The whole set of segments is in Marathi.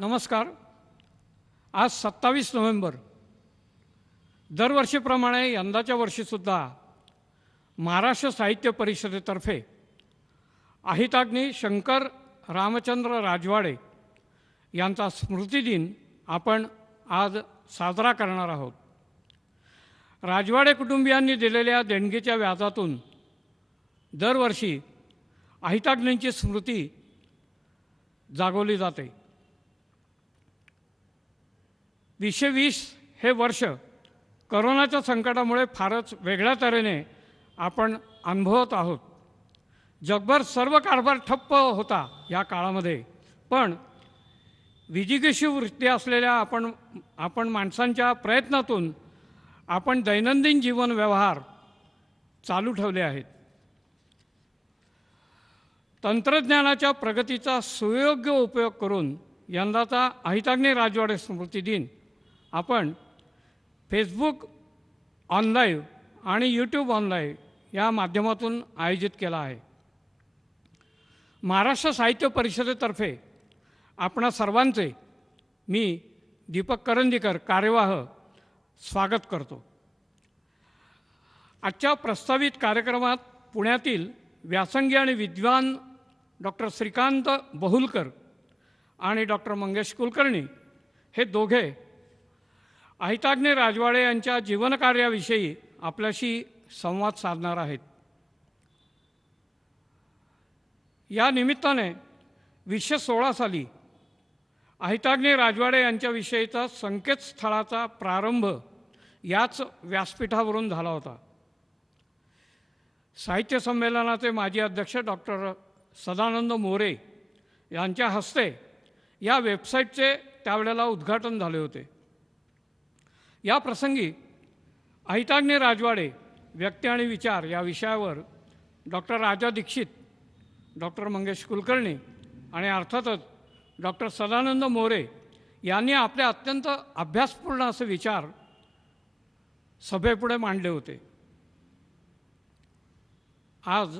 नमस्कार. आज 27 नोव्हेंबर. दरवर्षीप्रमाणे यंदाच्या वर्षीसुद्धा महाराष्ट्र साहित्य परिषदेतर्फे अहिताग्नी शंकर रामचंद्र राजवाडे यांचा स्मृतिदिन आपण आज साजरा करणार आहोत. राजवाडे कुटुंबियांनी दिलेल्या देणगीच्या व्याजातून दरवर्षी अहिताग्नींची स्मृती जागवली जाते. 2020 हे वर्ष करोनाच्या संकटामुळे फारच वेगळ्या तऱ्हेने आपण अनुभवत आहोत. जगभर सर्व कारभार ठप्प होता या काळामध्ये, पण विजिगीषू वृत्ती असलेल्या आपण माणसांच्या प्रयत्नातून आपण दैनंदिन जीवन व्यवहार चालू ठेवले आहेत. तंत्रज्ञानाच्या प्रगतीचा सुयोग्य उपयोग करून यंदाचा अहिताग्नी राजवाडे स्मृती दिन आपण फेसबुक ऑनलाईव्ह आणि यूट्यूब ऑनलाईव्ह या माध्यमातून आयोजित केला आहे. महाराष्ट्र साहित्य परिषदेतर्फे आपणा सर्वांचे मी दीपक करंदीकर कार्यवाह स्वागत करतो. आजच्या प्रस्तावित कार्यक्रमात पुण्यातील व्यासंगी आणि विद्वान डॉक्टर श्रीकांत बहुलकर आणि डॉक्टर मंगेश कुलकर्णी हे दोघे अहिताग्नी राजवाडे यांच्या जीवनकार्याविषयी आपल्याशी संवाद साधणार आहेत. या निमित्ताने 2016 साली अहिताग्नी राजवाडे यांच्याविषयीचा संकेतस्थळाचा प्रारंभ याच व्यासपीठावरून झाला होता. साहित्य संमेलनाचे माजी अध्यक्ष डॉक्टर सदानंद मोरे यांच्या हस्ते या वेबसाईटचे त्यावेळेला उद्घाटन झाले होते. या प्रसंगी अहिताग्नी राजवाडे व्यक्ती आणि विचार या विषयावर डॉक्टर राजा दीक्षित, डॉक्टर मंगेश कुलकर्णी आणि अर्थातच डॉक्टर सदानंद मोरे यांनी आपले अत्यंत अभ्यासपूर्ण असे विचार सभेपुढे मांडले होते. आज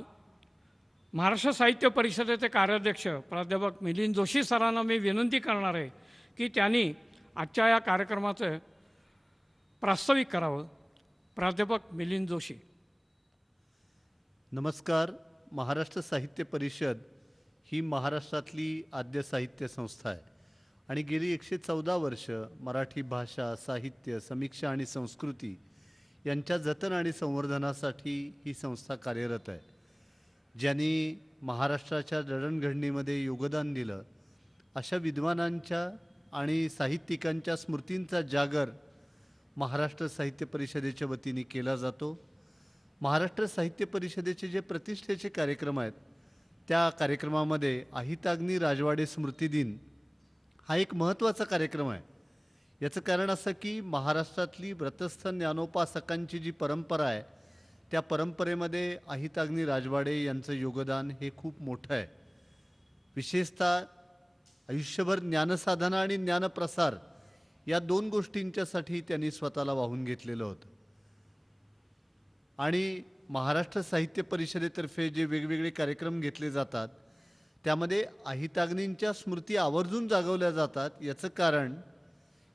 महाराष्ट्र साहित्य परिषदेचे कार्याध्यक्ष प्राध्यापक मिलिंद जोशी सरांना मी विनंती करणार आहे की त्यांनी आजच्या या कार्यक्रमाचं प्रास्ताविक करावं. प्राध्यापक मिलिंद जोशी. नमस्कार. महाराष्ट्र साहित्य परिषद ही महाराष्ट्रातली आद्य साहित्य संस्था आहे आणि गेली 114 वर्ष मराठी भाषा, साहित्य, समीक्षा आणि संस्कृती यांच्या जतन आणि संवर्धनासाठी ही संस्था कार्यरत आहे. ज्यांनी महाराष्ट्राच्या जडणघडणीमध्ये योगदान दिलं अशा विद्वानांच्या आणि साहित्यिकांच्या स्मृतींचा जागर महाराष्ट्र साहित्य परिषदेच्या वतीने केला जातो. महाराष्ट्र साहित्य परिषदेचे जे प्रतिष्ठेचे कार्यक्रम आहेत त्या कार्यक्रमामध्ये अहिताग्नी राजवाडे स्मृती दिन हा एक महत्त्वाचा कार्यक्रम आहे. याचं कारण असं की महाराष्ट्रातली व्रतस्थ ज्ञानोपासकांची जी परंपरा आहे त्या परंपरेमध्ये अहिताग्नी राजवाडे यांचं योगदान हे खूप मोठं आहे. विशेषतः आयुष्यभर ज्ञानसाधना आणि ज्ञानप्रसार या दोन गोष्टींच्यासाठी त्यांनी स्वतःला वाहून घेतलेलं होतं. आणि महाराष्ट्र साहित्य परिषदेतर्फे जे वेगवेगळे कार्यक्रम घेतले जातात त्यामध्ये अहिताग्नींच्या स्मृती आवर्जून जागवल्या जातात. याचं कारण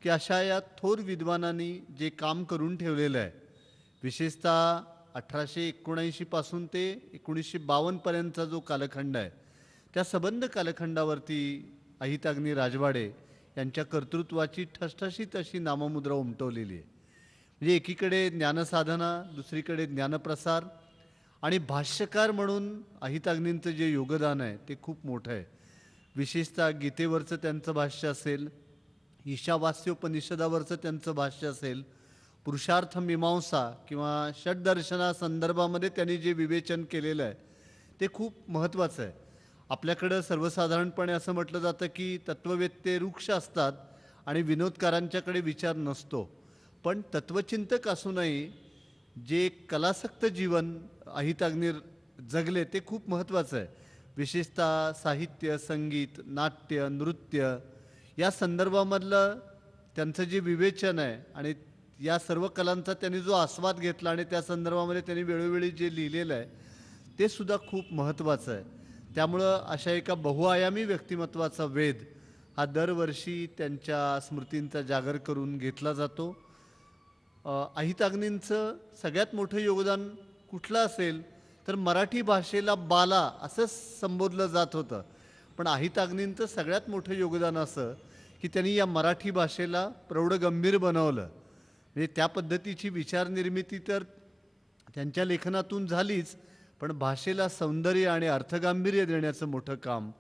की अशा या थोर विद्वानांनी जे काम करून ठेवलेलं आहे, विशेषतः 1879 पासून ते 1952 पर्यंतचा जो कालखंड आहे त्या सबंध कालखंडावरती अहिताग्नी राजवाडे यांच्या कर्तृत्वाची ठसठशीत अशी नाममुद्रा उमटवलेली आहे. म्हणजे एकीकडे ज्ञानसाधना, दुसरीकडे ज्ञानप्रसार आणि भाष्यकार म्हणून अहिताग्नींचं जे योगदान आहे ते खूप मोठं आहे. विशेषतः गीतेवरचं त्यांचं भाष्य असेल, ईशावास्योपनिषदावरचं त्यांचं भाष्य असेल, पुरुषार्थ मीमांसा किंवा षड्दर्शना संदर्भामध्ये त्यांनी जे विवेचन केलेलं आहे ते खूप महत्त्वाचं आहे. आपल्याकडं सर्वसाधारणपणे असं म्हटलं जातं की तत्त्ववेत्ते वृक्ष असतात आणि विनोदकारांच्याकडे विचार नसतो. पण तत्त्वचिंतक असूनही जे कलासक्त जीवन अहिताग्नी जगले ते खूप महत्त्वाचं आहे. विशेषतः साहित्य, संगीत, नाट्य, नृत्य या संदर्भामधलं त्यांचं जे विवेचन आहे आणि या सर्व कलांचा त्यांनी जो आस्वाद घेतला आणि त्या संदर्भामध्ये त्यांनी वेळोवेळी जे लिहिलेलं आहे ते सुद्धा खूप महत्त्वाचं आहे. त्यामुळं अशा एका बहुआयामी व्यक्तिमत्वाचा वेध हा दरवर्षी त्यांच्या स्मृतींचा जागर करून घेतला जातो. अहिताग्नींचं सगळ्यात मोठं योगदान कुठलं असेल तर मराठी भाषेला बाला असं संबोधलं जात होतं. पण अहिताग्नींचं सगळ्यात मोठं योगदान असं की त्यांनी या मराठी भाषेला प्रौढगंभीर बनवलं. म्हणजे त्या पद्धतीची विचारनिर्मिती तर त्यांच्या लेखनातून झालीच, पण भाषेला सौंदर्य आणि अर्थगांभीर्य देण्याचं मोठं काम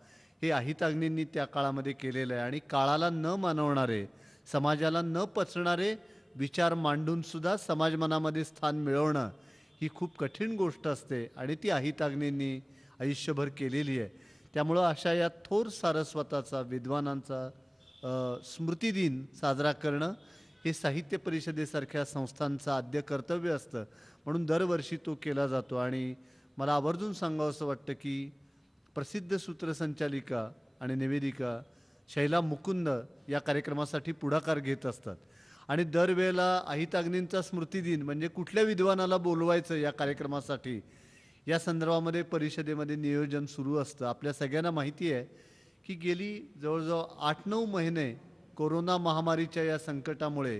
हे अहिताग्नींनी त्या काळामध्ये केलेलं आहे. आणि काळाला न मानवणारे, समाजाला न पचणारे विचार मांडूनसुद्धा समाजमनामध्ये स्थान मिळवणं ही खूप कठीण गोष्ट असते आणि ती अहिताग्नींनी आयुष्यभर केलेली आहे. त्यामुळं अशा या थोर सारस्वताचा, विद्वानांचा स्मृतिदिन साजरा करणं हे साहित्य परिषदेसारख्या संस्थांचं आद्य कर्तव्य असतं. म्हणून दरवर्षी तो केला जातो. आणि मला आवर्जून सांगावंसं वाटतं की प्रसिद्ध सूत्रसंचालिका आणि निवेदिका शैला मुकुंद या कार्यक्रमासाठी पुढाकार घेत असतात. आणि दरवेळेला अहिताग्नींचा स्मृतिदिन म्हणजे कुठल्या विद्वानाला बोलवायचं या कार्यक्रमासाठी या संदर्भामध्ये परिषदेमध्ये नियोजन सुरू असतं. आपल्या सगळ्यांना माहिती आहे की गेली जवळजवळ 8-9 महिने कोरोना महामारीच्या या संकटामुळे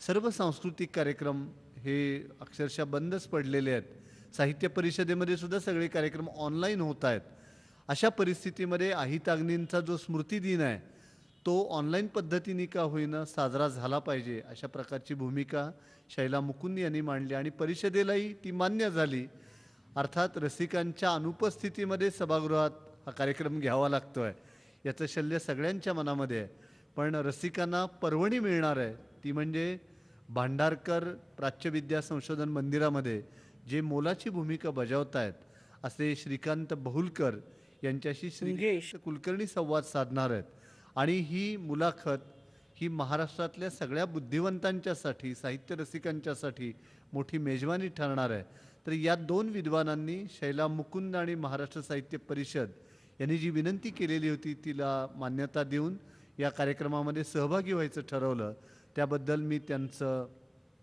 सर्व सांस्कृतिक कार्यक्रम हे अक्षरशः बंदच पडलेले आहेत. साहित्य परिषदेमध्ये सुद्धा सगळे कार्यक्रम ऑनलाईन होत आहेत. अशा परिस्थितीमध्ये अहिताग्नींचा जो स्मृतिदिन आहे तो ऑनलाईन पद्धतीने का होईना साजरा झाला पाहिजे, अशा प्रकारची भूमिका शैला मुकुंद यांनी मांडली आणि परिषदेलाही ती मान्य झाली. अर्थात रसिकांच्या अनुपस्थितीमध्ये सभागृहात हा कार्यक्रम घ्यावा लागतो आहे याचं शल्य सगळ्यांच्या मनामध्ये आहे. पण रसिकांना पर्वणी मिळणार आहे ती म्हणजे भांडारकर प्राच्यविद्या संशोधन मंदिरामध्ये जे मोलाची भूमिका बजावत आहेत असे श्रीकांत बहुलकर यांच्याशी श्री कुलकर्णी संवाद साधणार आहेत. आणि ही मुलाखत ही महाराष्ट्रातल्या सगळ्या बुद्धिवंतांच्यासाठी, साहित्य रसिकांच्यासाठी मोठी मेजवानी ठरणार आहे. तर या 2 विद्वानांनी शैला मुकुंद आणि महाराष्ट्र साहित्य परिषद यांनी जी विनंती केलेली होती तिला मान्यता देऊन या कार्यक्रमामध्ये सहभागी व्हायचं ठरवलं. त्याबद्दल मी त्यांचं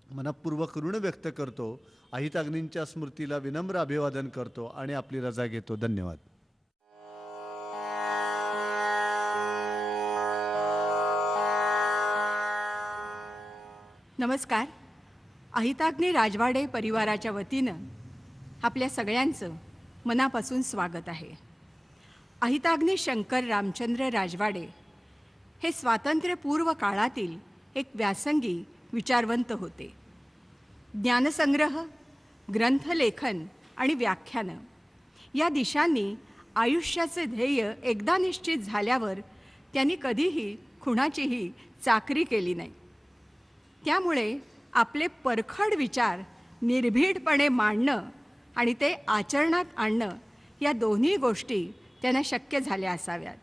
मनपूर्वक ऋण व्यक्त करतो. अहिताग्नींच्या स्मृतीला विनम्र अभिवादन करतो आणि आपली रजा घेतो. धन्यवाद. नमस्कार. अहिताग्नी राजवाडे परिवाराच्या वतीनं आपल्या सगळ्यांचं मनापासून स्वागत आहे. अहिताग्नी शंकर रामचंद्र राजवाडे हे स्वातंत्र्यपूर्व काळातील एक व्यासंगी विचारवंत होते. ज्ञानसंग्रह, ग्रंथलेखन आणि व्याख्यानं या दिशांनी आयुष्याचे ध्येय एकदा निश्चित झाल्यावर त्यांनी कधीही कुणाचीही चाकरी केली नाही. त्यामुळे आपले परखड विचार निर्भीडपणे मांडणं आणि ते आचरणात आणणं या दोन्ही गोष्टी त्यांना शक्य झाल्या असाव्यात.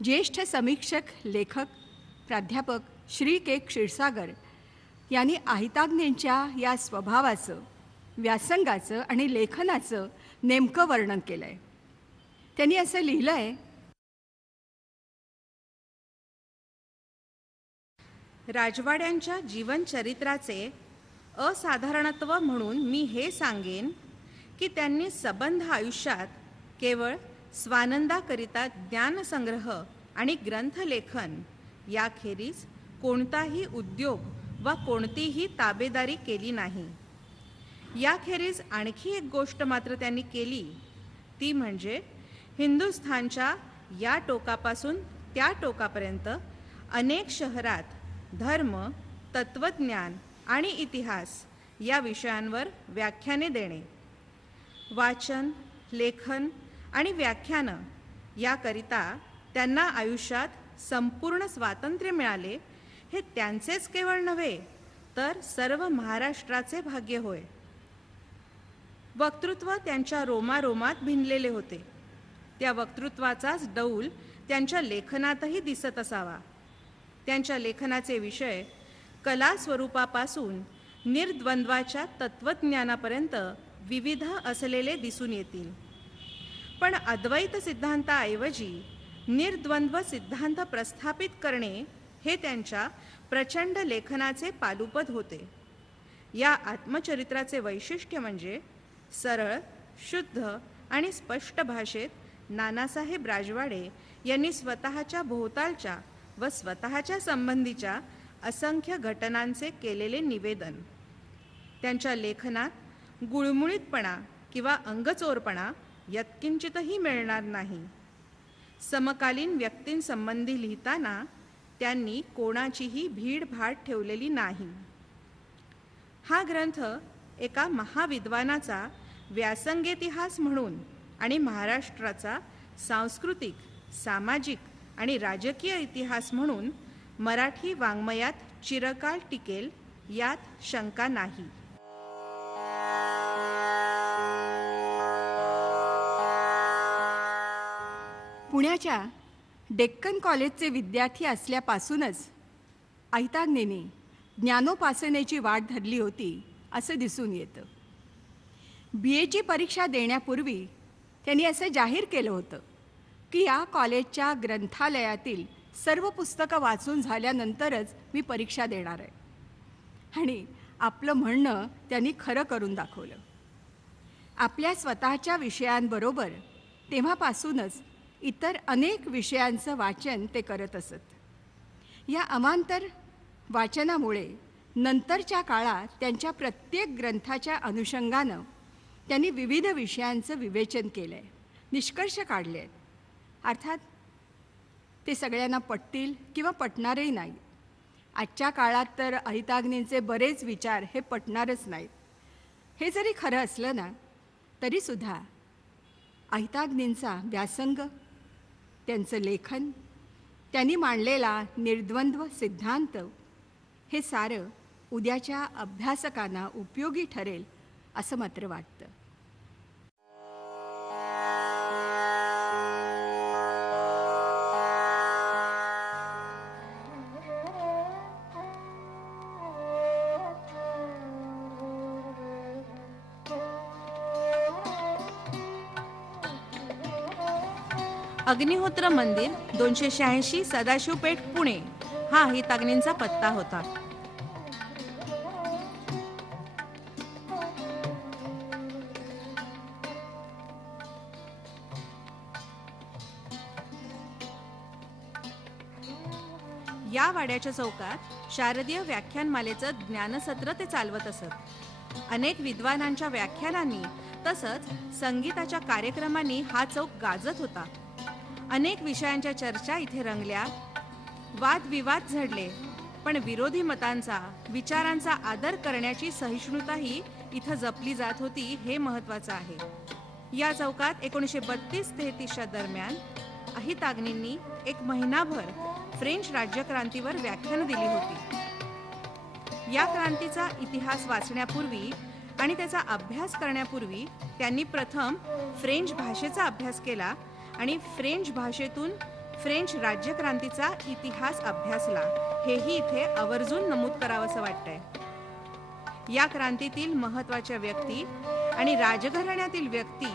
ज्येष्ठ समीक्षक, लेखक, प्राध्यापक श्री के क्षीरसागर यांनी अहिताग्नींच्या या स्वभावाचं, व्यासंगाचं आणि लेखनाचं नेमकं वर्णन केलं आहे. त्यांनी असं लिहिलं आहे, राजवाड्यांच्या जीवनचरित्राचे असाधारणत्व म्हणून मी हे सांगेन की त्यांनी सबंध आयुष्यात केवळ स्वानंदाकरिता ज्ञानसंग्रह आणि ग्रंथलेखन याखेरीज कोणताही उद्योग वा कोणतीही ताबेदारी केली नाही. याखेरीज आणखी एक गोष्ट मात्र त्यांनी केली, ती म्हणजे हिंदुस्थानच्या या टोकापासून त्या टोकापर्यंत अनेक शहरात धर्म, तत्त्वज्ञान आणि इतिहास या विषयांवर व्याख्याने देणे. वाचन, लेखन आणि व्याख्यानं याकरिता त्यांना आयुष्यात संपूर्ण स्वातंत्र्य मिळाले हे त्यांचेच केवळ नव्हे तर सर्व महाराष्ट्राचे भाग्य होय. वक्तृत्व त्यांच्या रोमारोमात भिनलेले होते. त्या वक्तृत्वाचाच डौल त्यांच्या लेखनातही दिसत असावा. त्यांच्या लेखनाचे विषय कला स्वरूपापासून निर्द्वंद्वाच्या तत्त्वज्ञानापर्यंत विविध असलेले दिसून येतील. पण अद्वैत सिद्धांताऐवजी निर्द्वंद्व सिद्धांत प्रस्थापित करणे हे त्यांच्या प्रचंड लेखनाचे पालुपद होते. या आत्मचरित्राचे वैशिष्ट्य म्हणजे सरळ, शुद्ध आणि स्पष्ट भाषेत नानासाहेब राजवाडे यांनी स्वतःच्या भोवतालच्या व स्वतःच्या संबंधीच्या असंख्य घटनांचे केलेले निवेदन. त्यांच्या लेखनात गुळमुळीतपणा किंवा अंगचोरपणा यत्किंचितही मिळणार नाही. समकालीन व्यक्तींसंबंधी लिहिताना त्यांनी कोणाचीही भीडभाड ठेवलेली नाही. हा ग्रंथ एका महाविद्वानाचा व्यासंगेतिहास म्हणून आणि महाराष्ट्राचा सांस्कृतिक, सामाजिक आणि राजकीय इतिहास म्हणून मराठी वाङ्मयात चिरकाल टिकेल यात शंका नाही. पुण्याच्या डेक्कन कॉलेजचे विद्यार्थी असल्यापासूनच अहिताग्नेने ज्ञानोपासनेची वाट धरली होती असं दिसून येतं. BAची परीक्षा देण्यापूर्वी त्यांनी असं जाहीर केलं होतं की या कॉलेजच्या ग्रंथालयातील सर्व पुस्तकं वाचून झाल्यानंतरच मी परीक्षा देणार आहे. आणि आपलं म्हणणं त्यांनी खरं करून दाखवलं. आपल्या स्वतःच्या विषयांबरोबर तेव्हापासूनच इतर अनेक विषयांचं वाचन ते करत असत. या अमांतर वाचनामुळे नंतरच्या काळात त्यांच्या प्रत्येक ग्रंथाच्या अनुषंगानं त्यांनी विविध विषयांचं विवेचन केलं आहे, निष्कर्ष काढले आहेत. अर्थात ते सगळ्यांना पटतील किंवा पटणारही नाही. आजच्या काळात तर अहिताग्नींचे बरेच विचार हे पटणारच नाहीत. हे जरी खरं असलं ना तरीसुद्धा अहिताग्नींचा व्यासंग, त्यांचं लेखन, त्यांनी मांडलेला निर्द्वंद्व सिद्धांत हे सारं उद्याच्या अभ्यासकांना उपयोगी ठरेल असं मात्र वाटतं. अग्निहोत्र मंदिर 286 सदाशिव पेठ पुणे हा अहिताग्नींचा पत्ता होता. या वाड्याच्या चौकात शारदीय व्याख्यानमालेचं ज्ञानसत्र ते चालवत असत. अनेक विद्वानांच्या व्याख्यानांनी तसंच संगीताच्या कार्यक्रमांनी हा चौक गाजत होता. अनेक विषयांच्या चर्चा इथे रंगल्या, वादविवाद झडले, पण विरोधी मतांचा, विचारांचा आदर करण्याची सहिष्णुताही इथं जपली जात होती, हे महत्त्वाचं आहे. या चौकात 1932-33च्या दरम्यान अहिताग्नींनी एक महिनाभर फ्रेंच राज्यक्रांतीवर व्याख्यानं दिली होती. या क्रांतीचा इतिहास वाचण्यापूर्वी आणि त्याचा अभ्यास करण्यापूर्वी त्यांनी प्रथम फ्रेंच भाषेचा अभ्यास केला आणि फ्रेंच भाषेतून फ्रेंच राज्यक्रांतीचा इतिहास अभ्यासला. हेही इथे आवर्जून नमूद करावंसं वाटतंय. या क्रांतीतील महत्त्वाच्या व्यक्ती आणि राजघराण्यातील व्यक्ती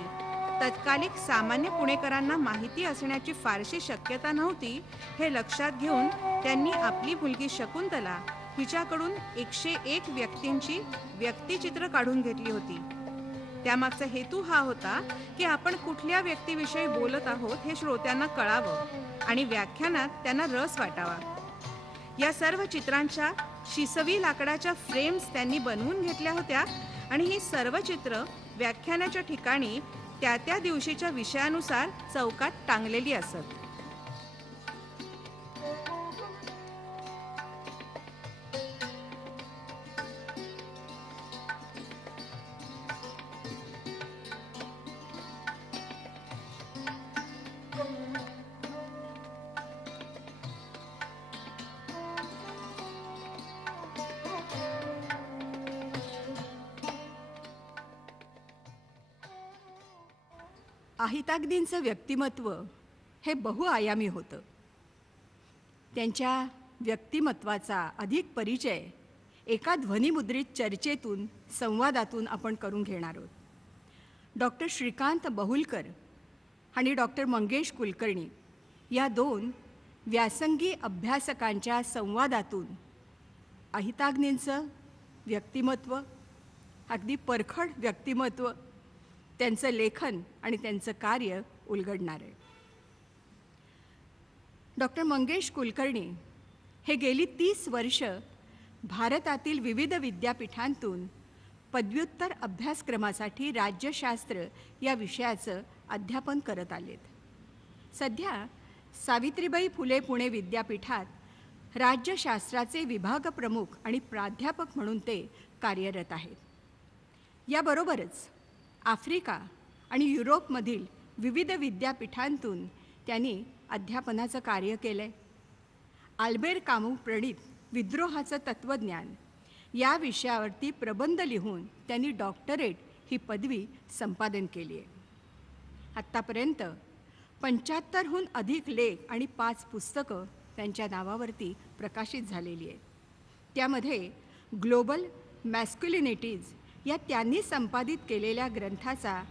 तत्कालिक सामान्य पुणेकरांना माहिती असण्याची फारशी शक्यता नव्हती, हे लक्षात घेऊन त्यांनी आपली मुलगी शकुंतला हिच्याकडून 101 व्यक्तींची व्यक्तिचित्र काढून घेतली होती. त्यामागचा हेतू हा होता की आपण कुठल्या व्यक्तीविषयी बोलत आहोत हे श्रोत्यांना कळावं आणि व्याख्यानात त्यांना रस वाटावा. या सर्व चित्रांच्या शिसवी लाकडाच्या फ्रेम्स त्यांनी बनवून घेतल्या होत्या आणि ही सर्व चित्र व्याख्यानाच्या ठिकाणी त्या त्या दिवशीच्या विषयानुसार चौकात टांगलेली असत. अहिताग्नींचं व्यक्तिमत्व हे बहुआयामी होतं. त्यांच्या व्यक्तिमत्वाचा अधिक परिचय एका ध्वनिमुद्रित चर्चेतून, संवादातून आपण करून घेणार आहोत. डॉक्टर श्रीकांत बहुलकर आणि डॉक्टर मंगेश कुलकर्णी या दोन व्यासंगी अभ्यासकांच्या संवादातून अहिताग्नींचं व्यक्तिमत्व, अगदी परखड व्यक्तिमत्व, त्यांचं लेखन आणि त्यांचं कार्य उलगडणार आहे. डॉक्टर मंगेश कुलकर्णी हे गेली 30 वर्ष भारतातील विविध विद्यापीठांतून पदव्युत्तर अभ्यासक्रमासाठी राज्यशास्त्र या विषयाचं अध्यापन करत आलेत. सध्या सावित्रीबाई फुले पुणे विद्यापीठात राज्यशास्त्राचे विभाग प्रमुख आणि प्राध्यापक म्हणून ते कार्यरत आहेत. याबरोबरच आफ्रिका आणि युरोपमधील विविध विद्यापीठांतून त्यांनी अध्यापनाचं कार्य केलं आहे. आल्बेर कामू प्रणीत विद्रोहाचं तत्त्वज्ञान या विषयावरती प्रबंध लिहून त्यांनी डॉक्टरेट ही पदवी संपादन केली आहे. आत्तापर्यंत 75हून अधिक लेख आणि 5 पुस्तकं त्यांच्या नावावरती प्रकाशित झालेली आहेत. त्यामध्ये ग्लोबल मॅस्क्युलिनिटीज या त्यांनी संपादित केलेल्या ग्रंथाचा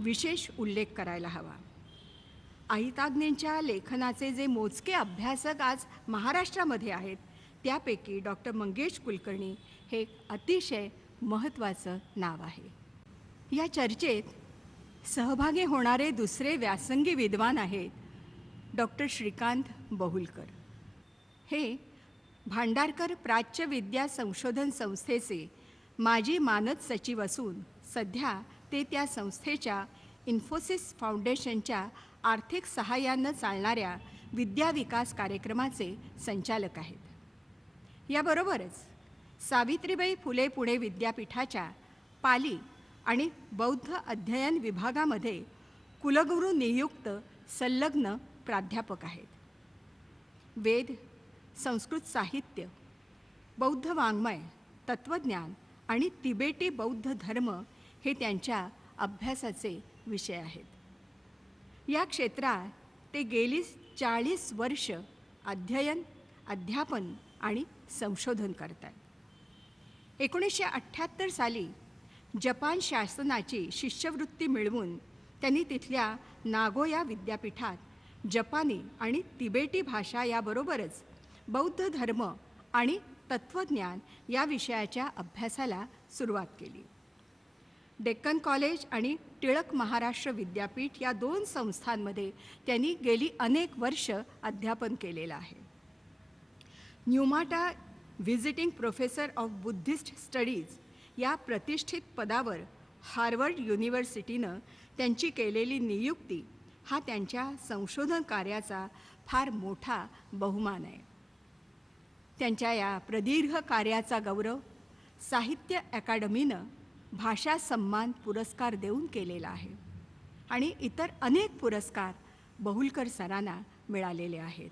विशेष उल्लेख करायला हवा. अहिताग्नींच्या लेखनाचे जे मोजके अभ्यासक आज महाराष्ट्रामध्ये आहेत त्यापैकी डॉक्टर मंगेश कुलकर्णी हे एक अतिशय महत्त्वाचं नाव आहे. या चर्चेत सहभागी होणारे दुसरे व्यासंगी विद्वान आहेत डॉक्टर श्रीकांत बहुलकर. हे भांडारकर प्राच्य विद्या संशोधन संस्थेचे माजी मानद सचिव असून सध्या ते त्या संस्थेच्या इन्फोसिस फाउंडेशनच्या आर्थिक सहाय्यानं चालणाऱ्या विद्याविकास कार्यक्रमाचे संचालक आहेत. याबरोबरच सावित्रीबाई फुले पुणे विद्यापीठाच्या पाली आणि बौद्ध अध्ययन विभागामध्ये कुलगुरू नियुक्त संलग्न प्राध्यापक आहेत. वेद, संस्कृत साहित्य, बौद्ध वाङ्मय, तत्त्वज्ञान आणि तिबेटी बौद्ध धर्म हे त्यांच्या अभ्यासाचे विषय आहेत. या क्षेत्रात ते गेली 40 वर्ष अध्ययन, अध्यापन आणि संशोधन करतात. 1978 साली जपान शासनाची शिष्यवृत्ती मिळवून त्यांनी तिथल्या नागोया विद्यापीठात जपानी आणि तिबेटी भाषा याबरोबरच बौद्ध धर्म आणि तत्त्वज्ञान या विषयाच्या अभ्यासाला सुरुवात केली. डेक्कन कॉलेज आणि टिळक महाराष्ट्र विद्यापीठ या 2 संस्थांमध्ये त्यांनी गेली अनेक वर्ष अध्यापन केलेलं आहे. Numata visiting professor of Buddhist studies या प्रतिष्ठित पदावर हार्वर्ड युनिव्हर्सिटीनं त्यांची केलेली नियुक्ती हा त्यांच्या संशोधन कार्याचा फार मोठा बहुमान आहे. त्यांच्या या प्रदीर्घ कार्याचा गौरव साहित्य अकादमीनं भाषा सन्मान पुरस्कार देऊन केलेला आहे आणि इतर अनेक पुरस्कार बहुलकर सरांना मिळालेले आहेत.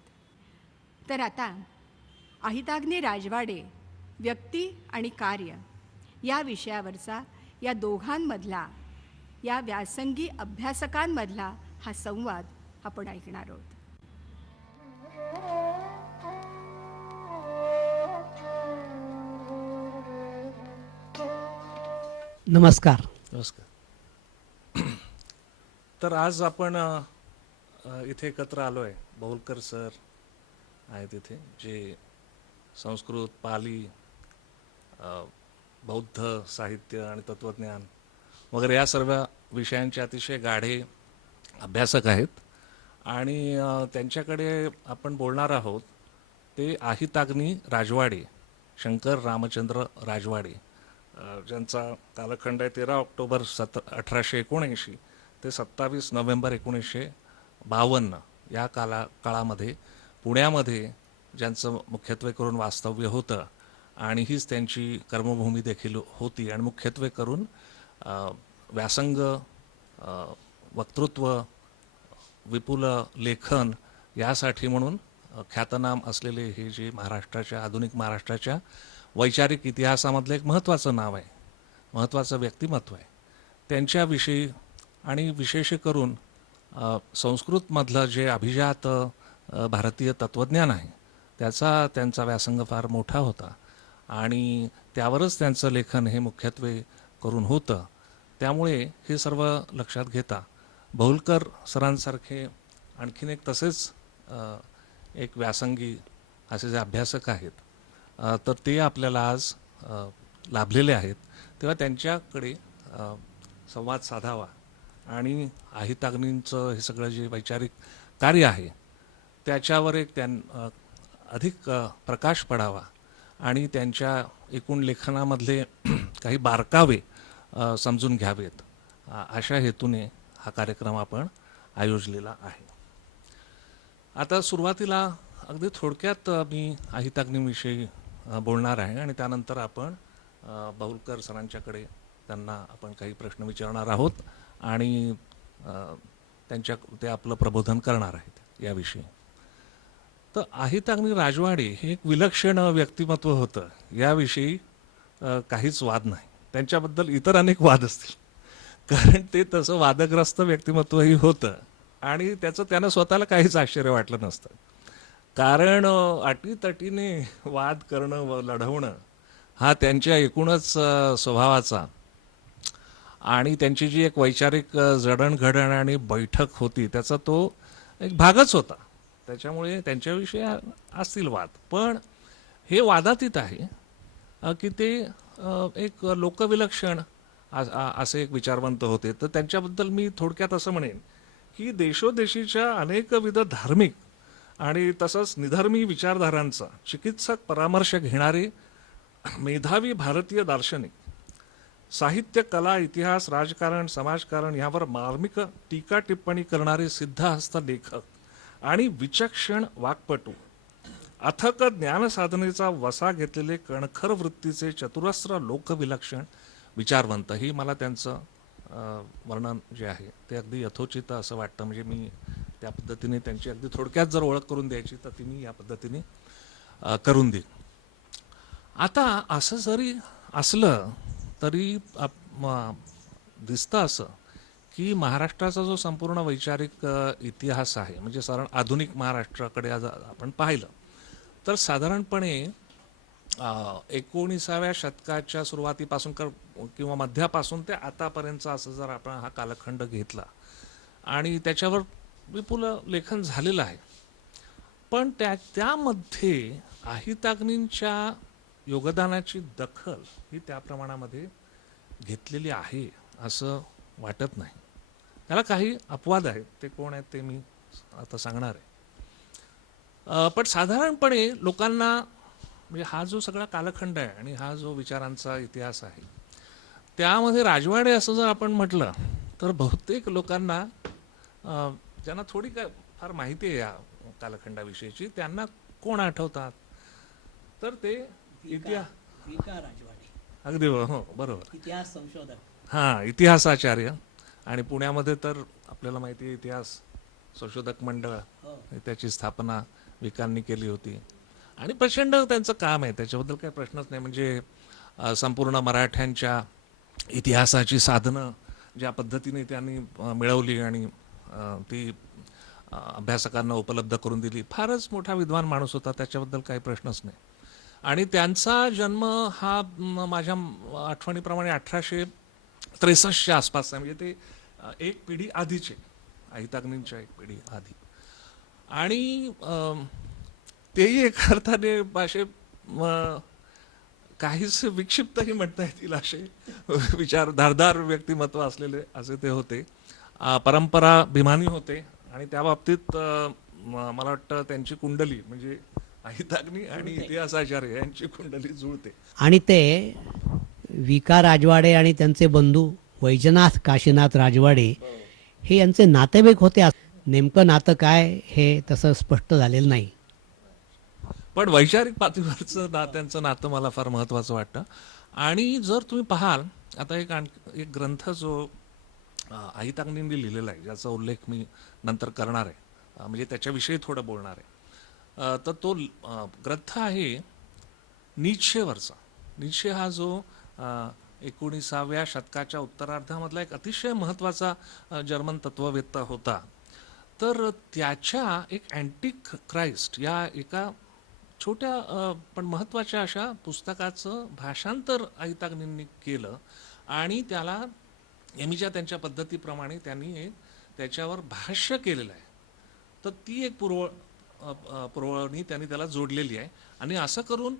तर आता अहिताग्नी राजवाडे व्यक्ती आणि कार्य या विषयावरचा या दोघांमधला, या व्यासंगी अभ्यासकांमधला हा संवाद आपण ऐकणार आहोत. नमस्कार. नमस्कार. तर आज आपण इथे एकत्र आलो आहे. बहुलकर सर आहेत इथे, जे संस्कृत, पाली, बौद्ध साहित्य आणि तत्त्वज्ञान वगैरे या सर्व विषयांचे अतिशय गाढे अभ्यासक आहेत. आणि त्यांच्याकडे आपण बोलणार आहोत ते अहिताग्नी राजवाडे, शंकर रामचंद्र राजवाडे, ज्यांचा कालखंड आहे 13 ऑक्टोबर 1879 ते 27 नोव्हेंबर 1952 या काळामध्ये पुण्यामध्ये ज्यांचं मुख्यत्वे करून वास्तव्य होतं आणि हीच त्यांची कर्मभूमी देखील होती. आणि मुख्यत्वे करून व्यासंग, वक्तृत्व, विपुल लेखन यासाठी म्हणून ख्यातनाम असलेले हे जे महाराष्ट्राच्या, आधुनिक महाराष्ट्राच्या वैचारिक इतिहासामधलं एक महत्त्वाचं नाव आहे, महत्त्वाचं व्यक्तिमत्व आहे. त्यांच्याविषयी आणि विशेष करून संस्कृतमधलं जे अभिजात भारतीय तत्त्वज्ञान आहे त्यांचा व्यासंग फार मोठा होता आणि त्यावरच त्यांचं लेखन हे मुख्यत्वे करून होतं. त्यामुळे हे सर्व लक्षात घेता बहुलकर सरांसारखे आणखीन एक तसेच एक व्यासंगी असे जे अभ्यासक आहेत तर ते आपल्याला आज लाभलेले आहेत. तेव्हा त्यांच्याकडे संवाद साधावा आणि अहिताग्नींचं हे सगळं जे वैचारिक कार्य आहे त्याच्यावर एक अधिक प्रकाश पडावा आणि त्यांच्या एकूण लेखनामधले काही बारकावे समजून घ्यावेत, अशा हेतूने हा कार्यक्रम आपण आयोजलेला आहे. आता सुरुवातीला अगदी थोडक्यात मी अहिताग्नीविषयी बोलणार आहे आणि त्यानंतर आपण बाहुलकर सरांच्याकडे त्यांना आपण काही प्रश्न विचारणार आहोत आणि ते आपलं प्रबोधन करणार आहेत याविषयी. तर अहिताग्नी राजवाडे हे एक विलक्षण व्यक्तिमत्व होतं, याविषयी काहीच वाद नाही. त्यांच्याबद्दल इतर अनेक वाद असतील, कारण ते तसं वादग्रस्त व्यक्तिमत्वही होतं आणि त्यानं स्वतःला काहीच आश्चर्य वाटलं नसतं. कारण अटीतटीने वाद करणं व लढवणं हा त्यांच्या एकूणच स्वभावाचा आणि त्यांची जी एक वैचारिक जडणघडण आणि बैठक होती त्याचा तो एक भागच होता. त्याच्यामुळे त्यांच्याविषयी असतील वाद, पण हे वादातीत आहे की ते एक लोकविलक्षण असे एक विचारवंत होते. तर त्यांच्याबद्दल मी थोडक्यात असं म्हणेन की देशोदेशीच्या अनेकविध धार्मिक आणि तसंच निधर्मी विचारधारांचा चिकित्सक परामर्श घेणारे मेधावी भारतीय दार्शनिक, साहित्य, कला, इतिहास, राजकारण, समाजकारण यावर मार्मिक टीका टिप्पणी करणारे सिद्धहस्त लेखक आणि विचक्षण वाक्पटू, अथक ज्ञानसाधनेचा वसा घेतलेले कणखर वृत्तीचे चतुरस्र लोकविलक्षण विचारवंत, ही मला त्यांचं वर्णन जे आहे ते अगदी यथोचित असं वाटतं. म्हणजे मी त्या पद्धतीने त्यांची अगदी थोडक्यात जर ओळख करून द्यायची तर ती मी या पद्धतीने करून देईन. आता असं जरी असलं तरी दिसतं असं की महाराष्ट्राचा जो संपूर्ण वैचारिक इतिहास आहे, म्हणजे साधारण आधुनिक महाराष्ट्राकडे आज आपण पाहिलं तर साधारणपणे 19व्या शतकाच्या सुरुवातीपासून किंवा मध्यापासून ते आतापर्यंतचा असं जर आपण हा कालखंड घेतला आणि त्याच्यावर विपुल लेखन झालेलं आहे, पण त्यामध्ये अहिताग्नींच्या योगदानाची दखल ही त्या प्रमाणामध्ये घेतलेली आहे असं वाटत नाही. त्याला काही अपवाद आहेत, ते कोण आहेत ते मी आता सांगणार आहे. पण साधारणपणे लोकांना म्हणजे हा जो सगळा कालखंड आहे आणि हा जो विचारांचा इतिहास आहे त्यामध्ये राजवाडे असं जर आपण म्हटलं तर बहुतेक लोकांना ज्यांना थोडी फार माहिती आहे या कालखंडाविषयीची त्यांना कोण आठवतात तर ते राजवाडे, अगदी हो बरोबर, इतिहास संशोधक, हां, इतिहासाचार्य. आणि पुण्यामध्ये तर आपल्याला माहिती आहे इतिहास संशोधक मंडळ, त्याची स्थापना विकांनी केली होती आणि प्रचंड त्यांचं काम आहे, त्याच्याबद्दल काही प्रश्नच नाही. म्हणजे संपूर्ण मराठ्यांच्या इतिहासाची साधनं ज्या पद्धतीने त्यांनी मिळवली आणि ती अभ्यासकांना उपलब्ध करून दिली, फारच मोठा विद्वान माणूस होता, त्याच्याबद्दल काही प्रश्नच नाही. आणि त्यांचा जन्म हा माझ्या आठवणीप्रमाणे 1863च्या आसपास आहे, म्हणजे ते एक पिढी आधीचे, अहिताग्नींच्या एक पिढी आधी. आणि तेही एक अर्थाने असे काहीच विक्षिप्तही म्हणता येतील असे विचार, धारदार व्यक्तिमत्व असलेले असे ते होते. परंपराभिमानी होते आणि त्या बाबतीत मला वाटतं त्यांची कुंडली म्हणजे अहिताग्नी आणि इतिहासाचार्य यांची कुंडली जुळते. आणि ते विका राजवाडे आणि त्यांचे बंधू वैजनाथ काशीनाथ राजवाडे हे यांचे नातेवाईक होते. नेमकं नातं काय हे तसं स्पष्ट झालेलं नाही, पण वैचारिक पातळीवरचं त्यांचं नातं मला फार महत्त्वाचं वाटतं. आणि जर तुम्ही पाहाल आता एक ग्रंथ जो अहिताग्नींनी लिहिलेला आहे, ज्याचा उल्लेख मी नंतर करणार आहे, म्हणजे त्याच्याविषयी थोडं बोलणार आहे, तर तो ग्रंथ आहे नीत्शेवरचा. नीत्शे हा जो 19व्या शतकाच्या उत्तरार्धामधला एक अतिशय महत्त्वाचा जर्मन तत्ववेत्ता होता. तर त्याच्या एक अँटिक क्राइस्ट या एका छोट्या पण महत्त्वाच्या अशा पुस्तकाचं भाषांतर अहिताग्नींनी केलं आणि त्याला नेहमीच्या त्यांच्या पद्धतीप्रमाणे त्यांनी त्याच्यावर भाष्य केलेलं आहे. तर ती एक पुरवणी त्यांनी त्याला जोडलेली आहे. आणि असं करून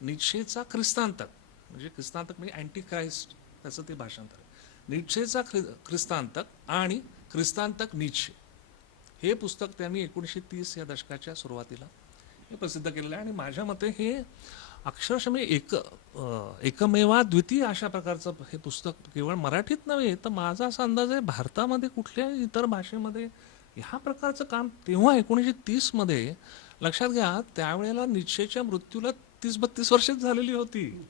नीत्शेचा ख्रिस्तांतक म्हणजे अँटी क्राइस्ट त्याचं ते भाषांतर आहे. नीत्शेचा ख्रिस्तांतक आणि ख्रिस्तांतक नीत्शे हे पुस्तक त्यांनी 1930 या दशकाच्या सुरुवातीला हे प्रसिद्ध केलेलं आहे. आणि माझ्या मते हे अक्षरशः मी एकमेवा द्वितीय अशा प्रकारचं हे पुस्तक केवळ मराठीत नव्हे, तर माझा असा अंदाज आहे भारतामध्ये कुठल्याही इतर भाषेमध्ये ह्या प्रकारचं काम तेव्हा 1930 मध्ये, लक्षात घ्या त्यावेळेला नीत्शेच्या मृत्यूला 30-32 वर्षच झालेली होती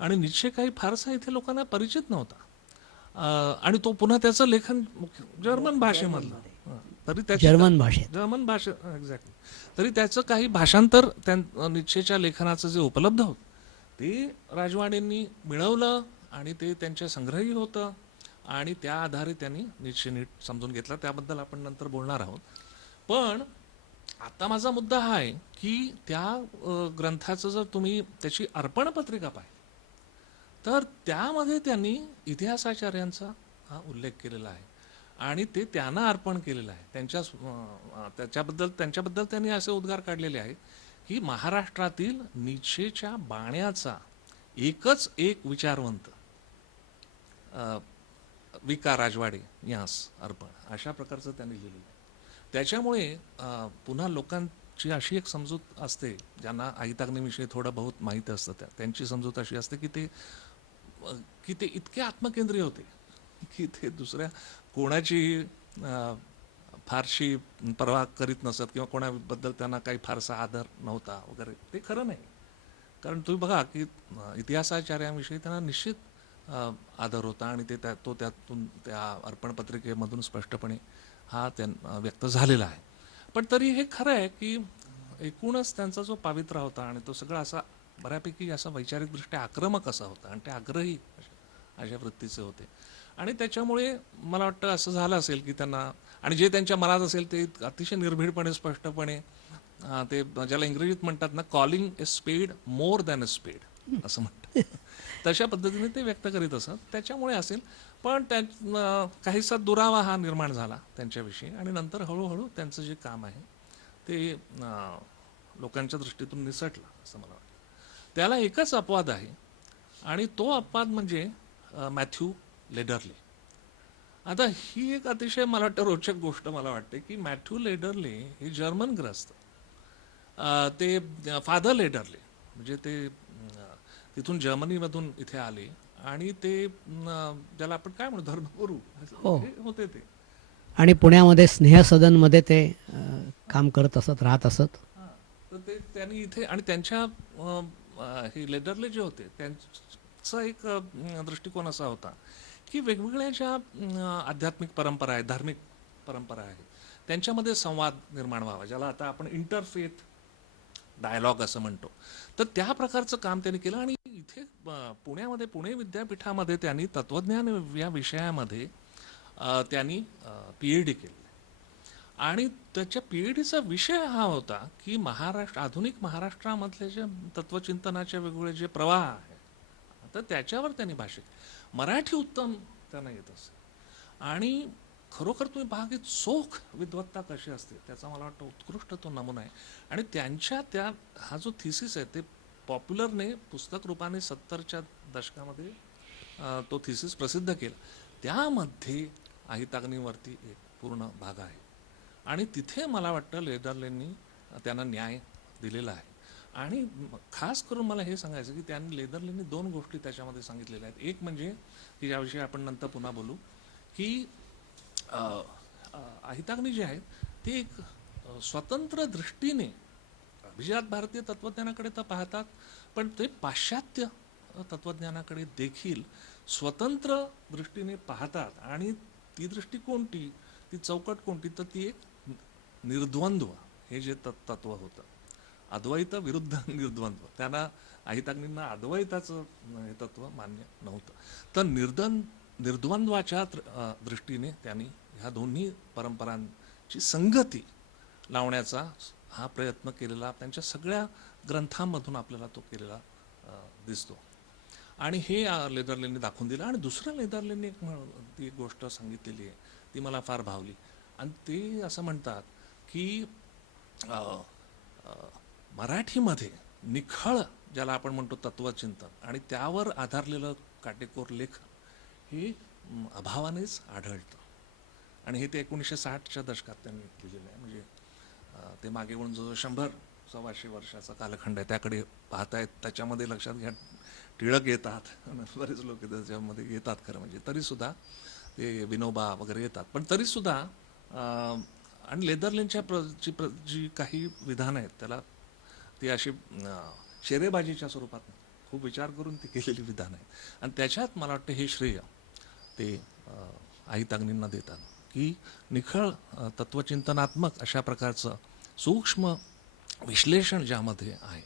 आणि नीत्शे काही फारसा इथे लोकांना परिचित नव्हता. आणि तो पुन्हा त्याचं लेखन जर्मन भाषेमधलं, तरी त्याची जर्मन भाषेत. जर्मन भाषे एक्झॅक्टली. तरी त्याचं काही भाषांतर नीत्शेच्या लेखनाचं जे उपलब्ध होतं ते राजवाडेंनी मिळवलं आणि ते त्यांच्या संग्रही होतं आणि त्या आधारे त्यांनी नीत्शे नीट समजून घेतला. त्याबद्दल आपण नंतर बोलणार आहोत. पण आता माझा मुद्दा हा आहे की त्या ग्रंथाचं जर तुम्ही त्याची अर्पणपत्रिका पाहिली तर त्यामध्ये त्यांनी इतिहासाचार्यांचा हा उल्लेख केलेला आहे आणि ते त्यांना अर्पण केलेलं आहे. त्यांच्याबद्दल त्यांनी असे उद्गार काढलेले आहेत की महाराष्ट्रातील नीत्शेच्या बाण्याचा एकच एक विचारवंत विका राजवाडे यास अर्पण, अशा प्रकारचं त्यांनी लिहिलेलं आहे. त्याच्यामुळे पुन्हा लोकांची अशी एक समजूत असते, ज्यांना अहिताग्नीविषयी थोडं बहुत माहीत असतं त्यांची समजूत अशी असते की ते इतके आत्मकेंद्रीय होते की ते दुसऱ्या कोणाची फारशी पर्वा करीत नसत किंवा कोणाबद्दल त्यांना काही फारसा आदर नव्हता वगैरे. ते खरं नाही. कारण तुम्ही बघा की इतिहासाचार्यांविषयी त्यांना निश्चित आदर होता आणि ते त्यातून त्या अर्पणपत्रिकेमधून स्पष्टपणे हा व्यक्त झालेला आहे. पण तरी हे खरं आहे की एकूणच त्यांचा जो पावित्रा होता आणि तो सगळा असा बऱ्यापैकी असा वैचारिकदृष्ट्या आक्रमक असा होता आणि ते आग्रही अशा वृत्तीचे होते. आणि त्याच्यामुळे मला वाटतं असं झालं असेल की त्यांना, आणि जे त्यांच्या मनात असेल ते अतिशय निर्भीडपणे स्पष्टपणे ते ज्याला इंग्रजीत म्हणतात ना, calling a spade more than a स्पेड असं म्हणतात, तशा पद्धतीने ते व्यक्त करीत असत. त्याच्यामुळे असेल. पण काहीसा दुरावा हा निर्माण झाला त्यांच्याविषयी आणि नंतर हळूहळू त्यांचं जे काम आहे ते लोकांच्या दृष्टीतून निसटलं असं मला वाटतं. त्याला एकच अपवाद आहे आणि तो अपवाद म्हणजे मॅथ्यू लेडरले. आता ही एक अतिशय मला वाटतं रोचक गोष्ट मला वाटते की मॅथ्यू लेडरले हे जर्मन ग्रस्त, ते फादर लेडरले म्हणजे ते तिथून जर्मनीमधून इथे आले आणि ते ज्याला आपण काय म्हणू धर्मगुरू होते ते. आणि पुण्यामध्ये स्नेहसदनमध्ये ते काम करत असत, राहत असत. तर ते त्यांनी इथे आणि त्यांच्या हे लेडरले जे होते त्यांचा एक दृष्टिकोन असा होता की वेगवेगळ्या ज्या आध्यात्मिक परंपरा आहेत, धार्मिक परंपरा आहेत, त्यांच्यामध्ये संवाद निर्माण व्हावा, ज्याला आता आपण इंटरफेथ डायलॉग असं म्हणतो. तर त्या प्रकारचं काम त्यांनी केलं आणि इथे पुण्यामध्ये पुणे विद्यापीठामध्ये त्यांनी तत्वज्ञान या विषयामध्ये त्यांनी PhD केली आणि त्याच्या PhDचा विषय हा होता की आधुनिक महाराष्ट्रामधले जे तत्वचिंतनाचे वेगवेगळे जे प्रवाह आहेत तर त्याच्यावर त्यांनी भाष्य केलं. मराठी उत्तम त्यांना येत असे आणि खरोखर तुम्ही पहा की चोख विद्वत्ता कशी असते त्याचा मला वाटतं उत्कृष्ट तो नमुना आहे. आणि त्यांच्या हा जो थिसिस आहे ते पॉप्युलरने पुस्तक रूपाने 70च्या दशकामध्ये तो थिसिस प्रसिद्ध केला. त्यामध्ये अहिताग्नीवरती एक पूर्ण भाग आहे आणि तिथे मला वाटतं लेदरलेंनी त्यांना न्याय दिलेला आहे. आणि खास करून मला हे सांगायचं की त्यांनी लेदरलेंनी 2 गोष्टी त्याच्यामध्ये सांगितलेल्या आहेत. एक म्हणजे की ज्याविषयी आपण नंतर पुन्हा बोलू की अहिताग्नी जे आहेत ते एक स्वतंत्र दृष्टीने अभिजात भारतीय तत्वज्ञानाकडे तर पाहतात पण ते पाश्चात्य तत्वज्ञानाकडे देखील स्वतंत्र दृष्टीने पाहतात. आणि ती दृष्टी कोणती, ती चौकट कोणती, तर ती एक निर्द्वंद्व हे जे तत्व होतं, अद्वैत विरुद्ध निर्द्वंद्व. त्यांना अहिताग्नींना अद्वैताचं हे तत्व मान्य नव्हतं. तर निर्द्वंद्वाच्या दृष्टीने त्यांनी ह्या दोन्ही परंपरांची संगती लावण्याचा हा प्रयत्न केलेला त्यांच्या सगळ्या ग्रंथांमधून आपल्याला तो केलेला दिसतो. आणि हे लेदरलेंनी दाखवून दिलं. आणि दुसरं लेदरलेंनी ती एक गोष्ट सांगितलेली आहे ती मला फार भावली आणि ते असं म्हणतात की मराठीमध्ये निखळ ज्याला आपण म्हणतो तत्वचिंतन आणि त्यावर आधारलेलं काटेकोर लेखन हे अभावानेच आढळतं. आणि हे ते 1960च्या दशकात त्यांनी लिहिलेलं आहे. म्हणजे ते मागे वळून जो 100-125 वर्षाचा कालखंड आहे त्याकडे पाहतायत. त्याच्यामध्ये लक्षात घ्या टिळक येतात, बरेच लोक त्याच्यामध्ये येतात खरं म्हणजे, तरीसुद्धा ते विनोबा वगैरे येतात, पण तरीसुद्धा आणि लेदरलँडच्या जी काही विधानं आहेत त्याला ती अशी शेरेबाजीच्या स्वरूपात नाही, खूप विचार करून ती केलेली विधानं आहेत. आणि त्याच्यात मला वाटतं हे श्रेय ते आहिताग्नींना देतात की निखळ तत्वचिंतनात्मक अशा प्रकारचं सूक्ष्म विश्लेषण ज्यामध्ये आहे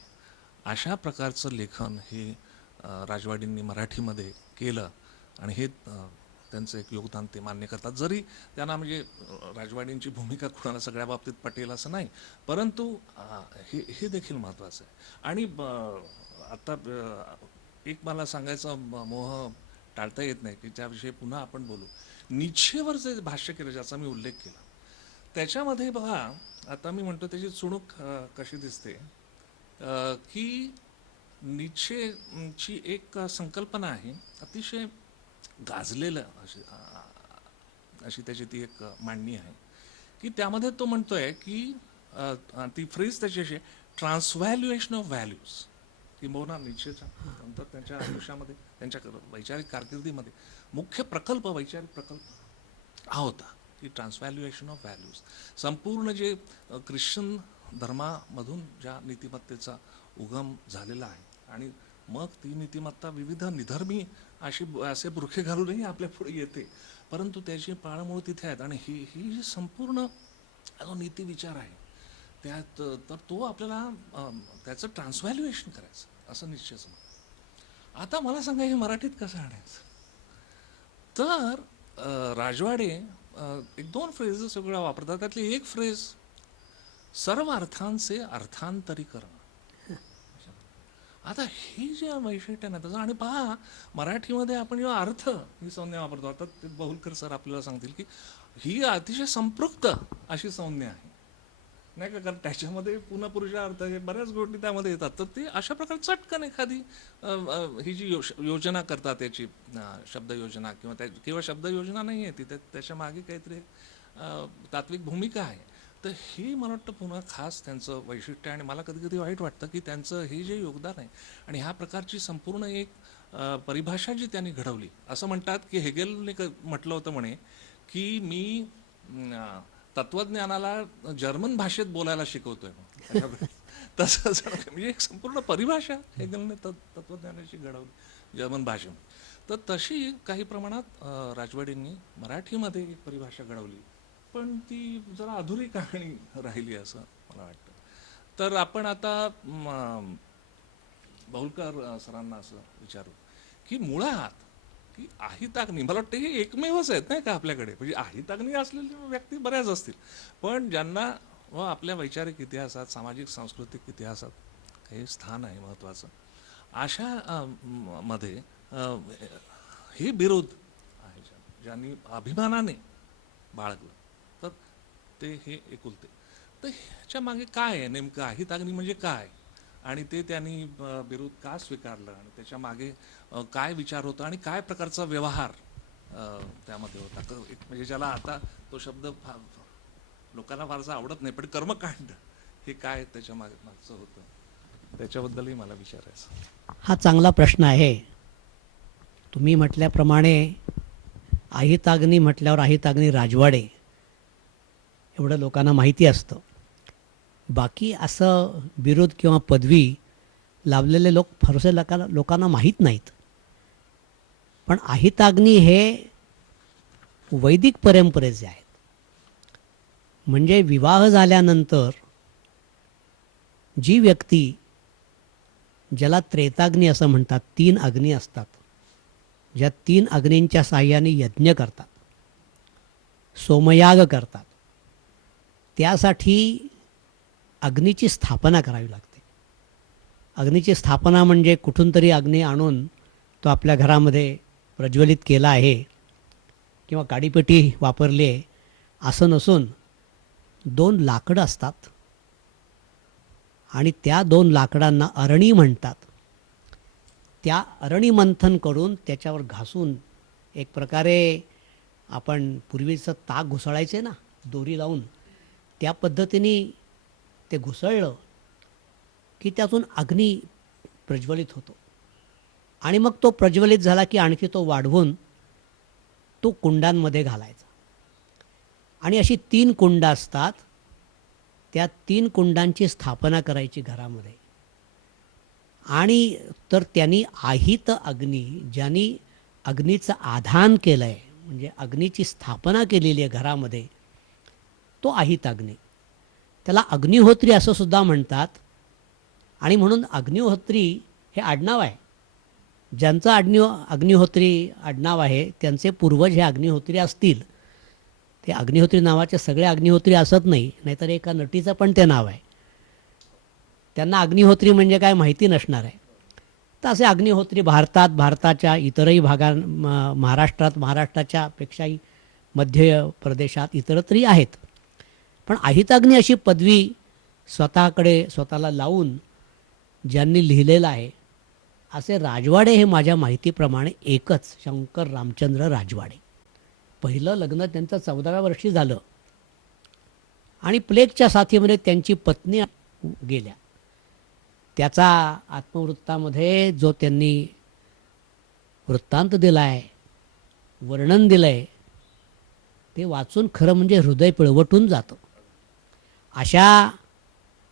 अशा प्रकारचं लेखन हे राजवाडींनी मराठीमध्ये केलं. आणि हे त्यांचं एक योगदान ते मान्य करतात. जरी त्यांना म्हणजे राजवाडींची भूमिका कुणाला सगळ्या बाबतीत पटेल असं नाही, परंतु हे देखील महत्त्वाचं आहे. आणि आता एक मला सांगायचा मोह टाळता येत नाही की त्याविषयी पुन्हा आपण बोलू. नीच्छेवर जे भाष्य केलं ज्याचा मी उल्लेख केला त्याच्यामध्ये बघा, आता मी म्हणतो त्याची चुणूक कशी दिसते की नीच्छेची एक संकल्पना आहे अतिशय गाजलेलं अशी त्याची ती एक मांडणी आहे की त्यामध्ये तो म्हणतोय की ती फ्रेज त्याची अशी ट्रान्सव्हॅल्युएशन ऑफ व्हॅल्यूज, किंबहुना नीच्छेच्या नंतर त्यांच्या आयुष्यामध्ये त्यांच्या वैचारिक कारकिर्दीमध्ये मुख्य प्रकल्प वैचारिक प्रकल्प हा होता की ट्रान्सव्हॅल्युएशन ऑफ व्हॅल्यूज. संपूर्ण जे ख्रिश्चन धर्मामधून ज्या नीतिमत्तेचा उगम झालेला आहे आणि मग ती नीतिमत्ता विविध निधर्मी असे बुरखे घालूनही आपल्या पुढे येते, परंतु त्याची पाळंमुळं तिथे आहेत. आणि ही जी संपूर्ण जो नीती विचार आहे त्यात तर तो आपल्याला त्याचं ट्रान्सव्हॅल्युएशन करायचं असं निश्चयच म्हणतो. आता मला सांगा हे मराठीत कसं आणायचं. तर राजवाडे एक दोन फ्रेजेस सगळ्या वापरतात. त्यातली एक फ्रेज सर्व अर्थांचे अर्थांतरीकरण. आता ही जे वैशिष्ट्य ना त्याचं, आणि पहा मराठीमध्ये आपण जेव्हा अर्थ ही संज्ञा वापरतो, आता ते बहुलकर सर आपल्याला सांगतील की ही अतिशय संपृक्त अशी संज्ञा आहे नाही का, कारण त्याच्यामध्ये पुन्हा पुरुषार्थ बऱ्याच गोष्टी त्यामध्ये येतात. तर ते अशा प्रकारे चटकन एखादी ही जी योजना करतात याची शब्द योजना किंवा शब्द योजना नाही आहे ती, त्याच्या मागे काहीतरी तात्विक भूमिका आहे. तर हे मला वाटतं पुन्हा खास त्यांचं वैशिष्ट्य आहे. आणि मला कधी कधी वाईट वाटतं की त्यांचं हे जे योगदान आहे आणि ह्या प्रकारची संपूर्ण एक परिभाषा जी त्यांनी घडवली. असं म्हणतात की हेगेलने म्हटलं होतं म्हणे की मी तत्वज्ञानाला जर्मन भाषेत बोलायला शिकवतोय. तसं म्हणजे एक संपूर्ण परिभाषा हेगेलने तत्वज्ञानाची घडवली जर्मन भाषेमध्ये. तर तशी काही प्रमाणात राजवाडींनी मराठीमध्ये एक परिभाषा घडवली, पण ती जरा अधुरी कहाणी राहिली असं मला वाटतं. तर आपण आता बहुलकर सरांना असं विचारू की मुळात की आहिताग्नी, मला वाटतं हे एकमेवच आहेत नाही का आपल्याकडे. म्हणजे आहिताग्नी असलेली व्यक्ती बऱ्याच असतील, पण ज्यांना व आपल्या वैचारिक इतिहासात सामाजिक सांस्कृतिक इतिहासात काही स्थान आहे महत्त्वाचं, अशा मध्ये हे बिरुद आहे ज्यांनी अभिमानाने बाळगलं. तर ते हे एकुलते. तर ह्याच्या मागे काय आहे नेमकं, आहिताग्नी म्हणजे काय आणि ते त्यांनी बिरुद का स्वीकारलं आणि त्याच्या मागे काय विचार होता आणि काय प्रकारचा व्यवहार त्यामध्ये होता. म्हणजे ज्याला आता तो शब्द लोकांना फारसा आवडत नाही, पण कर्मकांड हे काय त्याच्या मागचं होतं त्याच्याबद्दलही मला विचारायचं. हा चांगला प्रश्न आहे. तुम्ही म्हटल्याप्रमाणे आहिताग्नी म्हटल्यावर आहिताग्नी राजवाडे एवढं लोकांना माहिती असतं. बाकी असं बिरुद किंवा पदवी लाभलेले लोक फारसे लोकांना माहीत नाहीत. पण आहिताग्नी हे वैदिक परंपरेचे आहेत. म्हणजे विवाह झाल्यानंतर जी व्यक्ती, ज्याला त्रेताग्नी असं म्हणतात, 3 अग्नी असतात, ज्या 3 अग्नींच्या साहाय्याने यज्ञ करतात, सोमयाग करतात, त्यासाठी अग्नीची स्थापना करावी लागते. अग्नीची स्थापना म्हणजे कुठून तरी अग्नी आणून तो आपल्या घरामध्ये प्रज्वलित केला आहे किंवा काडीपेटी वापरली आहे असं नसून 2 लाकडं असतात आणि त्या 2 लाकडांना अरणी म्हणतात. त्या अरणी मंथन करून त्याच्यावर घासून एक प्रकारे आपण पूर्वीचं ताक घुसळायचे ना दोरी लावून, त्या पद्धतीने ते घुसळलं की त्यातून अग्नी प्रज्वलित होतो आणि मग तो प्रज्वलित झाला की आणखी तो वाढवून तो कुंडांमध्ये घालायचा. आणि अशी 3 कुंड असतात, त्या 3 कुंडांची स्थापना करायची घरामध्ये. आणि तर त्यांनी आहित अग्नी, ज्यांनी अग्नीचं आधान केलं आहे म्हणजे अग्नीची स्थापना केलेली आहे घरामध्ये, तो आहित अग्नी. त्याला अग्निहोत्री असं सुद्धा म्हणतात. आणि म्हणून अग्निहोत्री हे आडनाव आहे. ज्यांचं अग्निहोत्री आडनाव आहे त्यांचे पूर्वज हे अग्निहोत्री असतील. ते अग्निहोत्री नावाचे सगळे अग्निहोत्री असत नाही, नाहीतर एका नटीचं पण ते नाव आहे. त्यांना अग्निहोत्री म्हणजे काय माहिती नसणार आहे. तर असे अग्निहोत्री भारताच्या इतरही महाराष्ट्राच्या पेक्षाही मध्य प्रदेशात इतरत्रही आहेत. पण अहिताग्नी अशी पदवी स्वतःला लावून ज्यांनी लिहिलेलं आहे असे राजवाडे हे माझ्या माहितीप्रमाणे एकच, शंकर रामचंद्र राजवाडे. पहिलं लग्न त्यांचं 14व्या वर्षी झालं आणि प्लेगच्या साथीमध्ये त्यांची पत्नी गेल्या. त्याचा आत्मवृत्तामध्ये जो त्यांनी वृत्तांत दिला आहे, वर्णन दिलं आहे, ते वाचून खरं म्हणजे हृदय पिळवटून जातं. अशा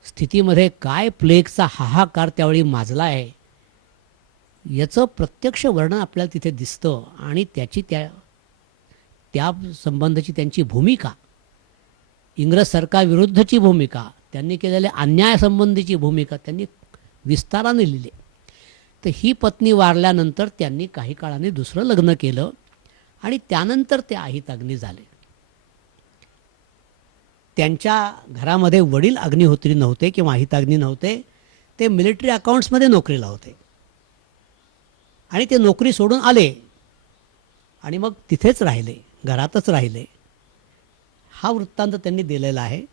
स्थितीमध्ये काय प्लेगचा हाहाकार त्यावेळी माजला आहे याचं प्रत्यक्ष वर्णन आपल्याला तिथे दिसतं. आणि त्याची त्या संबंधाची त्यांची भूमिका, इंग्रज सरकारविरुद्धची भूमिका, त्यांनी केलेल्या अन्यायासंबंधीची भूमिका त्यांनी विस्ताराने लिहिली. तर ही पत्नी वारल्यानंतर त्यांनी काही काळाने दुसरं लग्न केलं आणि त्यानंतर ते आहिताग्नी झाले. त्यांच्या घरामध्ये वडील अग्निहोत्री नव्हते किंवा आहिताग्नी नव्हते. ते मिलिटरी अकाउंट्समध्ये नोकरीला होते आणि ते नोकरी सोडून आले आणि मग तिथेच राहिले, घरातच राहिले. हा वृत्तांत त्यांनी दिलेला आहे.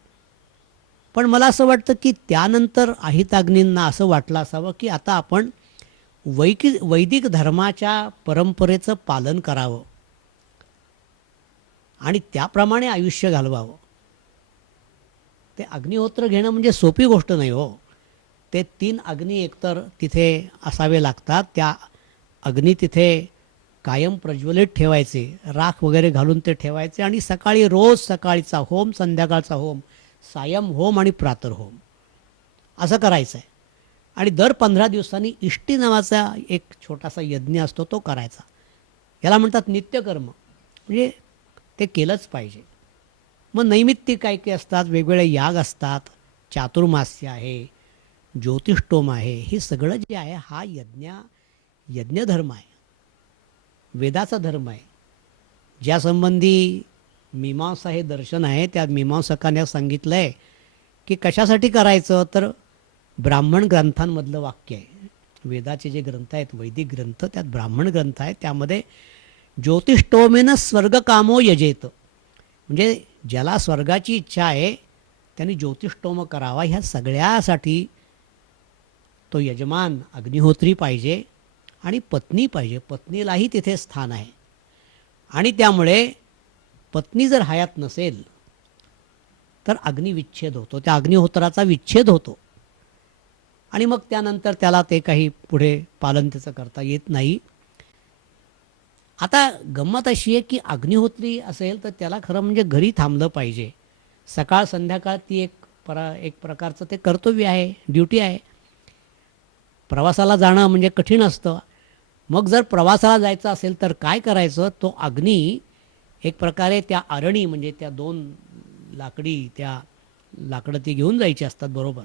पण मला असं वाटतं की त्यानंतर आहिताग्नींना असं वाटलं असावं की आता आपण वैदिक धर्माच्या परंपरेचं पालन करावं आणि त्याप्रमाणे आयुष्य घालवावं. ते अग्निहोत्र घेणं म्हणजे सोपी गोष्ट नाही हो. ते 3 अग्नी एकतर तिथे असावे लागतात. त्या अग्नी तिथे कायम प्रज्वलित ठेवायचे, राख वगैरे घालून ते ठेवायचे आणि रोज सकाळचा होम, संध्याकाळचा होम, सायम होम आणि प्रातः होम असं करायचं आहे. आणि दर 15 दिवसांनी इष्टी नावाचा एक छोटासा यज्ञ असतो, तो करायचा. याला म्हणतात नित्यकर्म, म्हणजे ते केलंच पाहिजे. मग नैमित्तिक काय काय असतात, वेगवेगळे याग असतात, चातुर्मास्य आहे, ज्योतिष्टोम आहे. हे सगळं जे आहे हा यज्ञधर्म आहे, वेदाचा धर्म आहे. ज्यासंबंधी मीमांसा हे दर्शन आहे, त्या मीमांसकाने सांगितलं आहे की कशासाठी करायचं, तर ब्राह्मण ग्रंथांमधलं वाक्य आहे. वेदाचे जे ग्रंथ आहेत, वैदिक ग्रंथ, त्यात ब्राह्मण ग्रंथ आहे. त्यामध्ये ज्योतिष्टोमेन स्वर्गकामो यजेत, म्हणजे ज्याला स्वर्गाची इच्छा आहे त्यांनी ज्योतिष्टोम करावा. ह्या सगळ्यासाठी तो यजमान अग्निहोत्री पाहिजे आणि पत्नी पाहिजे. पत्नीलाही तिथे स्थान आहे. आणि त्यामुळे पत्नी जर हयात नसेल तर अग्निविच्छेद होतो, त्या अग्निहोत्राचा विच्छेद होतो आणि मग त्यानंतर त्याला ते काही पुढे पालन त्याचं करता येत नाही. आता गंमत अशी आहे की अग्निहोत्री असेल तर त्याला खरं म्हणजे घरी थांबलं पाहिजे. सकाळ संध्याकाळ ती एक प्रकारचं ते कर्तव्य आहे, ड्युटी आहे. प्रवासाला जाणं म्हणजे कठीण असतं. मग जर प्रवासाला जायचं असेल तर काय करायचं, तो अग्नी एक प्रकारे त्या अरणी, म्हणजे त्या 2 लाकडं ती घेऊन जायची असतात बरोबर,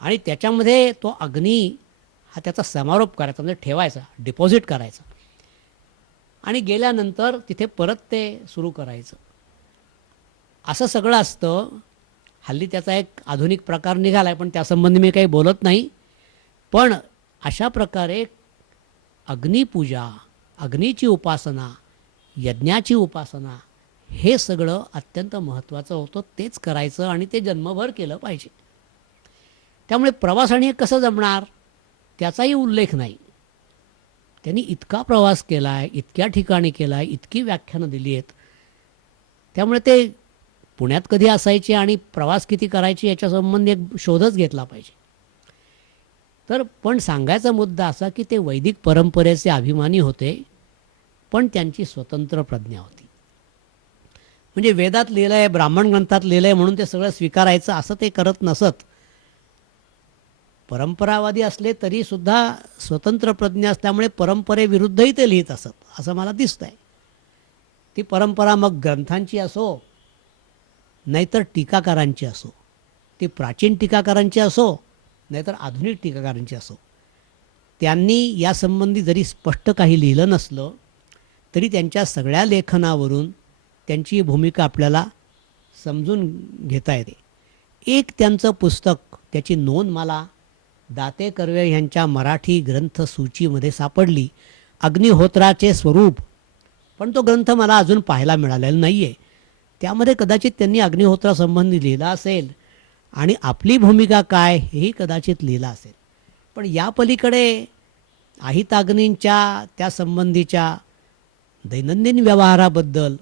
आणि त्याच्यामध्ये तो अग्नी हा त्याचा समारोप करायचा, म्हणजे ठेवायचा, डिपॉझिट करायचा आणि गेल्यानंतर तिथे परत ते सुरू करायचं. असं सगळं असतं. हल्ली त्याचा एक आधुनिक प्रकार निघाला आहे, पण त्यासंबंधी मी काही बोलत नाही. पण अशा प्रकारे अग्निपूजा, अग्नीची उपासना, यज्ञाची उपासना हे सगळं अत्यंत महत्त्वाचं होतं. तेच करायचं आणि ते जन्मभर केलं पाहिजे. त्यामुळे प्रवासाने कसं जमणार त्याचाही उल्लेख नाही. त्यांनी इतका प्रवास केला आहे, इतक्या ठिकाणी केला आहे, इतकी व्याख्यानं दिली आहेत. त्यामुळे ते पुण्यात कधी असायचे आणि प्रवास किती करायचे याच्या संबंधी एक शोधच घेतला पाहिजे. तर पण सांगायचा मुद्दा असा की ते वैदिक परंपरेचे अभिमानी होते, पण त्यांची स्वतंत्र प्रज्ञा होती. म्हणजे वेदात लिहिलं आहे, ब्राह्मण ग्रंथात लिहिलं आहे म्हणून ते सगळं स्वीकारायचं असं ते करत नसत. परंपरावादी असले तरीसुद्धा स्वतंत्र प्रज्ञा असल्यामुळे परंपरेविरुद्धही ते लिहित असत असं मला दिसतं आहे. ती परंपरा मग ग्रंथांची असो नाहीतर टीकाकारांची असो, ती प्राचीन टीकाकारांची असो नाहीतर आधुनिक टीकाकारांची असो, त्यांनी यासंबंधी जरी स्पष्ट काही लिहिलं नसलं तरी त्यांच्या सगळ्या लेखनावरून त्यांची भूमिका आपल्याला समजून घेता येते. एक त्यांचं पुस्तक, त्याची नोंद मला दाते कर्वे यांच्या मराठी ग्रंथसूचीमध्ये सापडली, अग्निहोत्राचे स्वरूप. पण तो ग्रंथ मला अजून पाहायला मिळालेला नाही आहे. त्यामध्ये कदाचित त्यांनी अग्निहोत्रासंबंधी लिहिलं असेल आणि आपली भूमिका काय हेही कदाचित लिहिलं असेल. पण या पलीकडे अहिताग्नींच्या त्या संबंधीच्या दैनंदिन व्यवहाराबद्दल,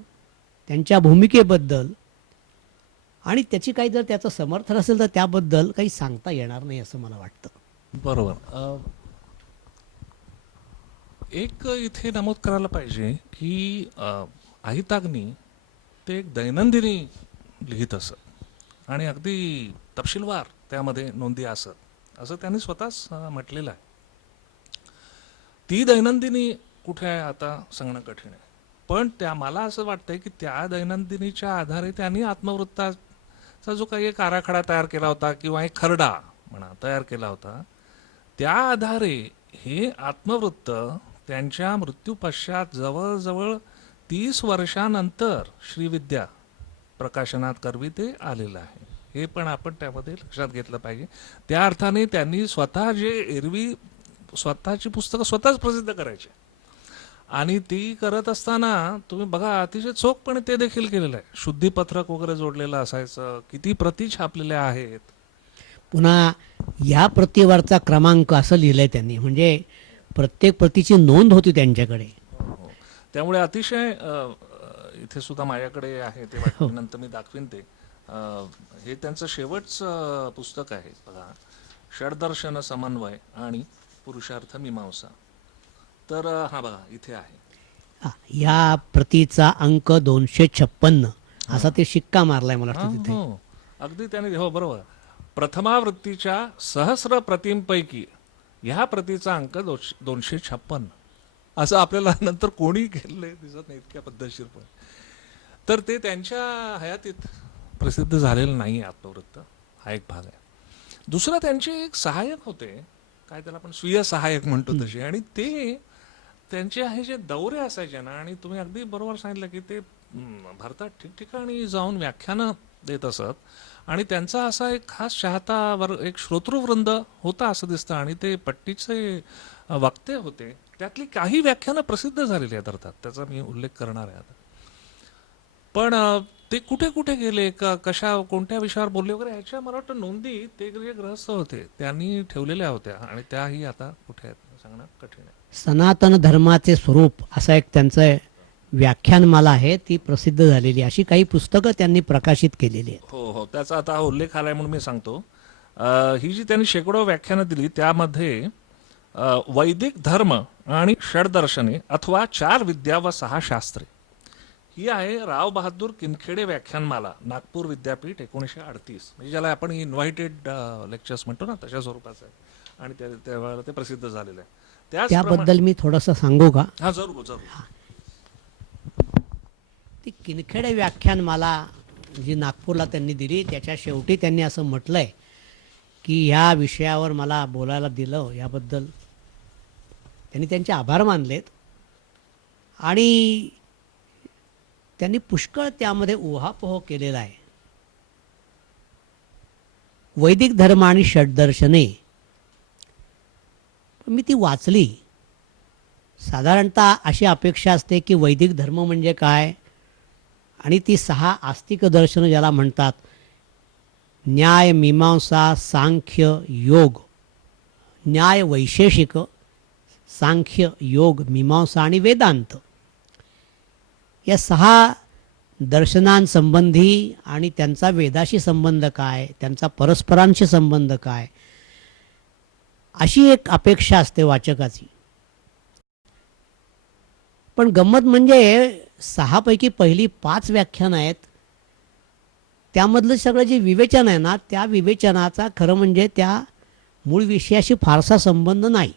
त्यांच्या भूमिकेबद्दल आणि त्याची काही जर त्याचं समर्थन असेल तर त्याबद्दल काही सांगता येणार नाही असं मला वाटतं. बरोबर. एक इथे नमूद करायला पाहिजे की अहिताग्नी ते एक दैनंदिनी लिहित असत आणि अगदी तपशीलवार त्यामध्ये नोंदी असत असं त्यांनी स्वतःच म्हटलेलं आहे. ती दैनंदिनी कुठे आहे आता सांगणं कठीण आहे. पण मला असं वाटतंय की त्या दैनंदिनीच्या आधारे त्यांनी आत्मवृत्ताचा जो काही एक आराखडा तयार केला होता किंवा एक खरडा म्हणा तयार केला होता, त्या आधारे हे आत्मवृत्त त्यांच्या मृत्यूपश्चात जवळजवळ 30 वर्षानंतर श्रीविद्या प्रकाशनात करवी ते आलेलं आहे. हे पण आपण त्यामध्ये लक्षात घेतलं पाहिजे. त्या अर्थाने त्यांनी स्वतः जे एरवी स्वतःची पुस्तकं स्वतःच प्रसिद्ध करायचे आणि ती करत असताना तुम्ही बघा अतिशय चोखपणे ते देखील केलेलं आहे. शुद्धीपत्रक वगैरे जोडलेलं असायचं, किती प्रती छापलेल्या आहेत. पुन्हा या प्रतीवरचा क्रमांक असं लिहिलंय त्यांनी, म्हणजे प्रत्येक प्रतीची नोंद होती त्यांच्याकडे. हो. त्यामुळे अतिशय इथे सुद्धा माझ्याकडे आहे ते नंतर मी दाखवीन ते. हे त्यांचं शेवटचं पुस्तक आहे बघा, षडदर्शन समन्वय आणि पुरुषार्थ मीमांसा. तर हा बघा इथे आहे. या प्रतीचा अंक 256 असा ते शिक्का मारलाय मला वाटतं तिथे. हो अगदी त्याने, हो बरोबर. प्रथमावृत्तीच्या सहस्र प्रतींपैकी ह्या प्रतीचा अंक 256 असं आपल्याला नंतर कोणी केलंय दिसत नाही इतक्या पद्धतशीरपणे. तर ते त्यांच्या हयातीत प्रसिद्ध झालेलं नाही आत्मवृत्त, हा एक भाग आहे. दुसरा त्यांचे एक सहाय्यक होते, काय त्याला आपण स्वीय सहाय्यक म्हणतो तसे, आणि ते त्यांचे आहे जे दौरे असायचे ना, आणि तुम्ही अगदी बरोबर सांगितलं की ते भारतात ठिकठिकाणी जाऊन व्याख्यानं देत असत आणि त्यांचा असा एक खास चाहता एक श्रोतृवृंद होता असं दिसतं आणि ते पट्टीचे वक्ते होते. त्यातली काही व्याख्यानं प्रसिद्ध झालेली आहेत अर्थात, त्याचा मी उल्लेख करणार आहे आता. पण ते कुठे कुठे गेले, कशा कोणत्या विषयावर बोलले वगैरे ह्याच्या मला वाटतं नोंदी ते जे गृहस्थ होते त्यांनी ठेवलेल्या होत्या आणि त्याही आता कुठे आहेत सांगणं कठीण आहे. सनातन धर्माचे स्वरूप असा एक त्यांचं व्याख्यानमाला आहे, ती प्रसिद्ध झालेली. अशी काही पुस्तकं त्यांनी प्रकाशित केलेली आहेत. हो हो, त्याचा आता उल्लेख आलाय म्हणून मी सांगतो. ही जी त्यांनी शेकडो व्याख्यानं दिली त्यामध्ये वैदिक धर्म आणि षडदर्शने अथवा 4 विद्या व 6 शास्त्रे ही आहे राव बहादूर किनखेडे व्याख्यानमाला, नागपूर विद्यापीठ 1938. म्हणजे ज्याला आपण इन्व्हायटेड लेक्चर्स म्हणतो ना तशा स्वरूपाचं आहे आणि त्यावेळेला ते प्रसिद्ध झालेलं आहे. त्याबद्दल मी थोडंसं सांगू का? हा जरूर जरूर. ती किनखेडे व्याख्यानमाला जी नागपूरला त्यांनी दिली त्याच्या शेवटी त्यांनी असं म्हटलंय की ह्या विषयावर मला बोलायला दिलं याबद्दल त्यांनी त्यांचे आभार मानलेत आणि त्यांनी पुष्कळ त्यामध्ये उहापोह केलेला आहे. वैदिक धर्म आणि षडदर्शने मी ती वाचली. साधारणतः अशी अपेक्षा असते की वैदिक धर्म म्हणजे काय आणि ती 6 आस्तिक दर्शनं ज्याला म्हणतात, न्याय, मीमांसा, सांख्य, योग, न्याय वैशेषिक, सांख्य, योग, मीमांसा आणि वेदांत या 6 दर्शनांसंबंधी आणि त्यांचा वेदाशी संबंध काय, त्यांचा परस्परांशी संबंध काय, अशी एक अपेक्षा असते वाचकाची. पण गंमत म्हणजे 6 पैकी पहिली 5 व्याख्यानं आहेत, त्यामधलं सगळं जे विवेचन आहे ना, त्या विवेचनाचा खरं म्हणजे त्या मूळ विषयाशी फारसा संबंध नाही.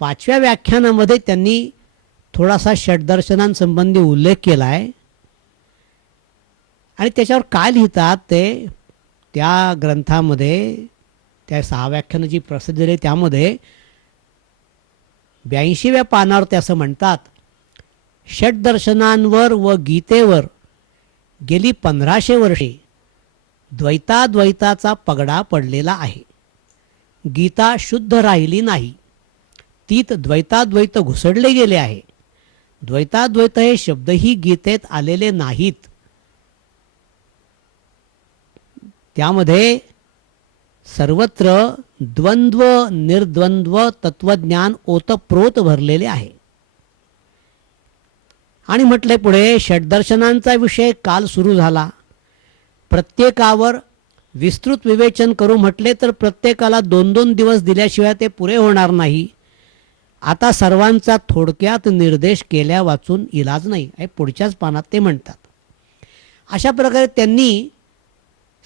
5व्या व्याख्यानामध्ये त्यांनी थोडासा षड्दर्शनांसंबंधी उल्लेख केला आहे आणि त्याच्यावर काय लिहितात ते त्या ग्रंथामध्ये, त्या 6 व्याख्यानं जी प्रसिद्ध झाली त्यामध्ये 82व्या पानावर ते असं म्हणतात, षड्दर्शनांवर व गीतेवर गेली 1500 वर्षे द्वैताद्वैताचा पगडा पडलेला आहे. गीता शुद्ध राहिली नाही, तीत द्वैताद्वैत घुसडले गेले आहे. द्वैताद्वैत हे शब्दही गीतेत आलेले नाहीत. त्यामध्ये सर्वत्र द्वंद्व निर्द्वंद्व तत्वज्ञान ओतप्रोत भरलेले आहे. आणि म्हटले पुढे, षड्दर्शनांचा विषय काल सुरू झाला. प्रत्येकावर विस्तृत विवेचन करू म्हटले तर प्रत्येकाला 2-2 दिवस दिल्याशिवाय ते पुरे होणार नाही. आता सर्वांचा थोडक्यात निर्देश केल्या वाचून इलाज नाही, हे पुढच्याच पानात ते म्हणतात. अशा प्रकारे त्यांनी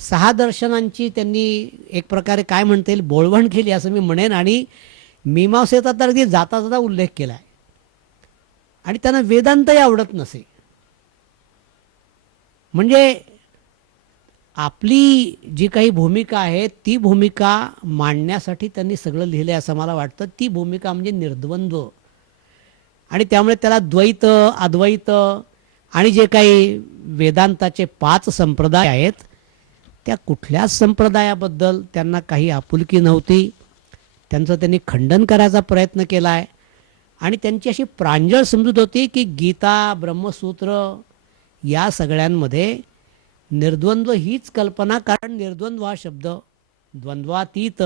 6 दर्शनांची त्यांनी एक प्रकारे काय म्हणता येईल बोळवण केली असं मी म्हणेन. आणि मीमांसेचा तर अगदी जाता जाता उल्लेख केला आहे. आणि त्यांना वेदांतही आवडत नसे. म्हणजे आपली जी काही भूमिका आहे ती भूमिका मांडण्यासाठी त्यांनी सगळं लिहिलं आहे असं मला वाटतं. ती भूमिका म्हणजे निर्द्वंद्व. आणि त्यामुळे त्याला द्वैत, अद्वैत आणि जे काही वेदांताचे 5 संप्रदाय आहेत त्या कुठल्याच संप्रदायाबद्दल त्यांना काही आपुलकी नव्हती. त्यांचं त्यांनी खंडन करायचा प्रयत्न केला आहे. आणि त्यांची अशी प्रांजळ समजूत होती की गीता, ब्रह्मसूत्र या सगळ्यांमध्ये निर्द्वंद्व हीच कल्पना, कारण निर्द्वंद्व हा शब्द, द्वंद्वातीत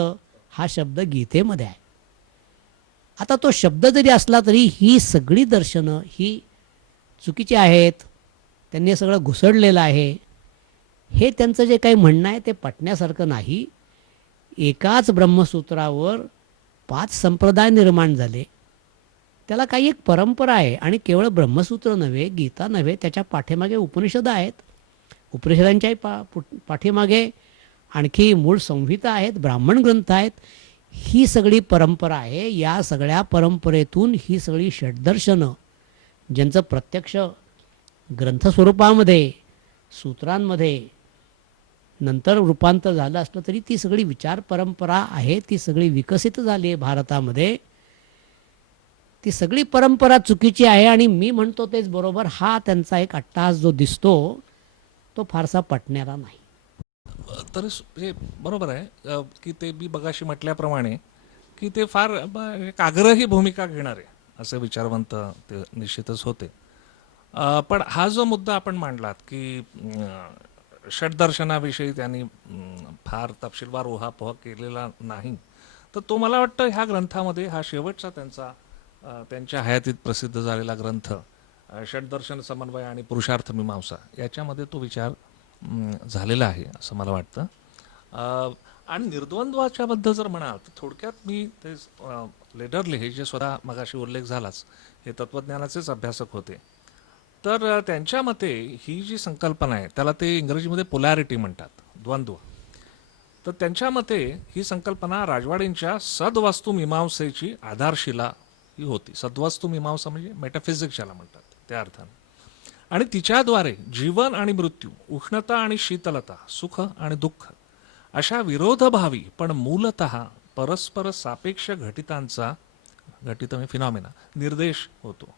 हा शब्द गीतेमध्ये आहे. आता तो शब्द जरी असला तरी ही सगळी दर्शनं ही चुकीची आहेत, त्यांनी हे सगळं घुसडलेलं आहे, हे त्यांचं जे काही म्हणणं आहे ते पटण्यासारखं नाही. एकाच ब्रह्मसूत्रावर 5 संप्रदाय निर्माण झाले. त्याला काही एक परंपरा आहे. आणि केवळ ब्रह्मसूत्र नव्हे, गीता नव्हे, त्याच्या पाठीमागे उपनिषद आहेत. उपनिषदांच्याही पाठीमागे आणखी मूळ संहिता आहेत, ब्राह्मण ग्रंथ आहेत. ही सगळी परंपरा आहे. या सगळ्या परंपरेतून ही सगळी षड्दर्शनं ज्यांचं प्रत्यक्ष ग्रंथस्वरूपामध्ये, सूत्रांमध्ये नंतर रूपांतर झालं असलं तरी ती सगळी विचार परंपरा आहे, ती सगळी विकसित झाली आहे भारतामध्ये. ती सगळी परंपरा चुकीची आहे. आणि मी म्हणतो तेच बरोबर, हा त्यांचा एक अट्टहास जो दिसतो तो फारसा पटणारा नाही. तर हे बरोबर आहे की ते मी बघाशी म्हटल्याप्रमाणे की ते फार एक आग्रही भूमिका घेणारे असे विचारवंत ते निश्चितच होते. पण हा जो मुद्दा आपण मांडलात की षड्दर्शनाविषयी त्यांनी फार तपशीलवार उहापोह केलेला नाही, तर तो मला वाटतं ह्या ग्रंथामध्ये हा शेवटचा त्यांच्या हयातीत प्रसिद्ध झालेला ग्रंथ षड्दर्शन समन्वय आणि पुरुषार्थ मीमांसा याच्यामध्ये तो विचार झालेला आहे असं मला वाटतं. आणि निर्द्वंद्वाच्या बद्दल जर म्हणाल तर थोडक्यात मी ते लेडरले हे जे स्वतः मगाशी उल्लेख झालाच, हे तत्त्वज्ञानाचेच अभ्यासक होते, तर त्यांच्या मते ही जी संकल्पना आहे त्याला ते इंग्रजीमध्ये पोलॅरिटी म्हणतात, द्वंद्व. तर त्यांच्या मते ही संकल्पना राजवाडींच्या सद्वस्तू मीमांसेची आधारशिला ही होती. सद्वस्तू मीमांसा म्हणजे मेटाफिजिक्स ज्याला म्हणतात त्या अर्थाने. आणि तिच्याद्वारे जीवन आणि मृत्यू, उष्णता आणि शीतलता, सुख आणि दुःख अशा विरोधभावी पण मूलतः परस्पर सापेक्ष घटितांचा फिनॉमिना निर्देश होतो.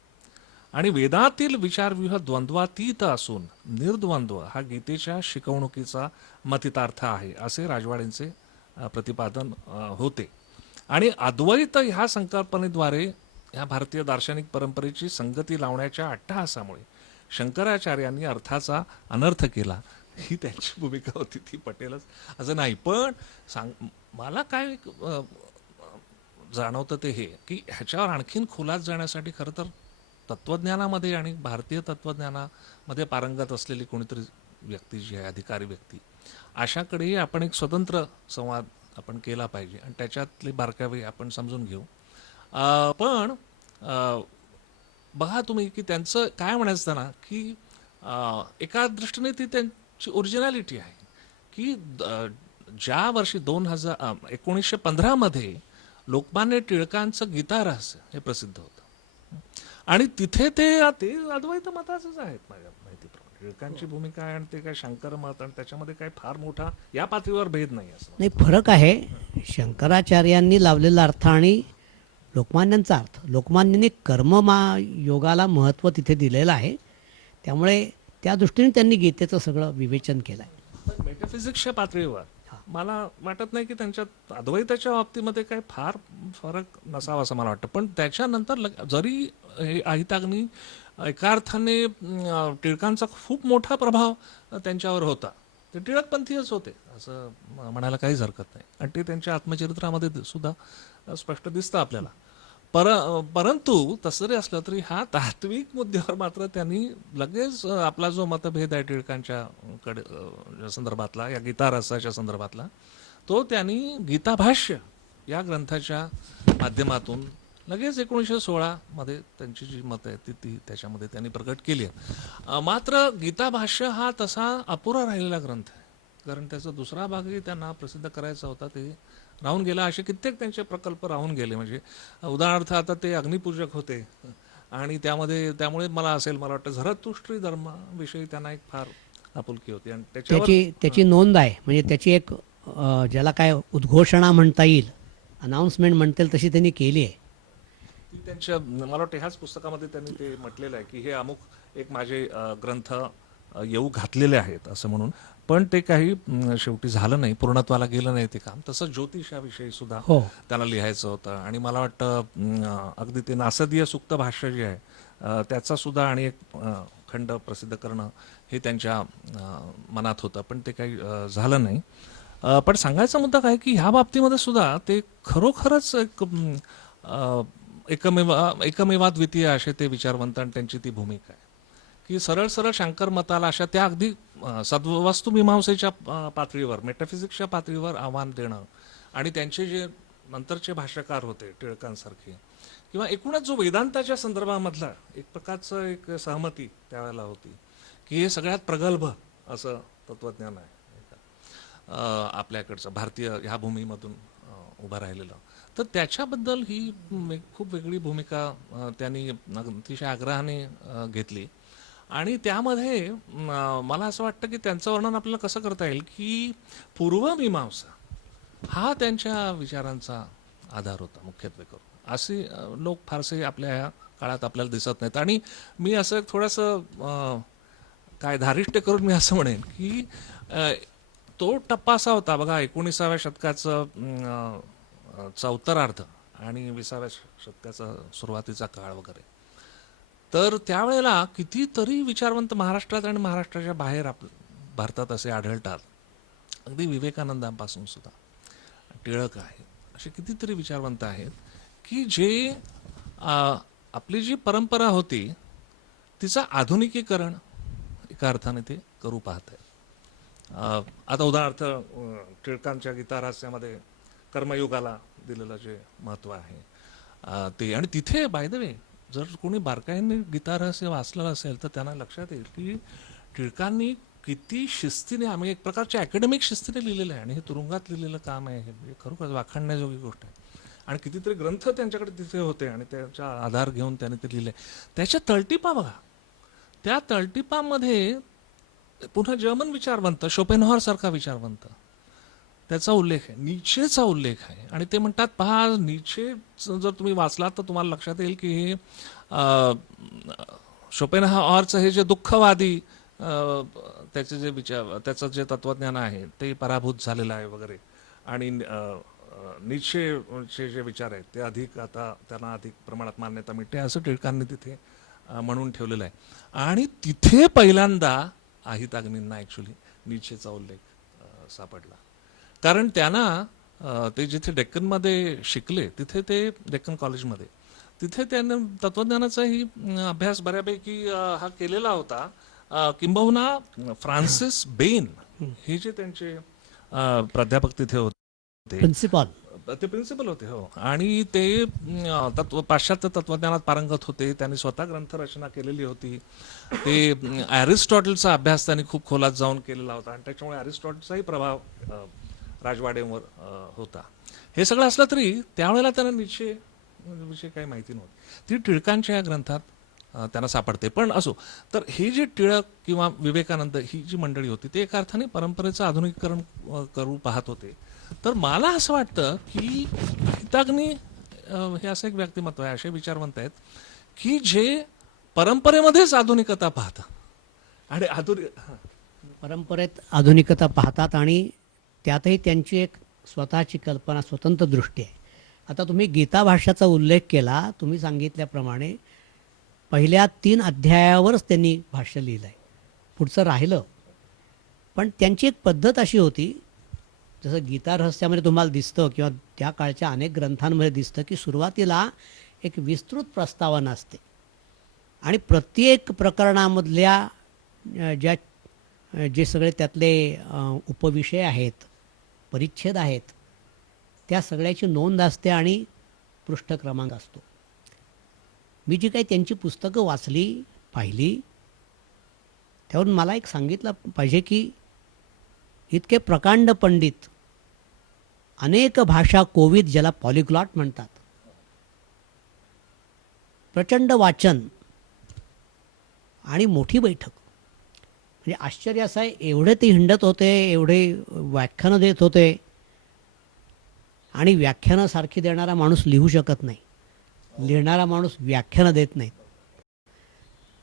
आणि वेदातील विचारव्यूह द्वंद्वातीत असून निर्द्वंद्व हा गीतेच्या शिकवणुकीचा मतितार्थ आहे असे राजवाडींचे प्रतिपादन होते. आणि अद्वैत ह्या संकल्पनेद्वारे ह्या भारतीय दार्शनिक परंपरेची संगती लावण्याच्या अट्टहासामुळे शंकराचार्यांनी अर्थाचा अनर्थ केला, ही त्यांची भूमिका होती. ती पटेलच असं नाही. पण मला काय जाणवतं ते हे की ह्याच्यावर आणखीन खोलात जाण्यासाठी खरं तर तत्त्वज्ञानामध्ये आणि भारतीय तत्त्वज्ञानामध्ये पारंगत असलेली कोणीतरी व्यक्ती जी आहे, अधिकारी व्यक्ती, अशाकडेही आपण एक स्वतंत्र संवाद आपण केला पाहिजे आणि त्याच्यातले बारकावे आपण समजून घेऊ. पण बघा तुम्ही की त्यांचं काय म्हणायचं ना की एका दृष्टीने ती त्यांची ओरिजिनॅलिटी आहे की ज्या वर्षी 1915 मध्ये लोकमान्य टिळकांचं गीता रहस्य हे प्रसिद्ध होतं आणि तिथे ते ते अद्वैत मताचंच आहेत माझ्या माहितीप्रमाणे. टिळकांची भूमिका आहे आणि ते काय शंकर मत आणि त्याच्यामध्ये काय फार मोठा या पातळीवर भेद नाही असं. नाही, फरक आहे. शंकराचार्यांनी लावलेला अर्थ आणि लोकमान्यांचा अर्थ. लोकमान्यांनी योगाला महत्त्व तिथे दिलेलं आहे, त्यामुळे त्या दृष्टीने त्यांनी गीतेचं सगळं विवेचन केलं आहे. पण मेटाफिजिक्सच्या पातळीवर मला वाटत नाही की त्यांच्यात अद्वैताच्या बाबतीमध्ये काही फार फरक नसावा असं मला वाटतं. पण त्याच्यानंतर जरी हे अहिताग्नी एका अर्थाने टिळकांचा खूप मोठा प्रभाव त्यांच्यावर होता, ते टिळकपंथीच होते असं म्हणायला काहीच हरकत नाही आणि ते त्यांच्या आत्मचरित्रामध्ये सुद्धा स्पष्ट दिसतं आपल्याला. परंतु तसं जरी असलं तरी हा तात्विक मुद्द्यावर मात्र त्यांनी लगेच आपला जो मतभेद आहे टिळकांच्या संदर्भातला, या गीता रसाच्या संदर्भातला, तो त्यांनी गीताभाष्य या ग्रंथाच्या माध्यमातून लगेच 1916 मध्ये त्यांची जी मतं आहेत ती त्याच्यामध्ये त्यांनी प्रकट केली आहे. मात्र गीताभाष्य हा तसा अपुरा राहिलेला ग्रंथ आहे, कारण त्याचा दुसरा भागही त्यांना प्रसिद्ध करायचा होता, ते राहून गेला. असे कित्येक त्यांचे प्रकल्प राहून गेले. म्हणजे उदाहरणार्थ आता ते अग्निपूजक होते आणि त्यामुळे मला वाटतं झरतुष्ट्री धर्माविषयी त्यांना एक फार आपुलकी होती आणि त्याची नोंद आहे. म्हणजे त्याची एक ज्याला काय उद्घोषणा म्हणता येईल, अनाऊन्समेंट म्हणता येईल, तशी त्यांनी केली आहे. ती त्यांच्या मला वाटतं ह्याच पुस्तकामध्ये त्यांनी ते म्हटलेलं आहे की हे अमुक एक माझे ग्रंथ येऊ घातलेले आहेत असं म्हणून. पण ते काही शेवटी झालं नाही, पूर्णत्वाला गेलं नाही ते काम. तसं ज्योतिषाविषयी सुद्धा त्याला लिहायचं होतं आणि मला वाटतं अगदी ते नासदीय सुक्त भाष्य जे आहे त्याचा सुद्धा आणि एक खंड प्रसिद्ध करणं हे त्यांच्या मनात होतं, पण ते काही झालं नाही. पण सांगायचा मुद्दा काय की ह्या बाबतीमध्ये सुद्धा ते खरोखरच एक एकमेवाद्वितीय असे ते विचारवंत आणि त्यांची ती भूमिका आहे की सरळ सरळ शंकर मताला अशा त्या अगदी वस्तुमीमांसेच्या पातळीवर, मेटाफिजिक्सच्या पातळीवर आव्हान देणं आणि त्यांचे जे नंतरचे भाष्यकार होते टिळकांसारखे, किंवा एकूणच जो वेदांताच्या संदर्भामधला एक प्रकारचं एक सहमती त्यावेळेला होती की हे सगळ्यात प्रगल्भ असं तत्वज्ञान आहे आपल्याकडचं भारतीय ह्या भूमीमधून उभं राहिलेलं. तर त्याच्याबद्दल ही खूप वेगळी भूमिका त्यांनी अतिशय आग्रहाने घेतली आणि त्यामध्ये मला असं वाटतं की त्यांचं वर्णन आपल्याला कसं करता येईल की पूर्वमीमांसा हा त्यांच्या विचारांचा आधार होता मुख्यत्वे करून. असे लोक फारसे आपल्या ह्या काळात आपल्याला दिसत नाहीत. आणि मी असं थोडंसं काय धारिष्ट्य करून मी असं म्हणेन की तो टप्पा असा होता बघा, 19व्या शतकाचं उत्तरार्ध आणि 20व्या शतकाचा सुरुवातीचा काळ वगैरे. तर त्यावेळेला कितीतरी विचारवंत महाराष्ट्रात आणि महाराष्ट्राच्या बाहेर भारतात असे आढळतात. अगदी विवेकानंदांपासून सुद्धा टिळक आहे, असे कितीतरी विचारवंत आहेत की जे आपली जी परंपरा होती तिचं आधुनिकीकरण एका अर्थाने ते करू पाहत आहेत. आता उदाहरणार्थ टिळकांच्या गीता रहस्यामध्ये कर्मयुगाला दिलेलं जे महत्त्व आहे ते, आणि तिथे बाय द वे जर कोणी बारकाईने गीता रहस्य वाचलेलं असेल तर त्यांना लक्षात येईल की टिळकांनी किती शिस्तीने, आम्ही एक प्रकारच्या अकॅडमिक शिस्तीने लिहिलेलं आहे आणि हे तुरुंगात लिहिलेलं काम आहे, हे खरोखर वाखाणण्याजोगी गोष्ट आहे. आणि कितीतरी ग्रंथ त्यांच्याकडे तिथे होते आणि त्याचा आधार घेऊन त्यांनी ते लिहिले. त्याच्या तळटीपा बघा, त्या तळटीपामध्ये पुन्हा जर्मन विचारवंत शोपेनहॉर सारखा विचारवंत त्याचा उल्लेख आहे, नीचेचा उल्लेख आहे. आणि ते म्हणतात पहा, नीचे जर तुम्ही वाचलात तर तुम्हाला लक्षात येईल की हे शोपेनहॉरचं हे जे दुःखवादी त्याचे जे त्याचं जे तत्वज्ञान आहे ते पराभूत झालेलं आहे वगैरे, आणि नीचेचे जे विचार आहेत ते अधिक आता त्यांना अधिक प्रमाणात मान्यता मिळते असं टिळकांनी तिथे म्हणून ठेवलेलं आहे. आणि तिथे पहिल्यांदा अहिताग्नींना ॲक्च्युली नीचेचा उल्लेख सापडला, कारण त्यांना ते जिथे डेक्कनमध्ये शिकले तिथे ते डेक्कन कॉलेजमध्ये तिथे त्याने तत्त्वज्ञानाचाही अभ्यास बऱ्यापैकी हा केलेला होता. किंबहुना फ्रान्सिस बेन हे जे त्यांचे प्राध्यापक तिथे होते, प्रिन्सिपॉल ते प्रिन्सिपल होते. हो, आणि ते पाश्चात्य तत्वज्ञानात पारंगत होते. त्यांनी स्वतः ग्रंथरचना केलेली होती. ते ॲरिस्टॉटलचा अभ्यास त्यांनी खूप खोलात जाऊन केलेला होता आणि त्याच्यामुळे ॲरिस्टॉटलचाही प्रभाव राजवाडेवर होता. हे सगळं असलं तरी त्यावेळेला त्यांना निश्चय विषयी काही माहिती नव्हती. ती टिळकांच्या या ग्रंथात त्यांना सापडते. पण असो, तर हे जे टिळक किंवा विवेकानंद ही जी मंडळी होती ते एका अर्थाने परंपरेचं आधुनिकीकरण करू पाहत होते. तर मला असं वाटतं की हिताग्नी हे असं एक व्यक्तिमत्व आहे, असे विचारवंत आहेत की जे परंपरेमध्येच आधुनिकता पाहतात आणि परंपरेत आधुनिकता पाहतात आणि त्यातही त्यांची एक स्वतःची कल्पना, स्वतंत्र दृष्टी आहे. आता तुम्ही गीता भाष्याचा उल्लेख केला, तुम्ही सांगितल्याप्रमाणे पहिल्या 3 अध्यायावरच त्यांनी भाष्य लिहिलं आहे, पुढचं राहिलं. पण त्यांची एक पद्धत अशी होती, जसं गीता रहस्यामध्ये तुम्हाला दिसतं किंवा त्या काळच्या अनेक ग्रंथांमध्ये दिसतं की सुरुवातीला एक विस्तृत प्रस्तावना असते आणि प्रत्येक प्रकरणामधल्या जे सगळे त्यातले उपविषय आहेत, परिच्छेद आहेत, त्या सगळ्याची नोंद असते आणि पृष्ठ क्रमांक असतो. मी जी काही त्यांची पुस्तकं वाचली, पाहिली, त्यावरून मला एक सांगितलं पाहिजे की इतके प्रकांड पंडित, अनेक भाषा कोविद ज्याला पॉलिग्लॉट म्हणतात, प्रचंड वाचन आणि मोठी बैठक. म्हणजे आश्चर्य असं आहे, एवढे ते हिंडत होते, एवढे व्याख्यानं देत होते आणि व्याख्यानं सारखी देणारा माणूस लिहू शकत नाही, लिहिणारा माणूस व्याख्यानं देत नाहीत.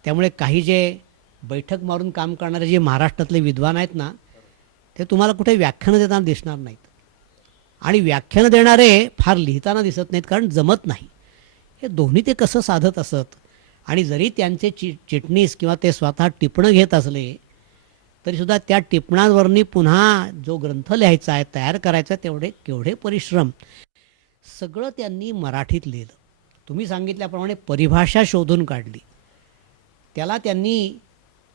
त्यामुळे काही जे बैठक मारून काम करणारे जे महाराष्ट्रातले विद्वान आहेत ना, ते तुम्हाला कुठे व्याख्यानं देताना दिसणार नाहीत आणि व्याख्यानं देणारे फार लिहिताना दिसत नाहीत, कारण जमत नाही. हे दोन्ही ते कसं साधत असत. आणि जरी त्यांचे चिटणीस किंवा ते स्वतः टिपणं घेत असले तरीसुद्धा त्या टिपणांवरनी पुन्हा जो ग्रंथ लिहायचा आहे, तयार करायचा, तेवढे केवढे परिश्रम, सगळं त्यांनी मराठीत लिहिलं. तुम्ही सांगितल्याप्रमाणे परिभाषा शोधून काढली, त्याला त्यांनी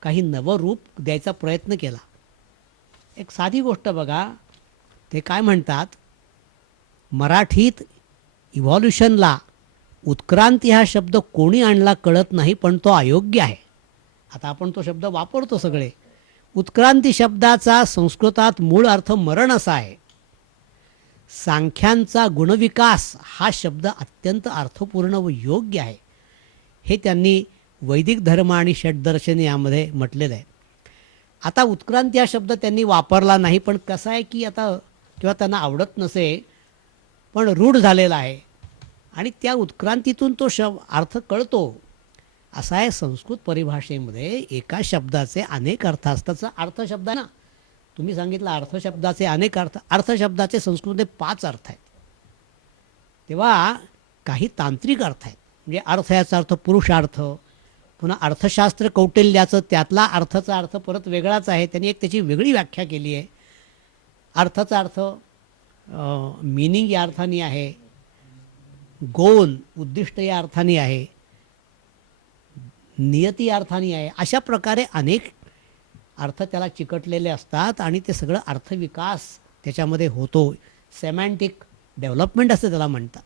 काही नवं रूप द्यायचा प्रयत्न केला. एक साधी गोष्ट बघा, ते काय म्हणतात, मराठीत इव्हॉल्युशनला उत्क्रांती हा शब्द कोणी आणला कळत नाही, पण तो अयोग्य आहे. आता आपण तो शब्द वापरतो सगळे. उत्क्रांती शब्दाचा संस्कृतात मूळ अर्थ मरण असा आहे. सांख्यांचा गुणविकास हा शब्द अत्यंत अर्थपूर्ण व योग्य आहे, हे त्यांनी वैदिक धर्म आणि षड्दर्शन यामध्ये म्हटलेलं आहे. आता उत्क्रांती हा शब्द त्यांनी वापरला नाही, पण कसं आहे की आता किंवा त्यांना आवडत नसे, पण रूढ झालेला आहे आणि त्या उत्क्रांतीतून तो अर्थ कळतो. असा आहे संस्कृत परिभाषेमध्ये एका शब्दाचे अनेक अर्थ असतात. अर्थशब्द आहे ना, तुम्ही सांगितलं अर्थशब्दाचे अनेक अर्थ, अर्थशब्दाचे संस्कृतमध्ये 5 अर्थ आहेत. तेव्हा काही तांत्रिक अर्थ आहेत, म्हणजे अर्थ याचा अर्थ पुरुषार्थ, पुन्हा अर्थशास्त्र कौटिल्याचं त्यातला अर्थाचा अर्थ परत वेगळाच आहे, त्यांनी एक त्याची वेगळी व्याख्या केली आहे. अर्थाचा अर्थ मीनिंग या अर्थाने आहे, गोल उद्दिष्ट या अर्थाने आहे, नियती या अर्थाने आहे. अशा प्रकारे अनेक अर्थ त्याला चिकटलेले असतात आणि ते सगळं अर्थविकास त्याच्यामध्ये होतो. सेमॅन्टिक डेव्हलपमेंट असं त्याला म्हणतात.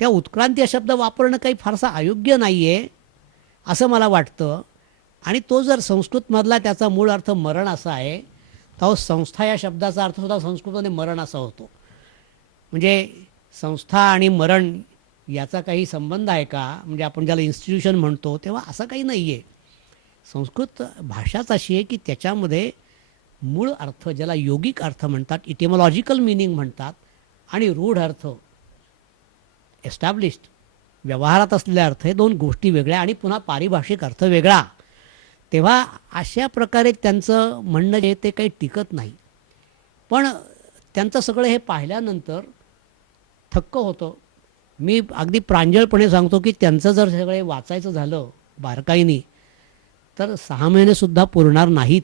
त्या उत्क्रांती हा शब्द वापरणं काही फारसा अयोग्य नाही आहे असं मला वाटतं. आणि तो जर संस्कृतमधला त्याचा मूळ अर्थ मरण असा आहे, तर संस्था या शब्दाचा अर्थसुद्धा संस्कृतमध्ये मरण असा होतो. म्हणजे संस्था आणि मरण याचा काही संबंध आहे का? म्हणजे आपण ज्याला इन्स्टिट्यूशन म्हणतो, तेव्हा असं काही नाही आहे. संस्कृत भाषाच अशी आहे की त्याच्यामध्ये मूळ अर्थ, ज्याला योगिक अर्थ म्हणतात, इटिमॉलॉजिकल मिनिंग म्हणतात, आणि रूढ अर्थ, एस्टॅब्लिश्ड व्यवहारात असलेले अर्थ, हे 2 गोष्टी वेगळ्या, आणि पुन्हा पारिभाषिक अर्थ वेगळा. तेव्हा अशा प्रकारे त्यांचं म्हणणं जे ते काही टिकत नाही. पण त्यांचं सगळं हे पाहिल्यानंतर थक्क होतं. मी अगदी प्रांजळपणे सांगतो की त्यांचं जर सगळे वाचायचं झालं बारकाईने तर 6 महिनेसुद्धा पुरणार नाहीत.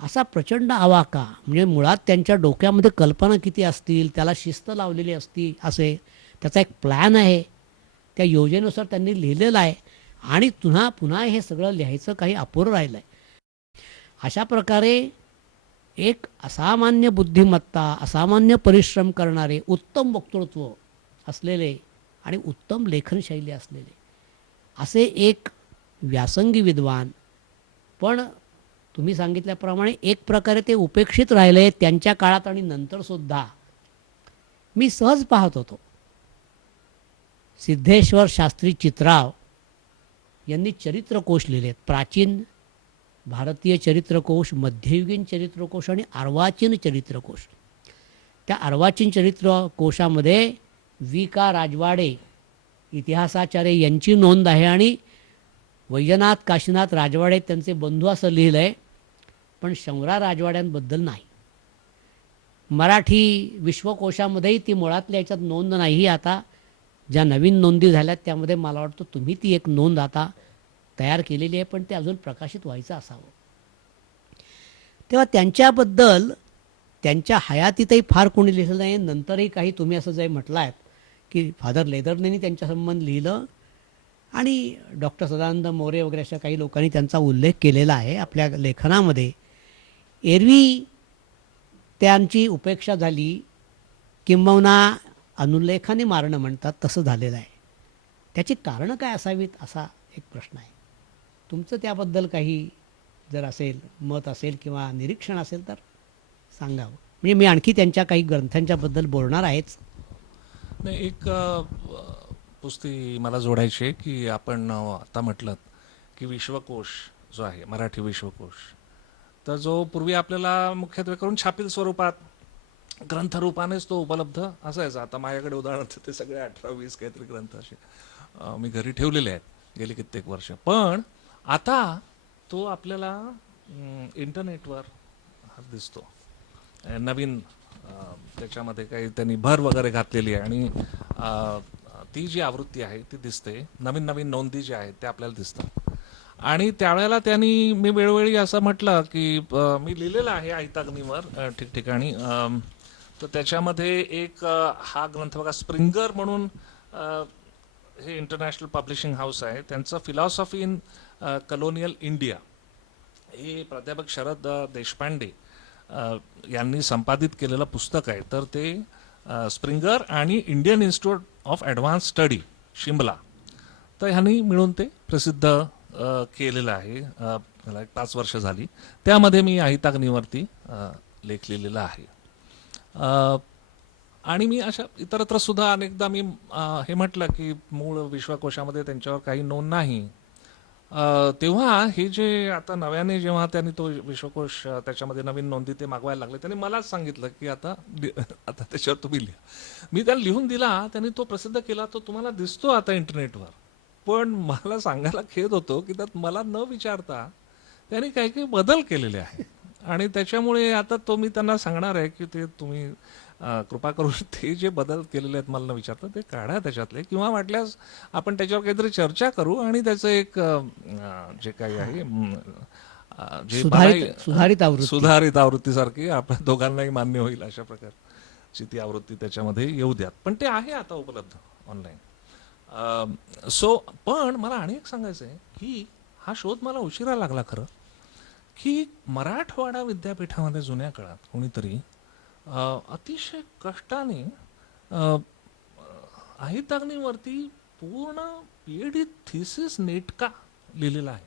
असा प्रचंड आवाका, म्हणजे मुळात त्यांच्या डोक्यामध्ये कल्पना किती असतील, त्याला शिस्त लावलेली असती असे, त्याचा एक प्लॅन आहे, त्या योजनेनुसार त्यांनी लिहिलेलं आहे आणि पुन्हा पुन्हा हे सगळं लिहायचं काही अपुरं राहिलं आहे. अशा प्रकारे एक असामान्य बुद्धिमत्ता, असामान्य परिश्रम करणारे, उत्तम वक्तृत्व असलेले आणि उत्तम लेखनशैली असलेले असे एक व्यासंगी विद्वान, पण तुम्ही सांगितल्याप्रमाणे एक प्रकारे ते उपेक्षित राहिले त्यांच्या काळात आणि नंतरसुद्धा. मी सहज पाहत होतो, सिद्धेश्वर शास्त्री चित्राव यांनी चरित्रकोश लिहिलेत. प्राचीन भारतीय चरित्रकोश, मध्ययुगीन चरित्रकोश आणि अर्वाचीन चरित्रकोश. त्या अर्वाचीन चरित्रकोशामध्ये वी.का. राजवाडे इतिहासाचार्य यांची नोंद आहे आणि वैजनाथ काशीनाथ राजवाडे त्यांचे बंधू असं लिहिलं आहे, पण शंभरा राजवाड्यांबद्दल नाही. मराठी विश्वकोशामध्येही ती मुळातल्या याच्यात नोंद नाही. आता ज्या नवीन नोंदी झाल्यात त्यामध्ये मला वाटतं तुम्ही ती एक नोंद आता तयार केलेली आहे, पण ते अजून प्रकाशित व्हायचं असावं. तेव्हा त्यांच्याबद्दल त्यांच्या हयातीतही फार कोणी लिहिलं नाही. नंतरही काही तुम्ही असं जे म्हटलं आहेत की फादर लेदरनेनी त्यांच्या संबंध लिहिलं आणि डॉक्टर सदानंद मोरे वगैरे अशा काही लोकांनी त्यांचा उल्लेख केलेला आहे आपल्या लेखनामध्ये. एरवी त्यांची उपेक्षा झाली, किंबहुना अनुल्लेखाने मारणं म्हणतात तसं झालेलं आहे. त्याची कारणं काय असावीत असा एक प्रश्न आहे. तुमचं त्याबद्दल काही जर असेल, मत असेल किंवा निरीक्षण असेल तर सांगावं. म्हणजे मी आणखी त्यांच्या काही ग्रंथांच्याबद्दल बोलणार आहेच. नाही, एक पुस्ती मला जोडायची आहे की आपण आता म्हटलं की विश्वकोश जो आहे, मराठी विश्वकोश, तर जो पूर्वी आपल्याला मुख्यत्वे करून छापील स्वरूपात ग्रंथरूपानेच तो उपलब्ध असायचा. आता माझ्याकडे उदाहरणार्थ ते सगळे 18-20 काहीतरी ग्रंथ असे मी घरी ठेवलेले आहेत गेली कित्येक वर्ष. पण आता तो आपल्याला इंटरनेटवर दिसतो. नवीन त्याच्यामध्ये काही त्यांनी भर वगैरे घातलेली आहे आणि ती जी आवृत्ती आहे ती दिसते. नवीन नवीन नोंदी ज्या आहेत त्या आपल्याला दिसतात. आणि त्यावेळेला त्यांनी, मी वेळोवेळी असं म्हटलं की मी लिहिलेलं आहे ऐताग्नीवर ठिकठिकाणी. तर त्याच्यामध्ये एक हा ग्रंथ बघा, स्प्रिंगर म्हणून हे इंटरनॅशनल पब्लिशिंग हाऊस आहे, त्यांचं फिलॉसॉफी इन कलोनियल इंडिया हे प्राध्यापक शरद देशपांडे यांनी संपादित केलेलं पुस्तक आहे. तर ते स्प्रिंगर आणि Indian institute of advance study Shimla, तर ह्यांनी मिळून ते प्रसिद्ध केलेलं आहे. मला 5 वर्ष झाली. त्यामध्ये मी ऐताग्नीवरती लेख लिहिलेला आहे. आणि मी अशा इतरत्र सुद्धा अनेकदा मी हे म्हटलं की मूळ विश्वकोशामध्ये त्यांच्यावर काही नोंद नाही. तेव्हा हे जे आता नव्याने जेव्हा त्यांनी तो विश्वकोश त्याच्यामध्ये नवीन नोंदी ते मागवायला लागले, त्यांनी मलाच सांगितलं की आता त्याच्यावर तुम्ही लिहा. मी त्याला लिहून दिला, त्यांनी तो प्रसिद्ध केला, तो तुम्हाला दिसतो आता इंटरनेटवर. पण मला सांगायला खेद होतो की त्यात मला न विचारता त्यांनी काही काही बदल केलेले आहे आणि त्याच्यामुळे आता तो मी त्यांना सांगणार आहे की ते तुम्ही कृपा करून ते जे बदल केलेले आहेत मला न विचारता ते काढा त्याच्यातले, किंवा वाटल्यास आपण त्याच्यावर काहीतरी चर्चा करू आणि त्याचं एक जे काही आहे जे सुधारित आवृत्तीसारखी आपल्या दोघांनाही मान्य होईल अशा प्रकारची ती आवृत्ती त्याच्यामध्ये येऊ द्यात. पण ते आहे आता उपलब्ध ऑनलाईन. पण मला आणि एक सांगायचं आहे की हा शोध मला उशिरा लागला खरं, की मराठवाडा विद्यापीठामध्ये जुन्या काळात कोणीतरी अतिशय कष्टाने ऐताग्नीवरती पूर्ण PhD थिसिस नेटका लिहिलेला आहे.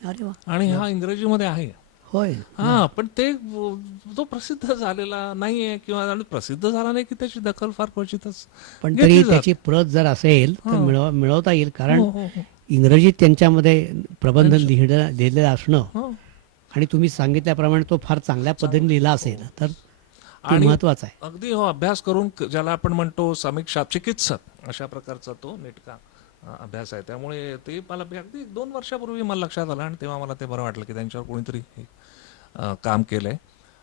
अरे वा. आणि हा इंग्रजीमध्ये आहे. होय. हा, पण ते तो प्रसिद्ध झालेला नाहीये, किंवा प्रसिद्ध झाला नाही की त्याची दखल फार क्वचितच पण घेतली तरी जाते. त्याची प्रत जर असेल तर हो. मिळवता येईल, कारण हो, हो, हो. इंग्रजीत त्यांच्यामध्ये प्रबंध लिहिलेलं असणं हो. आणि तुम्ही सांगितल्याप्रमाणे तो फार चांगल्या पद्धतीने लिहिला असेल तर ते आणि महत्वाचं आहे. अगदी अभ्यास करून ज्याला आपण म्हणतो समीक्षा चिकित्सक अशा प्रकारचा तो नेटका अभ्यास आहे. त्यामुळे ते मला अगदी 2 वर्षापूर्वी मला लक्षात आलं आणि तेव्हा मला ते बरं वाटलं की त्यांच्यावर कोणीतरी हे काम केलंय.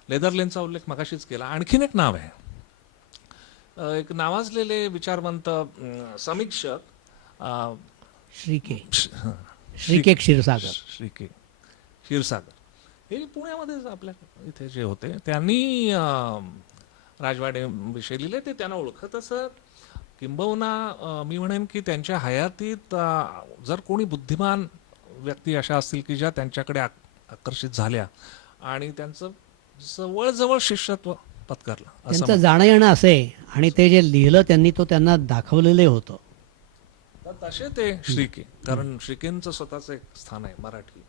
लेदरलेनचा उल्लेख मगाशीच केला. आणखीन एक नाव आहे, एक नावाजलेले विचारवंत समीक्षक श्री के क्षीरसागर. श्री के क्षीरसागर हे पुण्यामध्येच आपल्या इथे जे होते त्यांनी राजवाडेविषयी लिहिले, ते त्यांना ओळखत असत. किंबहुना मी म्हणेन की त्यांच्या हयातीत जर कोणी बुद्धिमान व्यक्ती अशा असतील की ज्या त्यांच्याकडे आकर्षित झाल्या आणि त्यांचं जवळजवळ शिष्यत्व पत्करलं असं त्यांचं जाणं येणं असे आणि ते जे लिहिलं त्यांनी तो त्यांना दाखवलेलं होतं. तर तसे ते श्रीके, कारण श्रीकेंचं स्वतःचं एक स्थान आहे मराठी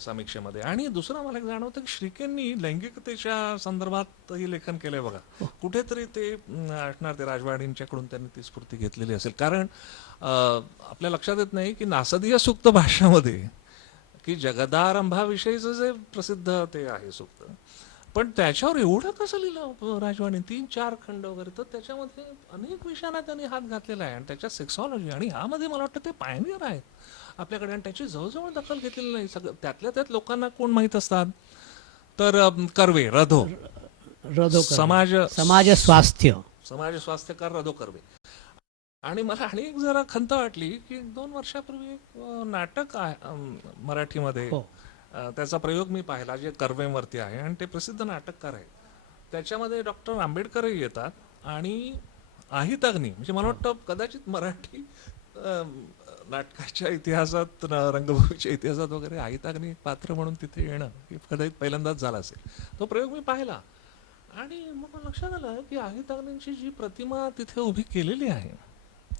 समीक्षेमध्ये. आणि दुसरं मला एक जाणवतं की श्रीकेंनी लैंगिकतेच्या संदर्भातही लेखन केलंय बघा. कुठेतरी ते असणार, ते राजवाडींच्याकडून त्यांनी ती स्फूर्ती घेतलेली असेल. कारण आपल्या लक्षात येत नाही की नासदीय सूक्त भाषामध्ये की जगदारंभाविषयीचं जे प्रसिद्ध ते आहे सूक्त, पण त्याच्यावर एवढं कसं लिहिलं राजवाणी, 3-4 खंड वगैरे. तर त्याच्यामध्ये अनेक विषयांना त्यांनी हात घातलेला आहे आणि त्याच्यात सेक्सॉलॉजी, आणि ह्यामध्ये मला वाटतं ते पायनियर आहेत आपल्याकडे, आणि त्याची जवळजवळ दखल घेतलेली नाही. सगळं त्यातल्या त्यात लोकांना कोण माहीत असतात तर कर्वे, रधो, समाज स्वास्थ्य, समाज स्वास्थ्यकार रधो कर्वे. आणि मला आणि एक जरा खंत वाटली की 2 वर्षापूर्वी एक नाटक आहे मराठीमध्ये, हो. त्याचा प्रयोग मी पाहिला, जे कर्वेवरती आहे आणि ते प्रसिद्ध नाटककार आहेत. त्याच्यामध्ये डॉक्टर आंबेडकरही येतात आणि अहिताग्नी, म्हणजे मला वाटतं कदाचित मराठी नाटकाच्या इतिहासात, रंगभूमीच्या इतिहासात वगैरे अहिताग्नी एक पात्र म्हणून तिथे येणं हे कदाचित पहिल्यांदाच झालं असेल. तो प्रयोग मी पाहिला आणि मग लक्षात आलं की अहिताग्नींची जी प्रतिमा तिथे उभी केलेली आहे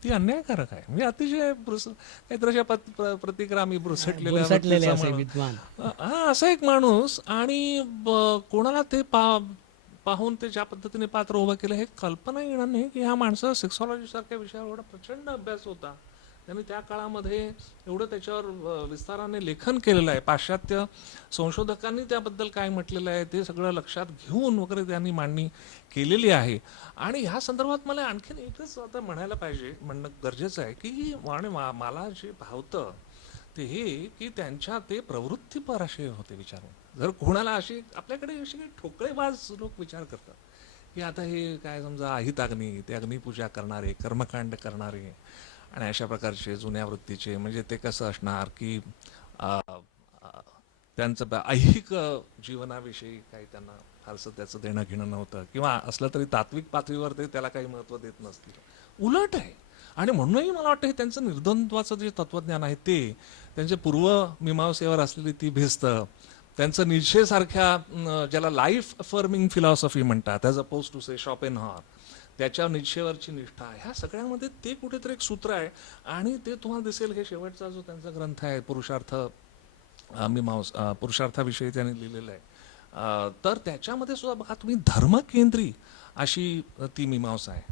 ती अन्यायकारक आहे. म्हणजे अतिशय काहीतरी अशा प्रतिक्रामी बुरसटलेले असे विद्वान. हा, असा एक माणूस, आणि कोणाला ते पाहून ते ज्या पद्धतीने पात्र उभं केलं हे कल्पना येणार नाही की ह्या माणसाचा सेक्सॉलॉजी सारख्या विषयावर एवढा प्रचंड अभ्यास होता. त्यांनी त्या काळामध्ये एवढं त्याच्यावर विस्ताराने लेखन केलेलं आहे. पाश्चात्य संशोधकांनी त्याबद्दल काय म्हटलेलं आहे ते सगळं लक्षात घेऊन वगैरे त्यांनी मांडणी केलेली आहे. आणि ह्या संदर्भात मला आणखीन एकच आता म्हणायला पाहिजे, म्हणणं गरजेचं आहे की आणि मला जे भावतं ते हे की त्यांच्या ते प्रवृत्तीपर असे होते विचारून. जर कोणाला अशी आपल्याकडे अशी ठोकळेबाज लोक विचार करतात की आता हे काय समजा अहिताग्नी, ते अग्निपूजा करणारे, कर्मकांड करणारे आणि अशा प्रकारचे जुन्या वृत्तीचे, म्हणजे ते कसं असणार की त्यांचं ऐहिक जीवनाविषयी काही त्यांना फारसं त्याचं देणं घेणं नव्हतं, किंवा असलं तरी तात्विक पातळीवर ते त्याला काही महत्त्व देत नसतील. उलट आहे. आणि म्हणूनही मला वाटतं हे त्यांचं निर्द्वंद्वाचं जे तत्वज्ञान आहे ते, त्यांचे पूर्वमीमांसेवर असलेली ती भिस्त, त्यांचं निश्चयसारख्या ज्याला लाईफ अफर्मिंग फिलॉसॉफी म्हणतात, ॲज अपोज टू से शॉपेनहॉर, त्याच्या निश्चयावरची निष्ठा, ह्या सगळ्यामध्ये ते कुठेतरी एक सूत्र आहे. आणि ते तुम्हाला दिसेल हे शेवटचा जो त्यांचा ग्रंथ आहे पुरुषार्थ पुरुषार्थाविषयी त्यांनी लिहिलेलं आहे. तर त्याच्यामध्ये सुद्धा बघा तुम्ही धर्मकेंद्री अशी ती मीमांसा आहे,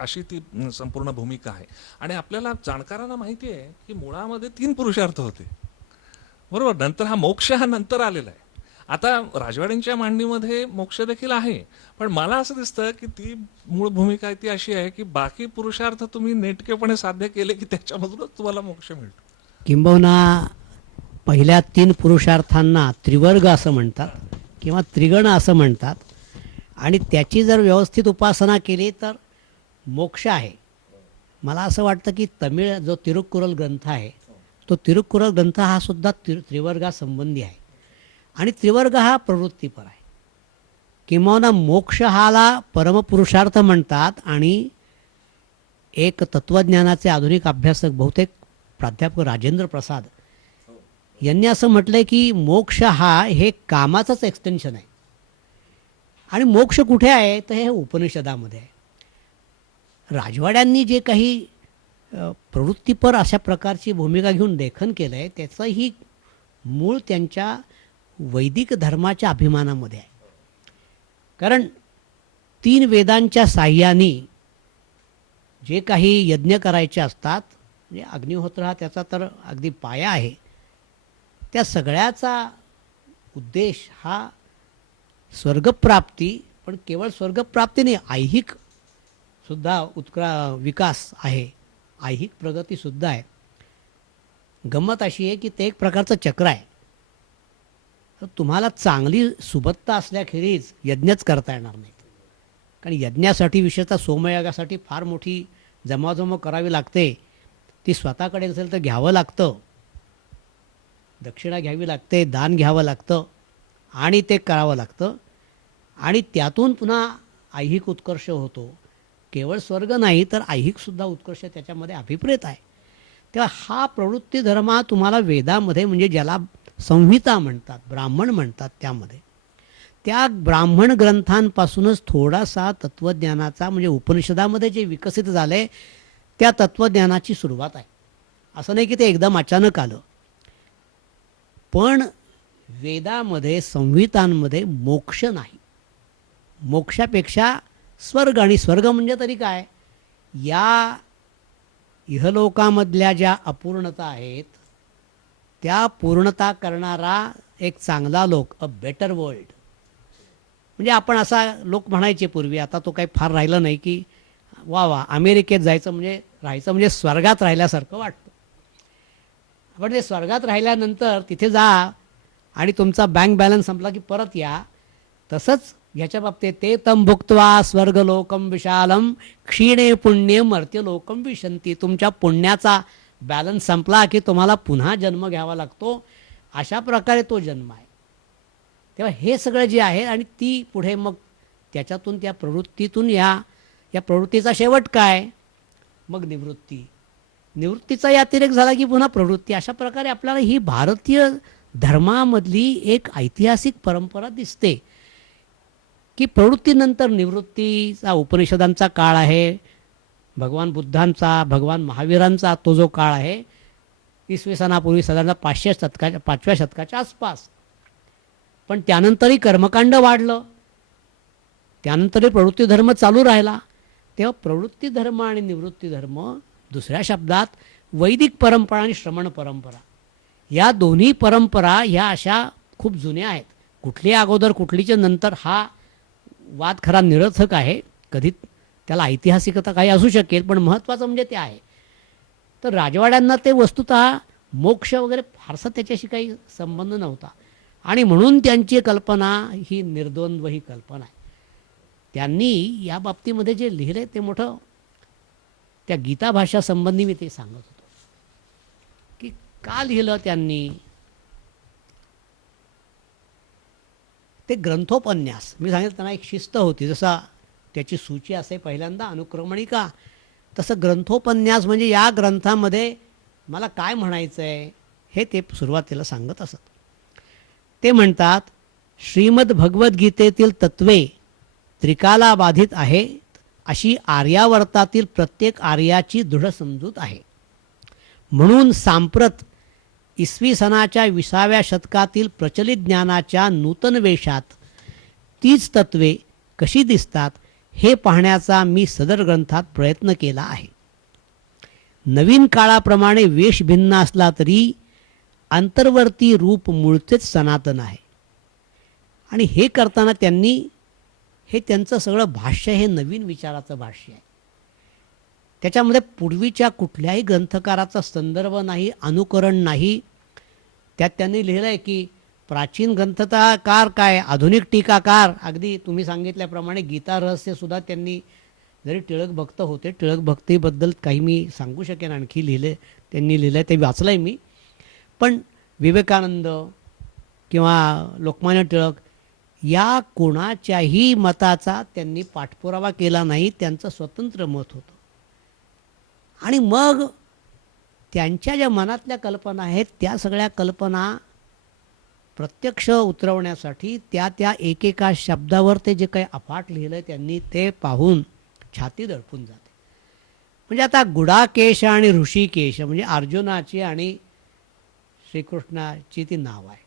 अशी ती संपूर्ण भूमिका आहे. आणि आपल्याला जाणकारांना माहिती आहे की मुळामध्ये 3 पुरुषार्थ होते, बरोबर. नंतर हा मोक्ष हा नंतर आलेला आहे. आता राजवाड्यांच्या मांडणीमध्ये मोक्ष देखील आहे, पण मला असं दिसतं की ती मूळ भूमिका ती अशी आहे की बाकी पुरुषार्थ तुम्ही नेटकेपणे साध्य केले की त्याच्यामधूनच तुम्हाला मोक्ष मिळतो. किंबहुना पहिल्या 3 पुरुषार्थांना त्रिवर्ग असं म्हणतात किंवा त्रिगण असं म्हणतात, आणि त्याची जर व्यवस्थित उपासना केली तर मोक्ष आहे. मला असं वाटतं की तमिळ जो तिरुक्कुरल ग्रंथ आहे, तो तिरुक्कुरल ग्रंथ हा सुद्धा त्रिवर्गासंबंधी आहे, आणि त्रिवर्ग हा प्रवृत्तीपर आहे. किंबहुना मोक्ष हाला परमपुरुषार्थ म्हणतात. आणि एक तत्त्वज्ञानाचे आधुनिक अभ्यासक बहुतेक प्राध्यापक राजेंद्र प्रसाद यांनी असं म्हटलंय की मोक्ष हा हे कामाचंच एक्सटेन्शन आहे. आणि मोक्ष कुठे आहे तर हे उपनिषदामध्ये आहे. राजवाड्यांनी जे काही प्रवृत्तीपर अशा प्रकारची भूमिका घेऊन लेखन केलं आहे त्याचंही मूळ त्यांच्या वैदिक धर्माच्या अभिमानामध्ये आहे. कारण 3 वेदांच्या साह्याने जे काही यज्ञ करायचे असतात, म्हणजे अग्निहोत्र हा त्याचा तर अगदी पाया आहे, त्या सगळ्याचा उद्देश हा स्वर्गप्राप्ती, पण केवळ स्वर्गप्राप्ती नाही, ऐहिक सुद्धा विकास आहे, ऐहिक प्रगतीसुद्धा आहे. गंमत अशी आहे की ते एक प्रकारचं चक्र आहे. तर तुम्हाला चांगली सुबत्ता असल्याखेरीज यज्ञच करता येणार नाहीत. कारण यज्ञासाठी, विशेषतः सोमयागासाठी फार मोठी जमावजमा करावी लागते. ती स्वतःकडे असेल तर घ्यावं लागतं, दक्षिणा घ्यावी लागते, दान घ्यावं लागतं. आणि ते करावं लागतं आणि त्यातून पुन्हा ऐहिक उत्कर्ष होतो. केवळ स्वर्ग नाही तर ऐहिकसुद्धा उत्कर्ष त्याच्यामध्ये अभिप्रेत आहे. तेव्हा हा प्रवृत्ती धर्म हा तुम्हाला वेदामध्ये म्हणजे ज्याला संहिता म्हणतात, ब्राह्मण म्हणतात, त्यामध्ये त्या ब्राह्मण ग्रंथांपासूनच थोडासा तत्त्वज्ञानाचा म्हणजे उपनिषदामध्ये जे विकसित झाले त्या तत्त्वज्ञानाची सुरुवात आहे. असं नाही की ते एकदम अचानक आलं. पण वेदामध्ये संहितांमध्ये मोक्ष नाही. मोक्षापेक्षा स्वर्ग, आणि स्वर्ग म्हणजे तरी काय, या इहलोकामधल्या ज्या अपूर्णता आहेत त्या पूर्णता करणारा एक चांगला लोक, अ बेटर वर्ल्ड. म्हणजे आपण असा लोक म्हणायचे पूर्वी, आता तो काही फार राहिलं नाही, की वा वा अमेरिकेत जायचं म्हणजे राहायचं म्हणजे स्वर्गात राहिल्यासारखं वाटतं. पण ते स्वर्गात राहिल्यानंतर तिथे जा आणि तुमचा बँक बॅलन्स संपला की परत या. तसंच ह्याच्या बाबतीत ते तम भुक्त्वा स्वर्गलोकम विशालम क्षीणे पुण्ये मर्त्यलोकम विशंती. तुमच्या पुण्याचा बॅलन्स संपला की तुम्हाला पुन्हा जन्म घ्यावा लागतो. अशा प्रकारे तो जन्म आहे. तेव्हा हे सगळं जे आहे आणि ती पुढे मग त्याच्यातून त्या प्रवृत्तीतून या प्रवृत्तीचा शेवट काय, मग निवृत्ती. निवृत्तीचा अतिरेक झाला की पुन्हा प्रवृत्ती. अशा प्रकारे आपल्याला ही भारतीय धर्मामधली एक ऐतिहासिक परंपरा दिसते की प्रवृत्तीनंतर निवृत्तीचा उपनिषदांचा काळ आहे, भगवान बुद्धांचा, भगवान महावीरांचा तो जो काळ आहे इसवी सनापूर्वी साधारण 5व्या शतकाच्या आसपास. पण त्यानंतरही कर्मकांड वाढलं, त्यानंतरही प्रवृत्ती धर्म चालू राहिला. तेव्हा प्रवृत्ती धर्म आणि निवृत्ती धर्म, दुसऱ्या शब्दात वैदिक परंपरा आणि श्रमण परंपरा, या दोन्ही परंपरा ह्या अशा खूप जुन्या आहेत. कुठली अगोदर कुठलीच्या नंतर हा वाद खरा निरर्थक आहे. कधी त्याला ऐतिहासिकता काही असू शकेल, पण महत्त्वाचं म्हणजे ते आहे. तर राजवाड्यांना ते वस्तुतः मोक्ष वगैरे फारसा त्याच्याशी काही संबंध नव्हता आणि म्हणून त्यांची कल्पना ही निर्द्वंद्व ही कल्पना आहे. त्यांनी या बाबतीमध्ये जे लिहिलं आहे ते मोठं, त्या गीता भाषा संबंधी मी ते सांगत होतो की का लिहिलं त्यांनी. ते ग्रंथोपन्यास, मी सांगितलं त्यांना एक शिस्त होती, जसा त्याची सूची असे पहिल्यांदा अनुक्रमणिका, तसं ग्रंथोपन्यास म्हणजे या ग्रंथामध्ये मला काय म्हणायचं आहे हे ते सुरुवातीला सांगत असत. ते म्हणतात, श्रीमद भगवद्गीतेतील तत्वे त्रिकाला बाधित आहेत अशी आर्यावर्तातील प्रत्येक आर्याची दृढ समजूत आहे. म्हणून सांप्रत इसवी सनाच्या 20व्या शतकातील प्रचलित ज्ञानाच्या नूतन वेशात तीच तत्वे कशी दिसतात हे पाहण्याचा मी सदर ग्रंथात प्रयत्न केला आहे. नवीन काळाप्रमाणे वेश भिन्न असला तरी अंतर्वर्ती रूप मूळचेच सनातन आहे. आणि हे करताना त्यांनी हे त्यांचं सगळं भाष्य हे नवीन विचाराचं भाष्य आहे. त्याच्यामध्ये पूर्वीच्या कुठल्याही ग्रंथकाराचा संदर्भ नाही, अनुकरण नाही. त्यात त्यांनी लिहिलं आहे की प्राचीन ग्रंथकार काय, आधुनिक टीकाकार, अगदी तुम्ही सांगितल्याप्रमाणे गीता रहस्यसुद्धा त्यांनी, जरी टिळक भक्त होते, टिळक भक्तीबद्दल काही मी सांगू शकेन, आणखी त्यांनी लिहिलं आहे ते वाचलं आहे मी. पण विवेकानंद किंवा लोकमान्य टिळक या कोणाच्याही मताचा त्यांनी पाठपुरावा केला नाही. त्यांचं स्वतंत्र मत होतं. आणि मग त्यांच्या ज्या मनातल्या कल्पना आहेत त्या सगळ्या कल्पना प्रत्यक्ष उतरवण्यासाठी त्या एकेका शब्दावर ते जे काही अफाट लिहिलं आहे त्यांनी ते पाहून छाती दडपून जाते. म्हणजे आता गुडाकेश आणि ऋषिकेश म्हणजे अर्जुनाची आणि श्रीकृष्णाची ती नावं आहेत.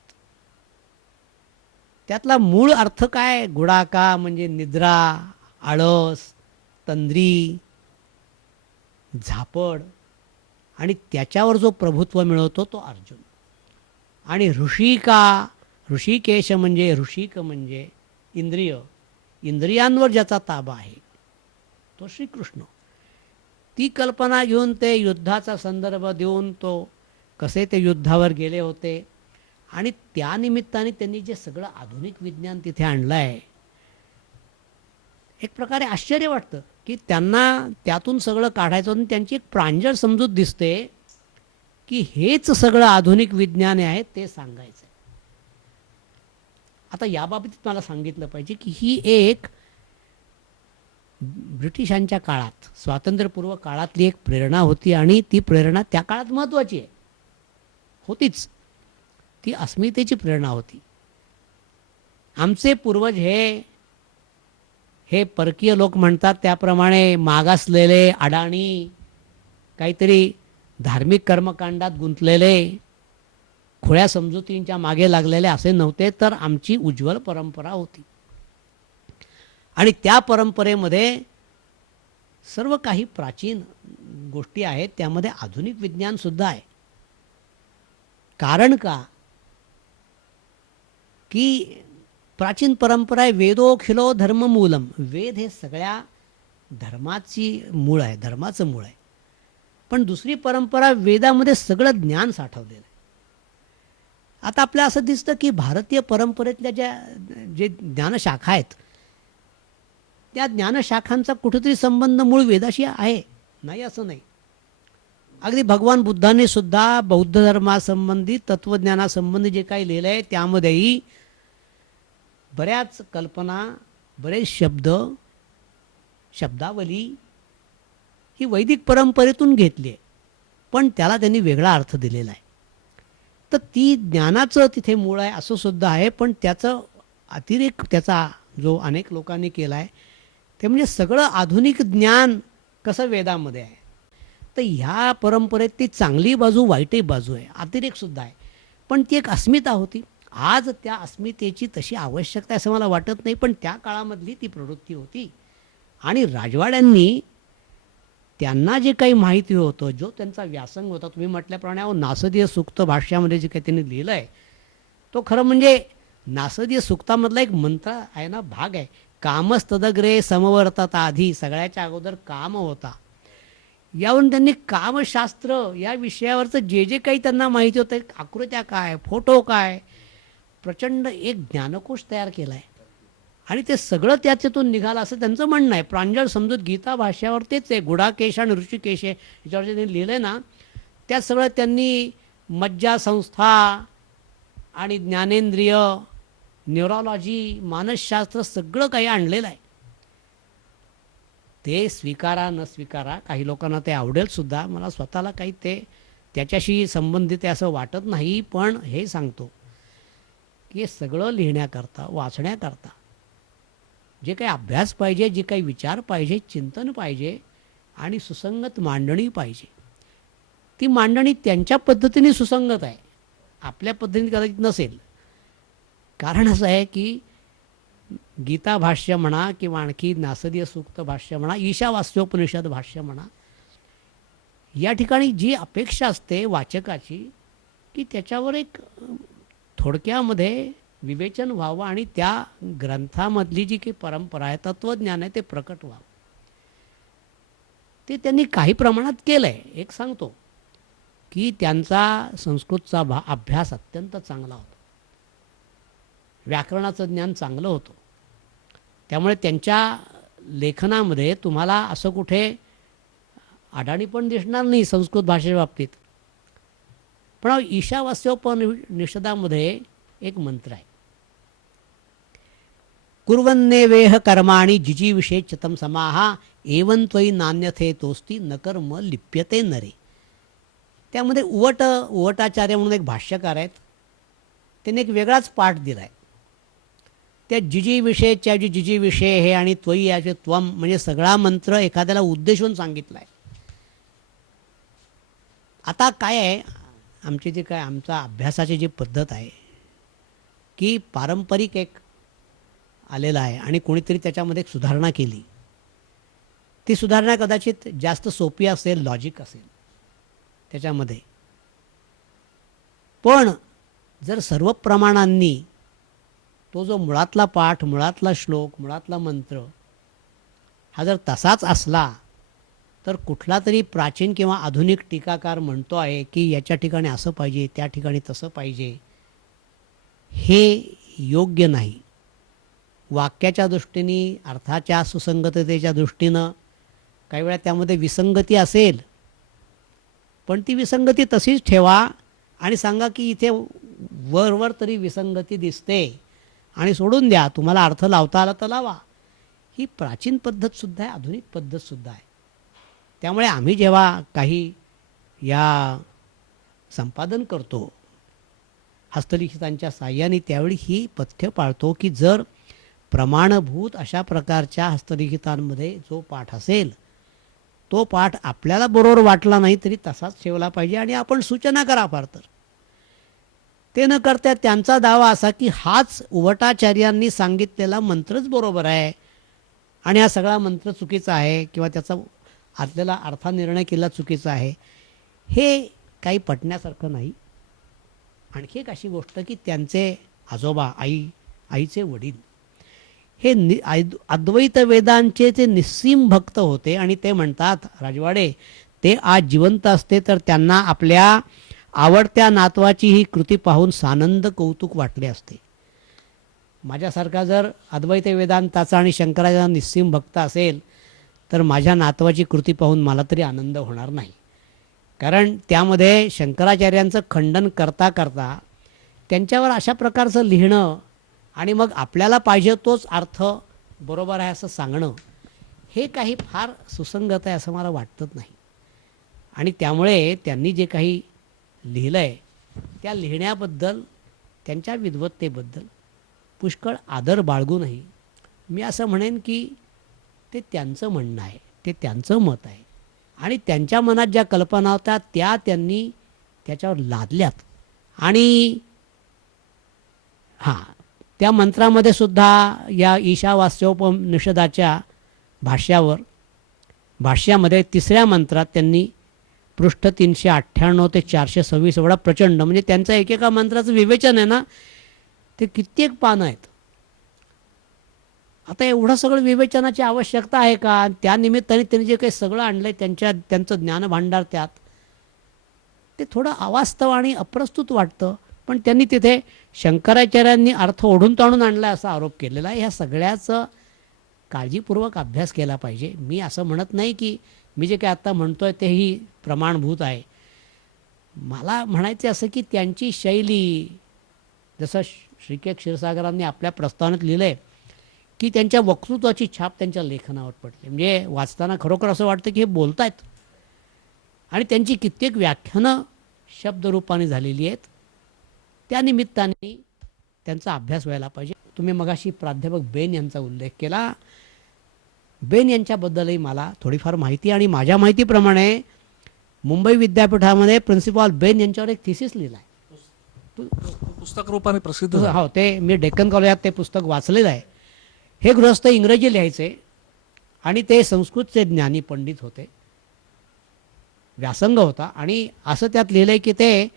त्यातला मूळ अर्थ काय, गुडाका म्हणजे निद्रा, आळस, तंद्री, झापड, आणि त्याच्यावर जो प्रभुत्व मिळवतो तो अर्जुन. आणि ऋषिकेश म्हणजे ऋषिक म्हणजे इंद्रियांवर ज्याचा ताबा आहे तो श्रीकृष्ण. ती कल्पना घेऊन ते युद्धाचा संदर्भ देऊन तो कसे ते युद्धावर गेले होते आणि त्या निमित्ताने त्यांनी जे सगळं आधुनिक विज्ञान तिथे आणलं आहे, एक प्रकारे आश्चर्य वाटतं की त्यांना त्यातून सगळं काढायचं आणि त्यांची एक प्रांजळ समजूत दिसते की हेच सगळं आधुनिक विज्ञान आहे ते सांगायचं. आता याबाबतीत मला सांगितलं पाहिजे की ही एक ब्रिटिशांच्या काळात स्वातंत्र्यपूर्व काळातली एक प्रेरणा होती आणि ती प्रेरणा त्या काळात महत्त्वाची आहे, होतीच. ती अस्मितेची प्रेरणा होती. आमचे पूर्वज हे परकीय लोक म्हणतात त्याप्रमाणे मागासलेले, अडाणी, काहीतरी धार्मिक कर्मकांडात गुंतलेले, खुळ्या समजुतींच्या मागे लागलेले असे नव्हते, तर आमची उज्ज्वल परंपरा होती. आणि त्या परंपरेमध्ये सर्व काही प्राचीन गोष्टी आहेत, त्यामध्ये आधुनिक विज्ञानसुद्धा आहे. कारण का की प्राचीन परंपरा आहे वेदोखिलो धर्ममूलम. वेद हे सगळ्या धर्माची मूळ आहे, धर्माचं मूळ आहे. पण दुसरी परंपरा वेदामध्ये सगळं ज्ञान साठवलेलं आहे. आता आपल्याला असं दिसतं की भारतीय परंपरेतल्या जे ज्ञानशाखा आहेत त्या ज्ञानशाखांचा कुठेतरी संबंध मूळ वेदाशी आहे, नाही असं नाही. अगदी भगवान बुद्धांनी सुद्धा बौद्ध धर्मासंबंधी तत्त्वज्ञानासंबंधी जे काही लिहिलं आहे त्यामध्येही बऱ्याच कल्पना, बरेच शब्दावली ही वैदिक परंपरेतून घेतली आहे, पण त्याला त्यांनी वेगळा अर्थ दिलेला आहे. तर ती ज्ञानाचं तिथे मूळ आहे असं सुद्धा आहे, पण त्याचं अतिरेक त्याचा जो अनेक लोकांनी केला आहे ते म्हणजे सगळं आधुनिक ज्ञान कसं वेदामध्ये आहे. तर ह्या परंपरेत ती चांगली बाजू, वाईटही बाजू आहे, अतिरेकसुद्धा आहे, पण ती एक अस्मिता होती. आज त्या अस्मितेची तशी आवश्यकता असं मला वाटत नाही, पण त्या काळामधली ती प्रवृत्ती होती. आणि राजवाड्यांनी त्यांना जे काही माहिती होतं, जो त्यांचा व्यासंग होता, तुम्ही म्हटल्याप्रमाणे नासदीय सूक्त भाष्यामध्ये जे काही त्यांनी लिहिलं आहे तो खरं म्हणजे नासदीय सूक्तामधला एक मंत्र आहे ना, भाग आहे. कामस्तदग्रे समवर्तता, आधी सगळ्याच्या अगोदर काम होता. यावरून त्यांनी कामशास्त्र या विषयावरचं जे जे काही त्यांना माहिती होतं, आकृत्या काय, फोटो काय, प्रचंड एक ज्ञानकोश तयार केला आहे. आणि ते सगळं त्याच्यातून निघालं असं त्यांचं म्हणणं आहे. प्रांजळ समजूत गीता भाष्यावर तेच आहे. गुडाकेश आणि ऋषिकेश याच्यावर जे त्यांनी लिहिलं आहे ना, त्यात सगळं त्यांनी मज्जा संस्था आणि ज्ञानेंद्रिय, न्यूरोलॉजी, मानसशास्त्र सगळं काही आणलेलं आहे. ते स्वीकारा न स्वीकारा, काही लोकांना ते आवडेल सुद्धा, मला स्वतःला काही ते त्याच्याशी संबंधित आहे असं वाटत नाही. पण हे सांगतो की हे सगळं लिहिण्याकरता, वाचण्याकरता जे काही अभ्यास पाहिजे, जे काही विचार पाहिजे, चिंतन पाहिजे आणि सुसंगत मांडणी पाहिजे. ती मांडणी त्यांच्या पद्धतीने सुसंगत आहे, आपल्या पद्धतीने कदाचित नसेल. कारण असं आहे की गीता भाष्य म्हणा किंवा आणखी नासदीय सूक्त भाष्य म्हणा, ईशावास्योपनिषद भाष्य म्हणा, या ठिकाणी जी अपेक्षा असते वाचकाची की त्याच्यावर एक थोडक्यामध्ये विवेचन व्हावं आणि त्या ग्रंथामधली जी काही परंपरा आहे, तत्त्वज्ञान आहे, ते प्रकट व्हावं. ते त्यांनी काही प्रमाणात केलं आहे. एक सांगतो की त्यांचा संस्कृतचा अभ्यास अत्यंत चांगला होता, व्याकरणाचं ज्ञान चांगलं होतं. त्यामुळे त्यांच्या लेखनामध्ये तुम्हाला असं कुठे अडाणी पण दिसणार नाही संस्कृत भाषेच्या बाबतीत. पण ईशावास्योपनिषदामध्ये एक मंत्र आहे, कुर्वन्नेवेह कर्माणि जिजीविषे चित्तं समाहा एवं त्वयि नान्यथे तोस्ति न कर्म लिप्यते नरे. त्यामध्ये उवटाचार्य म्हणून एक भाष्यकार आहेत, त्यांनी एक वेगळाच पाठ दिला आहे. त्या जिजीविषयच्या जी जिजीविषय हे आणि त्वयि याचे त्वम म्हणजे सगळा मंत्र एखाद्याला उद्देशून सांगितला आहे. आता काय आहे, आमची जी काय आमचा अभ्यासाची जी पद्धत आहे की पारंपरिक एक आलेला आहे आणि कोणीतरी त्याच्यामध्ये एक सुधारणा केली. ती सुधारणा कदाचित जास्त सोपी असेल, लॉजिक असेल त्याच्यामध्ये. पण जर सर्व प्रमाणांनी तो जो मुळातला पाठ, मुळातला श्लोक, मुळातला मंत्र हा जर तसाच असला तर कुठला तरी प्राचीन किंवा आधुनिक टीकाकार म्हणतो आहे की याच्या ठिकाणी असं पाहिजे, त्या ठिकाणी तसं पाहिजे, हे योग्य नाही. वाक्याच्या दृष्टीने, अर्थाच्या सुसंगततेच्या दृष्टीनं काही वेळा त्यामध्ये विसंगती असेल, पण ती विसंगती तशीच ठेवा आणि सांगा की इथे वर तरी विसंगती दिसते, आणि सोडून द्या, तुम्हाला अर्थ लावता आला तर लावा. ही प्राचीन पद्धतसुद्धा आहे, आधुनिक पद्धतसुद्धा आहे. त्यामुळे आम्ही जेव्हा काही या संपादन करतो हस्तलिखितांच्या साह्याने, त्यावेळी ही पथ्य पाळतो की जर प्रमाणभूत अशा प्रकारच्या हस्तलिखितांमध्ये जो पाठ असेल, तो पाठ आपल्याला बरोबर वाटला नाही तरी तसाच ठेवला पाहिजे आणि आपण सूचना करा फार तर. ते न करता त्यांचा दावा असा की हाच उभटाचार्यांनी सांगितलेला मंत्रच बरोबर आहे आणि हा सगळा मंत्र चुकीचा आहे किंवा त्याचा आपल्याला अर्थनिर्णय केला चुकीचा आहे, हे काही पटण्यासारखं नाही. आणखी एक अशी गोष्ट की त्यांचे आजोबा, आईचे वडील हे अद्वैत वेदांचे ते निस्सीम भक्त होते आणि ते म्हणतात राजवाडे, ते आज जिवंत असते तर त्यांना आपल्या आवडत्या नातवाची ही कृती पाहून सानंद कौतुक वाटले असते. माझ्यासारखा जर अद्वैत वेदांताचा आणि शंकराचा निस्सीम भक्त असेल तर माझ्या नातवाची कृती पाहून मला तरी आनंद होणार नाही. कारण त्यामध्ये शंकराचार्यांचं खंडन करता करता त्यांच्यावर अशा प्रकारचं लिहिणं आणि मग आपल्याला पाहिजे तोच अर्थ बरोबर आहे असं सांगणं, हे काही फार सुसंगत आहे असं मला वाटत नाही. आणि त्यामुळे त्यांनी जे काही लिहिलं आहे त्या लिहिण्याबद्दल, त्यांच्या विद्वत्तेबद्दल पुष्कळ आदर बाळगूनही मी असं म्हणेन की ते त्यांचं म्हणणं आहे, ते त्यांचं मत आहे आणि त्यांच्या मनात ज्या कल्पना होत्या त्या त्यांनी त्याच्यावर लादल्यात. आणि हां, त्या मंत्रामध्ये सुद्धा या ईशावास्योपनिषदाच्या भाष्यामध्ये 3ऱ्या मंत्रात त्यांनी पृष्ठ 398 ते 426 एवढा प्रचंड, म्हणजे त्यांचं एकेका मंत्राचं विवेचन आहे ना, ते कित्येक पानं आहेत. आता एवढं सगळं विवेचनाची आवश्यकता आहे का? त्या निमित्ताने त्यांनी जे काही सगळं आणलं आहे त्यांचं ज्ञानभांडार, त्यात ते थोडं अवास्तव आणि अप्रस्तुत वाटतं. पण त्यांनी तिथे शंकराचार्यांनी अर्थ ओढून ताणून आणला असा आरोप केलेला आहे. ह्या सगळ्याचं काळजीपूर्वक अभ्यास केला पाहिजे. मी असं म्हणत नाही की मी जे काही आत्ता म्हणतो आहे तेही प्रमाणभूत आहे. मला म्हणायचं असं की त्यांची शैली, जसं श्रीके क्षीरसागरांनी आपल्या प्रस्तावनेत लिहिलं आहे की त्यांच्या वक्तृत्वाची छाप त्यांच्या लेखनावर पडली. म्हणजे वाचताना खरोखर असं वाटतं की हे बोलत आहेत. आणि त्यांची कित्येक व्याख्यानं शब्दरूपाने झालेली आहेत. त्या निमित्ताने त्यांचा अभ्यास व्हायला पाहिजे. तुम्ही मगाशी प्राध्यापक बेन यांचा उल्लेख केला. बेन यांच्याबद्दलही मला थोडीफार माहिती, आणि माझ्या माहितीप्रमाणे मुंबई विद्यापीठामध्ये प्रिन्सिपॉल बेन यांच्यावर एक थिसिस लिहिला आहे. पुस्तक रूपाने प्रसिद्ध झालं. हो, ते मी डेक्कन कॉलेजात ते पुस्तक वाचलेलं आहे. हे गृहस्थ इंग्रजी लिहायचे आणि ते संस्कृतचे ज्ञानी पंडित होते. व्यासंग होता आणि असं त्यात लिहिलं आहे की ते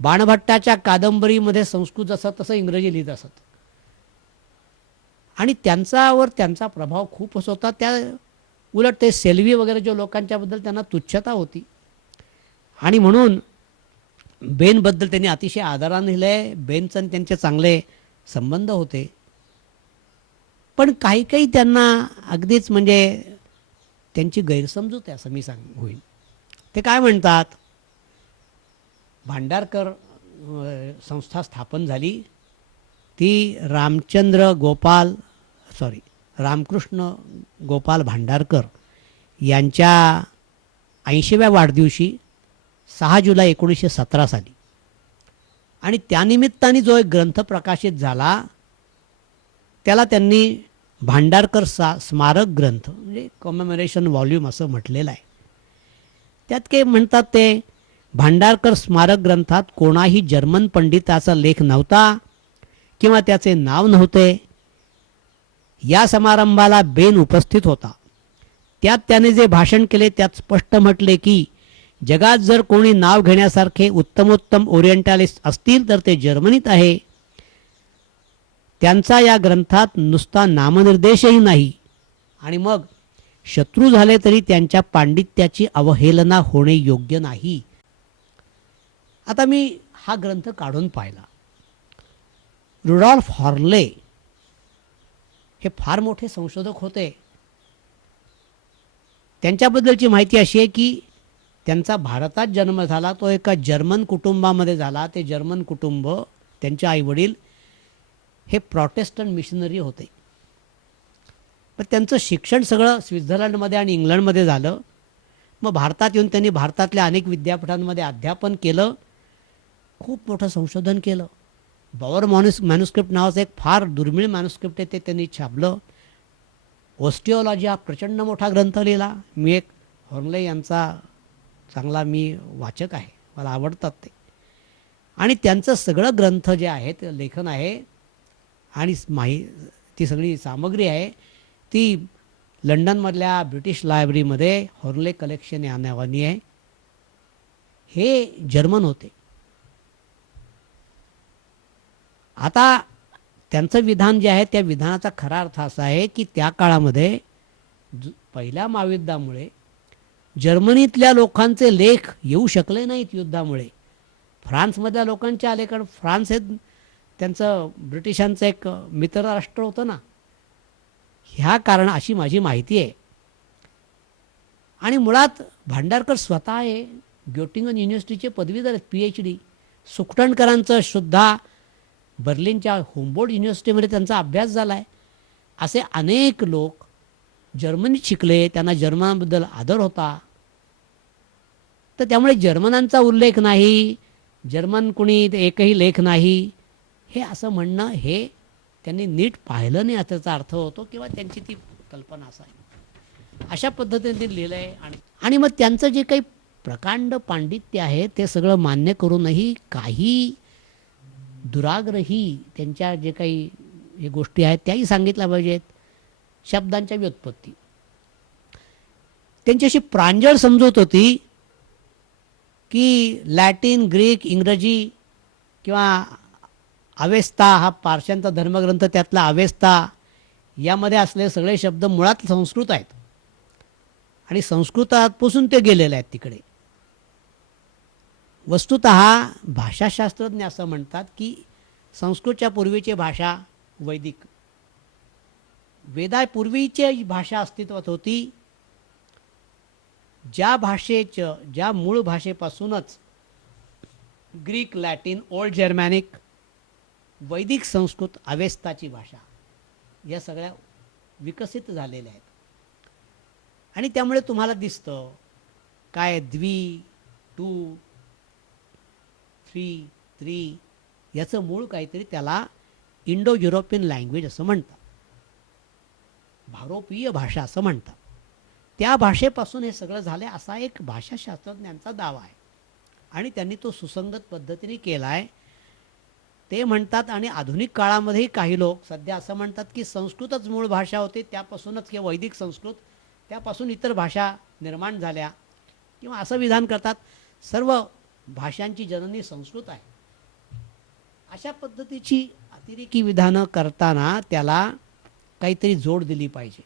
बाणभट्टाच्या कादंबरीमध्ये संस्कृत जसं तसं इंग्रजी लिहित असत आणि त्यांचा प्रभाव खूपच होता. त्या उलट ते सेल्वी वगैरे जो लोकांच्याबद्दल त्यांना तुच्छता होती आणि म्हणून बेनबद्दल त्यांनी अतिशय आदराने लिहिलं आहे. बेनचं त्यांचे चांगले संबंध होते. पण काही काही त्यांना अगदीच म्हणजे त्यांची गैरसमजूत आहे असं मी होईल. ते काय म्हणतात, भांडारकर संस्था स्थापन झाली ती रामकृष्ण गोपाल भांडारकर यांच्या 80व्या वाढदिवशी 6 जुलै 1917 साली. आणि त्यानिमित्ताने जो एक ग्रंथ प्रकाशित झाला त्याला त्यांनी भांडारकर स्मारक ग्रंथ म्हणजे कॉमेमोरेशन व्हॉल्यूम असं म्हटलेलं आहे. त्यात काय म्हणतात, ते भांडारकर स्मारक ग्रंथात कोणाही जर्मन पंडिताचा लेख नव्हता किंवा त्याचे नाव नव्हते. या समारंभाला बेन उपस्थित होता. त्यात त्याने जे भाषण केले त्यात स्पष्ट म्हटले की जगात जर कोणी नाव घेण्यासारखे उत्तमोत्तम ओरिएंटालिस्ट असतील तर ते जर्मनीत आहे. त्यांचा या ग्रंथात नुसता नामनिर्देशही नाही आणि मग शत्रू झाले तरी त्यांच्या पांडित्याची अवहेलना होणे योग्य नाही. आता मी हा ग्रंथ काढून पाहिला. रुडॉल्फ हॉर्ले हे फार मोठे संशोधक होते. त्यांच्याबद्दलची माहिती अशी आहे की त्यांचा भारतात जन्म झाला, तो एका जर्मन कुटुंबामध्ये झाला. ते जर्मन कुटुंब, त्यांचे आईवडील हे प्रॉटेस्टंट मिशनरी होते. पण त्यांचं शिक्षण सगळं स्वित्झर्लंडमध्ये आणि इंग्लंडमध्ये झालं. मग भारतात येऊन त्यांनी भारतातल्या अनेक विद्यापीठांमध्ये अध्यापन केलं, खूप मोठं संशोधन केलं. बॉवर मॅन्युस्क्रिप्ट नावाचं एक फार दुर्मिळ मॅन्युस्क्रिप्ट आहे, ते त्यांनी छापलं. ओस्टिओलॉजी हा प्रचंड मोठा ग्रंथ लिहिला. मी एक हॉर्नले यांचा चांगला मी वाचक आहे, मला आवडतात ते. आणि त्यांचं सगळं ग्रंथ जे आहे ते लेखन आहे आणि ती सगळी सामग्री आहे ती लंडनमधल्या ब्रिटिश लायब्ररीमध्ये हॉर्नले कलेक्शन या नावाने आहे. हे जर्मन होते. आता त्यांचं विधान जे आहे त्या विधानाचा खरा अर्थ असा आहे की त्या काळामध्ये पहिल्या महायुद्धामुळे जर्मनीतल्या लोकांचे लेख येऊ शकले नाहीत युद्धामुळे. फ्रान्समधल्या लोकांचे आले, कारण फ्रान्स हे त्यांचं ब्रिटिशांचं एक मित्रराष्ट्र होतं ना. ह्या कारण अशी माझी माहिती आहे. आणि मुळात भांडारकर स्वतः आहे ग्योटिंगन युनिव्हर्सिटीचे पदवीधर आहेत, PhD. सुखटणकरांचं सुद्धा बर्लिनच्या हुम्बोल्ट युनिव्हर्सिटीमध्ये त्यांचा अभ्यास झाला आहे. असे अनेक लोक जर्मनीत शिकले, त्यांना जर्मनाबद्दल आदर होता. तर त्यामुळे जर्मनांचा उल्लेख नाही, जर्मन कुणी एकही लेख नाही, हे असं म्हणणं हे त्यांनी नीट पाहिलं नाही त्याचा अर्थ होतो, किंवा त्यांची ती कल्पना असावी. अशा पद्धतीने ते लिहिलं आहे. आणि मग त्यांचं जे काही प्रकांड पांडित्य आहे ते सगळं मान्य करूनही काही दुराग्रही त्यांच्या जे काही हे गोष्टी आहेत त्याही सांगितल्या पाहिजेत. शब्दांच्या व्युत्पत्ती त्यांची अशी प्रांजळ समजूत होती की लॅटिन, ग्रीक, इंग्रजी किंवा अवेस्ता हा पारशांचा धर्मग्रंथ, त्यातला अवेस्ता यामध्ये असलेले सगळे शब्द मुळात संस्कृत आहेत आणि संस्कृतापासून ते गेलेले आहेत तिकडे. वस्तुतः भाषाशास्त्रज्ञ असं म्हणतात की संस्कृतच्या पूर्वीची भाषा वैदिक, वेदापूर्वीची भाषा अस्तित्वात होती. ज्या मूळ भाषेपासूनच ग्रीक, लॅटिन, ओल्ड जर्मॅनिक, वैदिक संस्कृत, अवेस्ताची भाषा या सगळ्या विकसित झालेल्या आहेत. आणि त्यामुळे तुम्हाला दिसतं काय 2, 3, 3 याचं मूळ काहीतरी त्याला इंडो युरोपियन लँग्वेज असं म्हणतात, भारोपीय भाषा असं म्हणतात. त्या भाषेपासून हे सगळं झालं असा एक भाषाशास्त्रज्ञांचा दावा आहे आणि त्यांनी तो सुसंगत पद्धतीने केला आहे. ते म्हणतात, आणि आधुनिक काळामध्येही काही लोक सध्या असं म्हणतात की संस्कृतच मूळ भाषा होती, त्यापासूनच किंवा वैदिक संस्कृत त्यापासून इतर भाषा निर्माण झाल्या, किंवा असं विधान करतात सर्व भाषांची जननी संस्कृत आहे. अशा पद्धतीची अतिरेकी विधानं करताना त्याला काहीतरी जोड दिली पाहिजे.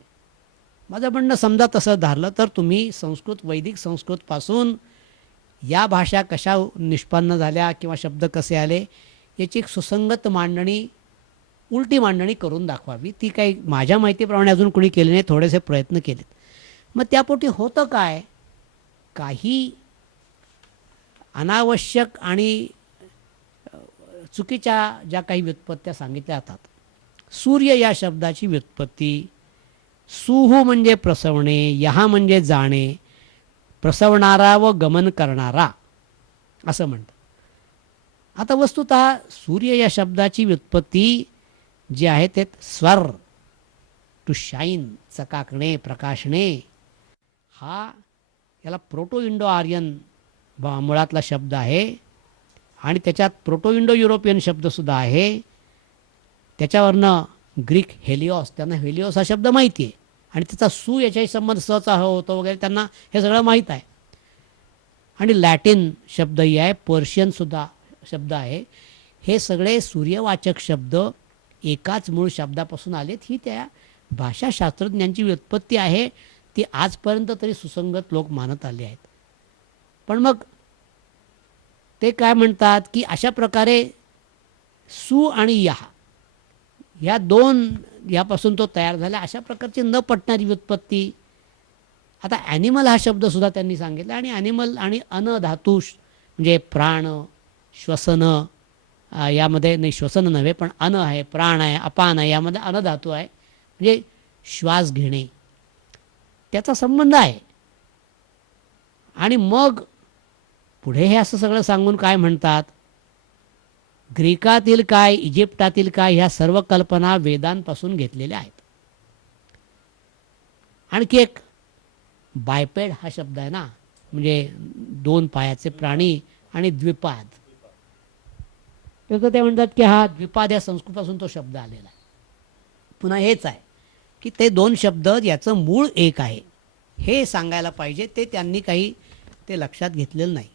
माझं म्हणणं समजा तसं धरलं तर तुम्ही संस्कृत, वैदिक संस्कृतपासून या भाषा कशा निष्पन्न झाल्या किंवा शब्द कसे आले याची एक सुसंगत मांडणी, उलटी मांडणी करून दाखवावी. ती काही माझ्या माहितीप्रमाणे अजून कोणी केली नाही, थोडेसे प्रयत्न केलेत. मग त्यापोटी होतं काय, काही अनावश्यक आणि चुकीच्या ज्या काही व्युत्पत्त्या सांगितल्या जातात. सूर्य या शब्दाची व्युत्पत्ती सुहू म्हणजे प्रसवणे, यहा म्हणजे जाणे, प्रसवणारा व गमन करणारा असं म्हणतात. आता वस्तुतः सूर्य या शब्दाची व्युत्पत्ती जी आहे ते स्वर, टू शाईन, चकाकणे, प्रकाशणे, हा याला प्रोटो इंडो आर्यन मुळातला शब्द आहे आणि त्याच्यात प्रोटो इंडो युरोपियन शब्दसुद्धा आहे. त्याच्यावरनं ग्रीक हेलिओस, त्यांना हेलिओस हा शब्द माहिती आहे आणि त्याचा सू याच्याही संबंध सचा होतो वगैरे, त्यांना हे सगळं माहीत आहे. आणि लॅटिन शब्दही आहे, पर्शियनसुद्धा शब्द आहे. हे सगळे सूर्यवाचक शब्द एकाच मूळ शब्दापासून आलेत. ही त्या भाषाशास्त्रज्ञांची व्युत्पत्ती आहे, ती आजपर्यंत तरी सुसंगत लोक मानत आले आहेत. पण मग ते काय म्हणतात की अशा प्रकारे सु आणि यहा ह्या दोन यापासून तो तयार झाला, अशा प्रकारची न पटणारी व्युत्पत्ती. आता ॲनिमल हा शब्दसुद्धा त्यांनी सांगितला आणि ॲनिमल आणि अन धातू म्हणजे प्राण, श्वसन यामध्ये नाही श्वसन नव्हे पण अन आहे, प्राण आहे, अपान आहे, यामध्ये अन धातू आहे, म्हणजे श्वास घेणे त्याचा संबंध आहे. आणि मग पुढे हे असं सगळं सांगून काय म्हणतात, ग्रीकातील काय, इजिप्टातील काय, ह्या सर्व कल्पना वेदांपासून घेतलेल्या आहेत. आणखी एक बायपेड हा शब्द आहे ना, म्हणजे 2 पायाचे प्राणी आणि द्विपाद. तर ते म्हणतात की हा द्विपाद या संस्कृतपासून तो शब्द आलेला आहे. पुन्हा हेच आहे की ते 2 शब्द याचं मूळ एक आहे हे सांगायला पाहिजे, ते त्यांनी काही ते लक्षात घेतलेलं नाही.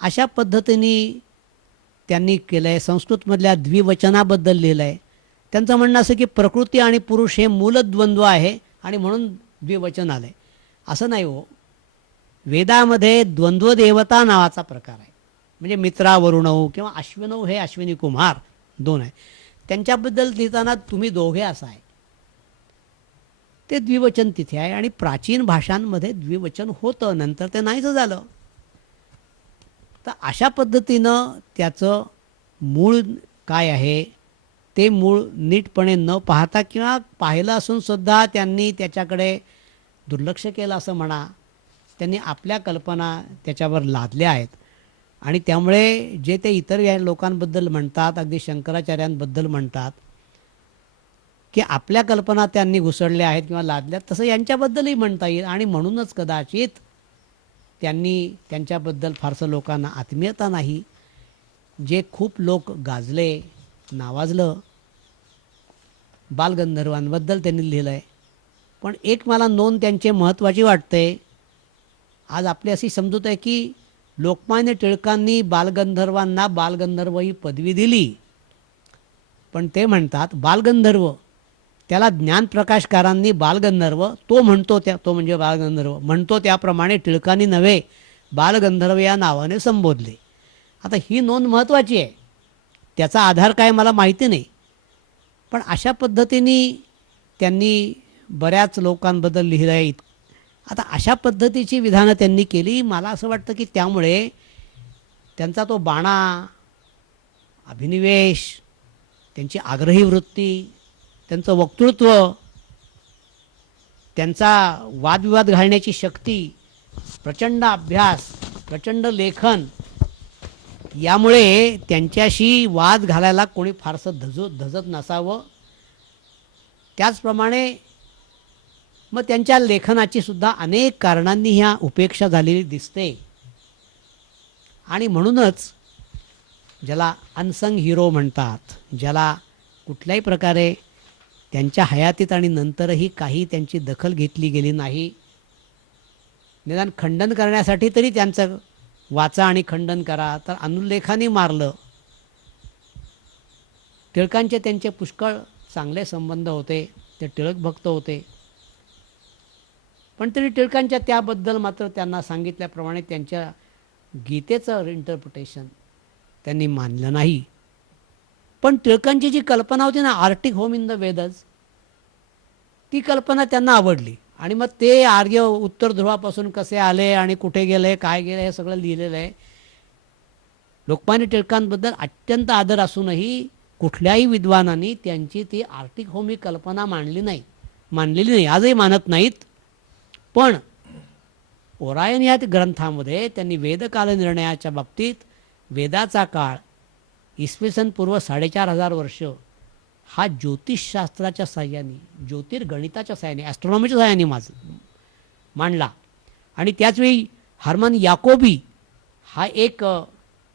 अशा पद्धतीने त्यांनी केलं आहे. संस्कृतमधल्या द्विवचनाबद्दल लिहिलं आहे. त्यांचं म्हणणं असं की प्रकृती आणि पुरुष हे मूलद्वंद्व आहे आणि म्हणून द्विवचन आलं आहे. असं नाही हो. वेदामध्ये द्वंद्व देवता नावाचा प्रकार आहे. म्हणजे मित्रा वरुणौ किंवा अश्विनौ हे अश्विनी कुमार 2 आहे. त्यांच्याबद्दल लिहिताना तुम्ही दोघे असं आहे. ते द्विवचन तिथे आहे आणि प्राचीन भाषांमध्ये द्विवचन होतं, नंतर ते नाहीच झालं. तर अशा पद्धतीनं त्याचं मूळ काय आहे ते मूळ नीटपणे न पाहता किंवा पाहिलं असून सुद्धा त्यांनी त्याच्याकडे दुर्लक्ष केलं असं म्हणा. त्यांनी आपल्या कल्पना त्याच्यावर लादल्या आहेत आणि त्यामुळे जे ते इतर या लोकांबद्दल म्हणतात, अगदी शंकराचार्यांबद्दल म्हणतात की आपल्या कल्पना त्यांनी घुसडल्या आहेत किंवा लादल्यात, तसं यांच्याबद्दलही म्हणता येईल. आणि म्हणूनच कदाचित त्यांनी त्यांच्याबद्दल फारसं लोकांना आत्मीयता नाही. जे खूप लोक गाजले, नावाजलं, बालगंधर्वांबद्दल त्यांनी लिहिलं आहे. पण एक मला नोंद त्यांची महत्त्वाची वाटते. आज आपली अशी समजूत आहे की लोकमान्य टिळकांनी बालगंधर्वांना बालगंधर्व ही पदवी दिली, पण ते म्हणतात बालगंधर्व, त्याला ज्ञानप्रकाशकारांनी बालगंधर्व तो म्हणतो तो म्हणजे बालगंधर्व म्हणतो त्याप्रमाणे टिळकांनी नव्हे बालगंधर्व या नावाने संबोधले. आता ही नोंद महत्त्वाची आहे. त्याचा आधार काय मला माहिती नाही, पण अशा पद्धतीने त्यांनी बऱ्याच लोकांबद्दल लिहिलं आहे. आता अशा पद्धतीची विधानं त्यांनी केली. मला असं वाटतं की त्यामुळे त्यांचा तो बाणा, अभिनिवेश, त्यांची आग्रही वृत्ती, त्यांचं वक्तृत्व, त्यांचा वादविवाद घालण्याची शक्ती, प्रचंड अभ्यास, प्रचंड लेखन, यामुळे त्यांच्याशी वाद घालायला कोणी फारसं धजत नसावं. त्याचप्रमाणे मग त्यांच्या लेखनाची सुद्धा अनेक कारणांनी ह्या उपेक्षा झालेली दिसते. आणि म्हणूनच ज्याला अनसंग हिरो म्हणतात, ज्याला कुठल्याही प्रकारे त्यांच्या हयातीत आणि नंतरही काही त्यांची दखल घेतली गेली नाही. निदान खंडन करण्यासाठी तरी त्यांचं वाचा आणि खंडन करा, तर अनुल्लेखाने मारलं. टिळकांचे त्यांचे पुष्कळ चांगले संबंध होते, ते टिळक भक्त होते. पण तरी टिळकांच्या त्याबद्दल मात्र त्यांना सांगितल्याप्रमाणे त्यांच्या गीतेचं इंटरप्रिटेशन त्यांनी मानलं नाही. पण टिळकांची जी कल्पना होती ना, आर्टिक होम इन द वेदज, ती कल्पना त्यांना आवडली. आणि मग ते आर्य उत्तर ध्रुवापासून कसे आले आणि कुठे गेले, काय गेले, हे सगळं लिहिलेलं आहे. लोकमान्य टिळकांबद्दल अत्यंत आदर असूनही कुठल्याही विद्वानांनी त्यांची ती आर्टिक होम ही कल्पना मांडलेली नाही, आजही मानत नाहीत. पण ओरायन या ग्रंथामध्ये त्यांनी वेदकाल निर्णयाच्या बाबतीत वेदाचा काळ इसवी सन पूर्व 4500 वर्ष हा ज्योतिषशास्त्राच्या साह्याने, ज्योतिर्गणिताच्या साह्याने, ॲस्ट्रॉनॉमीच्या साह्याने मांडला. आणि त्याचवेळी हर्मन याकोबी हा एक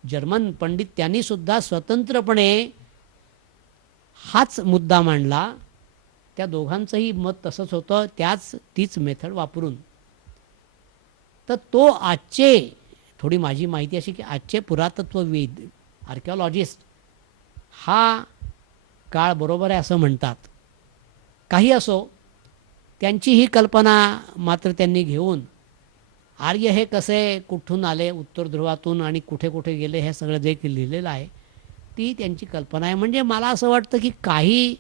जर्मन पंडित, त्यांनी सुद्धा स्वतंत्रपणे हाच मुद्दा मांडला. त्या दोघांचंही मत तसंच होतं, तीच मेथड वापरून. तर तो आजचे, थोडी माझी माहिती अशी की आजचे पुरातत्ववेद, आर्किओलॉजिस्ट हा काळ बरोबर आहे असं म्हणतात. काही असो, त्यांची ही कल्पना मात्र त्यांनी घेऊन आर्य हे कसे कुठून आले उत्तर ध्रुवातून आणि कुठे कुठे गेले हे सगळं जे लिहिलेलं आहे ती त्यांची कल्पना आहे. म्हणजे मला असं वाटतं की काही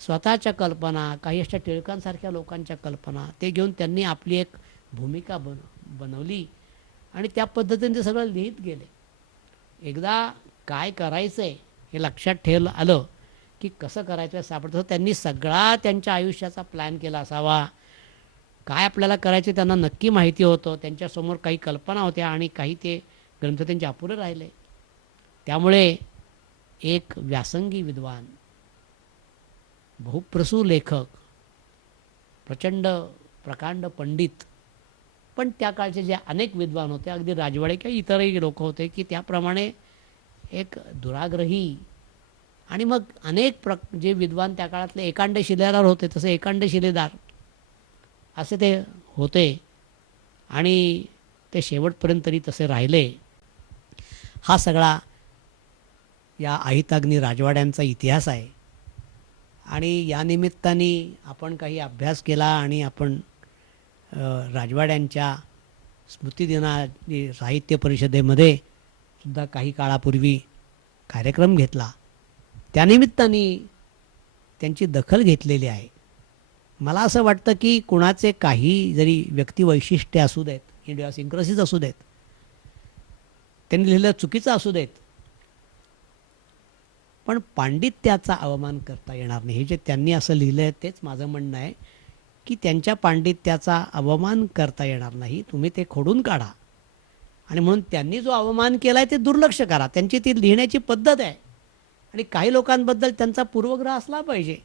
स्वतःच्या कल्पना, काही अशा टिळकांसारख्या लोकांच्या कल्पना ते घेऊन त्यांनी आपली एक भूमिका बनवली आणि त्या पद्धतीने ते सगळं लिहित गेले. एकदा काय करायचं आहे हे लक्षात ठेवलं आलं की कसं करायचं आहे सापडतं. त्यांनी सगळा त्यांच्या आयुष्याचा प्लॅन केला असावा. काय आपल्याला करायचे त्यांना नक्की माहिती होतं. त्यांच्यासमोर काही कल्पना होत्या आणि काही ते ग्रंथ त्यांचे अपुरे राहिले. त्यामुळे एक व्यासंगी विद्वान, बहुप्रसूर लेखक, प्रचंड प्रकांड पंडित, पण त्या काळचे जे अनेक विद्वान होते, अगदी राजवाडे किंवा इतरही लोक होते, की त्याप्रमाणे एक दुराग्रही आणि मग अनेक जे विद्वान त्या काळातले एकांड शिलेदार होते, तसे एकांड शिलेदार असे ते होते आणि ते शेवटपर्यंत तरी तसे राहिले. हा सगळा या अहिताग्नी राजवाड्यांचा इतिहास आहे. आणि या निमित्ताने आपण काही अभ्यास केला आणि आपण राजवाड्यांच्या स्मृतिदिना साहित्य परिषदेमध्ये सुद्धा काही काळापूर्वी कार्यक्रम घेतला. त्यानिमित्ताने त्यांची दखल घेतलेली आहे. मला असं वाटतं की कुणाचे काही जरी व्यक्तिवैशिष्ट्य असू देत, इडिओसिंक्रसीज असू देत, त्यांनी लिहिलं चुकीचं असू देत, पण पांडित्याचा अवमान करता येणार नाही. हे जे त्यांनी असं लिहिलं आहे तेच माझं म्हणणं आहे की त्यांच्या पांडित्याचा अवमान करता येणार नाही. तुम्ही ते खोडून काढा आणि म्हणून त्यांनी जो अवमान केला आहे ते दुर्लक्ष करा. त्यांची ती लिहिण्याची पद्धत आहे आणि काही लोकांबद्दल त्यांचा पूर्वग्रह असला पाहिजे.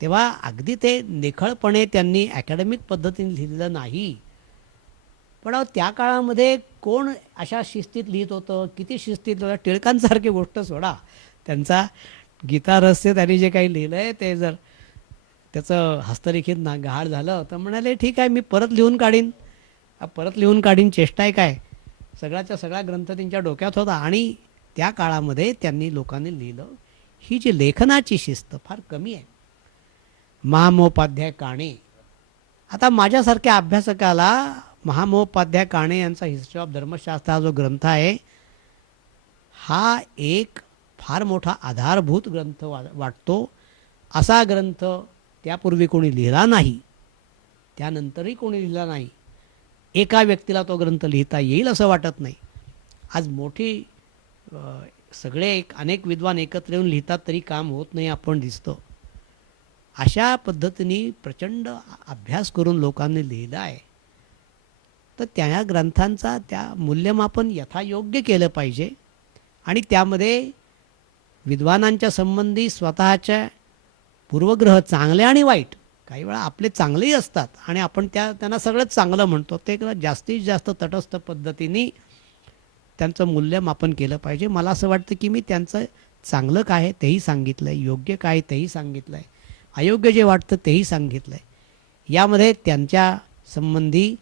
तेव्हा अगदी ते निखळपणे त्यांनी अकॅडमिक पद्धतीने लिहिलेलं नाही. पण त्या काळामध्ये कोण अशा शिस्तीत लिहित होतं, किती शिस्तीत लिहिलं. टिळकांसारखी गोष्ट सोडा, त्यांचा गीता रहस्य त्यांनी जे काही लिहिलं आहे ते जर त्याचं हस्तलिखित गहाळ झालं तर म्हणाले ठीक आहे, मी परत लिहून काढीन, चेष्टा आहे काय. सगळ्याच्या सगळा ग्रंथ त्यांच्या डोक्यात होता आणि त्या काळामध्ये त्यांनी लोकांनी लिहिलं. ही जी लेखनाची शिस्त फार कमी आहे. महामहोपाध्याय काणे, आता माझ्यासारख्या अभ्यासकाला महामहोपाध्याय काणे यांचा हिस्ट्री ऑफ धर्मशास्त्र हा जो ग्रंथ आहे हा एक फार मोठा आधारभूत ग्रंथ वाटतो. असा ग्रंथ त्यापूर्वी कोणी लिहिला नाही, त्यानंतरही कोणी लिहिला नाही. एका व्यक्तीला तो ग्रंथ लिहिता येईल असं वाटत नाही. आज मोठी सगळे अनेक विद्वान एकत्र येऊन लिहितात तरी काम होत नाही, आपण दिसतो. अशा पद्धतीने प्रचंड अभ्यास करून लोकांनी लिहिलं आहे. तर त्या ग्रंथांचा त्या मूल्यमापन यथायोग्य केलं पाहिजे आणि त्यामध्ये विद्वानांच्या संबंधी स्वतःच्या पूर्वग्रह चांगले आणि वाईट, काही वेळा आपले चांगलेही असतात आणि आपण त्यांना सगळंच चांगलं म्हणतो, ते जास्तीत जास्त तटस्थ पद्धतीने त्यांचं मूल्यमापन केलं पाहिजे. मला असं वाटतं की मी त्यांचं चांगलं काय आहे तेही सांगितलं आहे, योग्य काय आहे तेही सांगितलं आहे, अयोग्य जे वाटतं तेही सांगितलं आहे. यामध्ये त्यांच्या संबंधी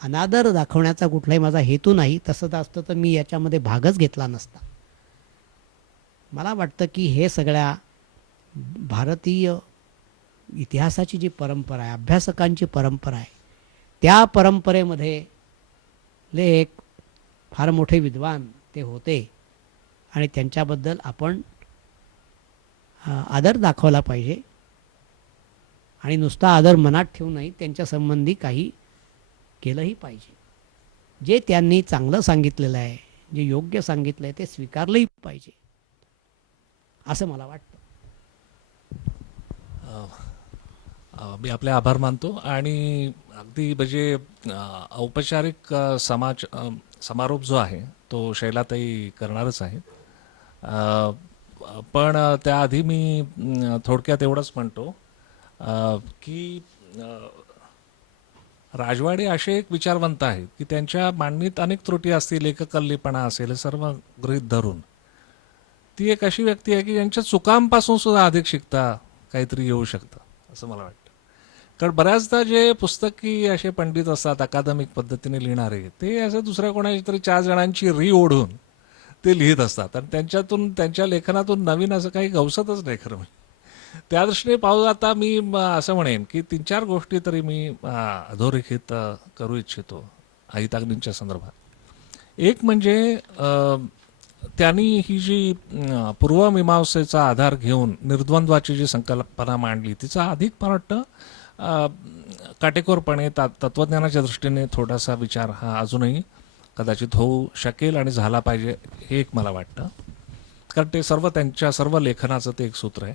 अनादर दाखवण्याचा कुठलाही माझा हेतू नाही. तसं असतं तर मी याच्यामध्ये भागच घेतला नसता. मला वाटतं की हे सगळ्या भारतीय इतिहासाची जी परंपरा आहे, अभ्यासकांची परंपरा आहे, त्या परंपरेमध्ये एक फार मोठे विद्वान ते होते आणि त्यांच्याबद्दल आपण आदर दाखवला पाहिजे आणि नुसता आदर मनात ठेवू नाही, त्यांच्या संबंधी काही केलंही पाहिजे. जे त्यांनी चांगलं सांगितलेलं आहे, जे योग्य सांगितलं आहे ते स्वीकारलंही पाहिजे असं मला वाटतं. मी आपले आभार मानतो आणि अगदी म्हणजे औपचारिक समारोप जो आहे तो शैलाताई करणारच आहे. पण त्याआधी मी थोडक्यात एवढंच म्हणतो की राजवाडे असे एक विचारवंत आहेत की त्यांच्या मांडणीत अनेक त्रुटी असतील, एककल्लीपणा असेल, सर्व गृहीत धरून ती एक अशी व्यक्ती आहे की ज्यांच्या चुकांपासून सुद्धा अधिक शिकता काहीतरी येऊ शकतं असं मला वाटतं. कारण बऱ्याचदा जे पुस्तकी असे पंडित असतात अकादमिक पद्धतीने लिहिणारे, ते असं दुसऱ्या कोणाची तरी 4 जणांची री ओढून ते लिहित असतात आणि त्यांच्यातून त्यांच्या लेखनातून नवीन असं काही गवसतच नाही खरं म्हणजे. त्या दृष्टीने पाहू आता मी असं म्हणेन की 3-4 गोष्टी तरी मी अधोरेखित करू इच्छितो अहिताग्नींच्या संदर्भात. एक म्हणजे त्यांनी ही जी पूर्वमीमांसेचा आधार घेऊन निर्द्वंद्वाची जी संकल्पना मांडली तिचा अधिक मला वाटतं काटेकोरपणे तत्त्वज्ञानाच्या दृष्टीने थोडासा विचार हा अजूनही कदाचित होऊ शकेल आणि झाला पाहिजे हे एक मला वाटतं. कारण ते सर्व त्यांच्या सर्व लेखनाचं ते एक सूत्र आहे.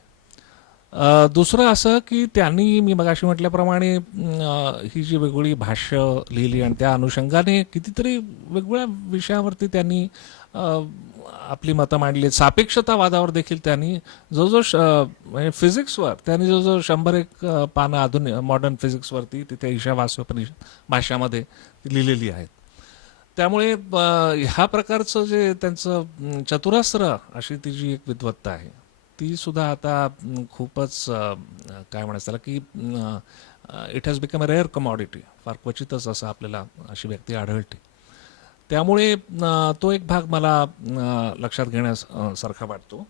दुसरं असं की त्यांनी मी मगाशी म्हटल्याप्रमाणे ही जी वेगवेगळी भाष्य लिहिली आणि त्या अनुषंगाने कितीतरी वेगवेगळ्या विषयावरती त्यांनी आपली मतं मांडली. सापेक्षतावादावर देखील त्यांनी म्हणजे फिजिक्सवर त्यांनी जवळजवळ 100 पानं आधुनिक मॉडर्न फिजिक्सवरती तिथे ईशावास्योपनिषद भाषामध्ये लिहिलेली आहेत. त्यामुळे ह्या प्रकारचं जे त्यांचं चतुरस्र अशी ती जी एक विद्वत्ता आहे ती सुद्धा आता खूपच काय म्हणायचं त्याला की it has become a rare commodity. फार क्वचितच असं आपल्याला अशी व्यक्ती आढळते. त्यामुळे तो एक भाग मला लक्षात घेण्यासारखा वाटतो.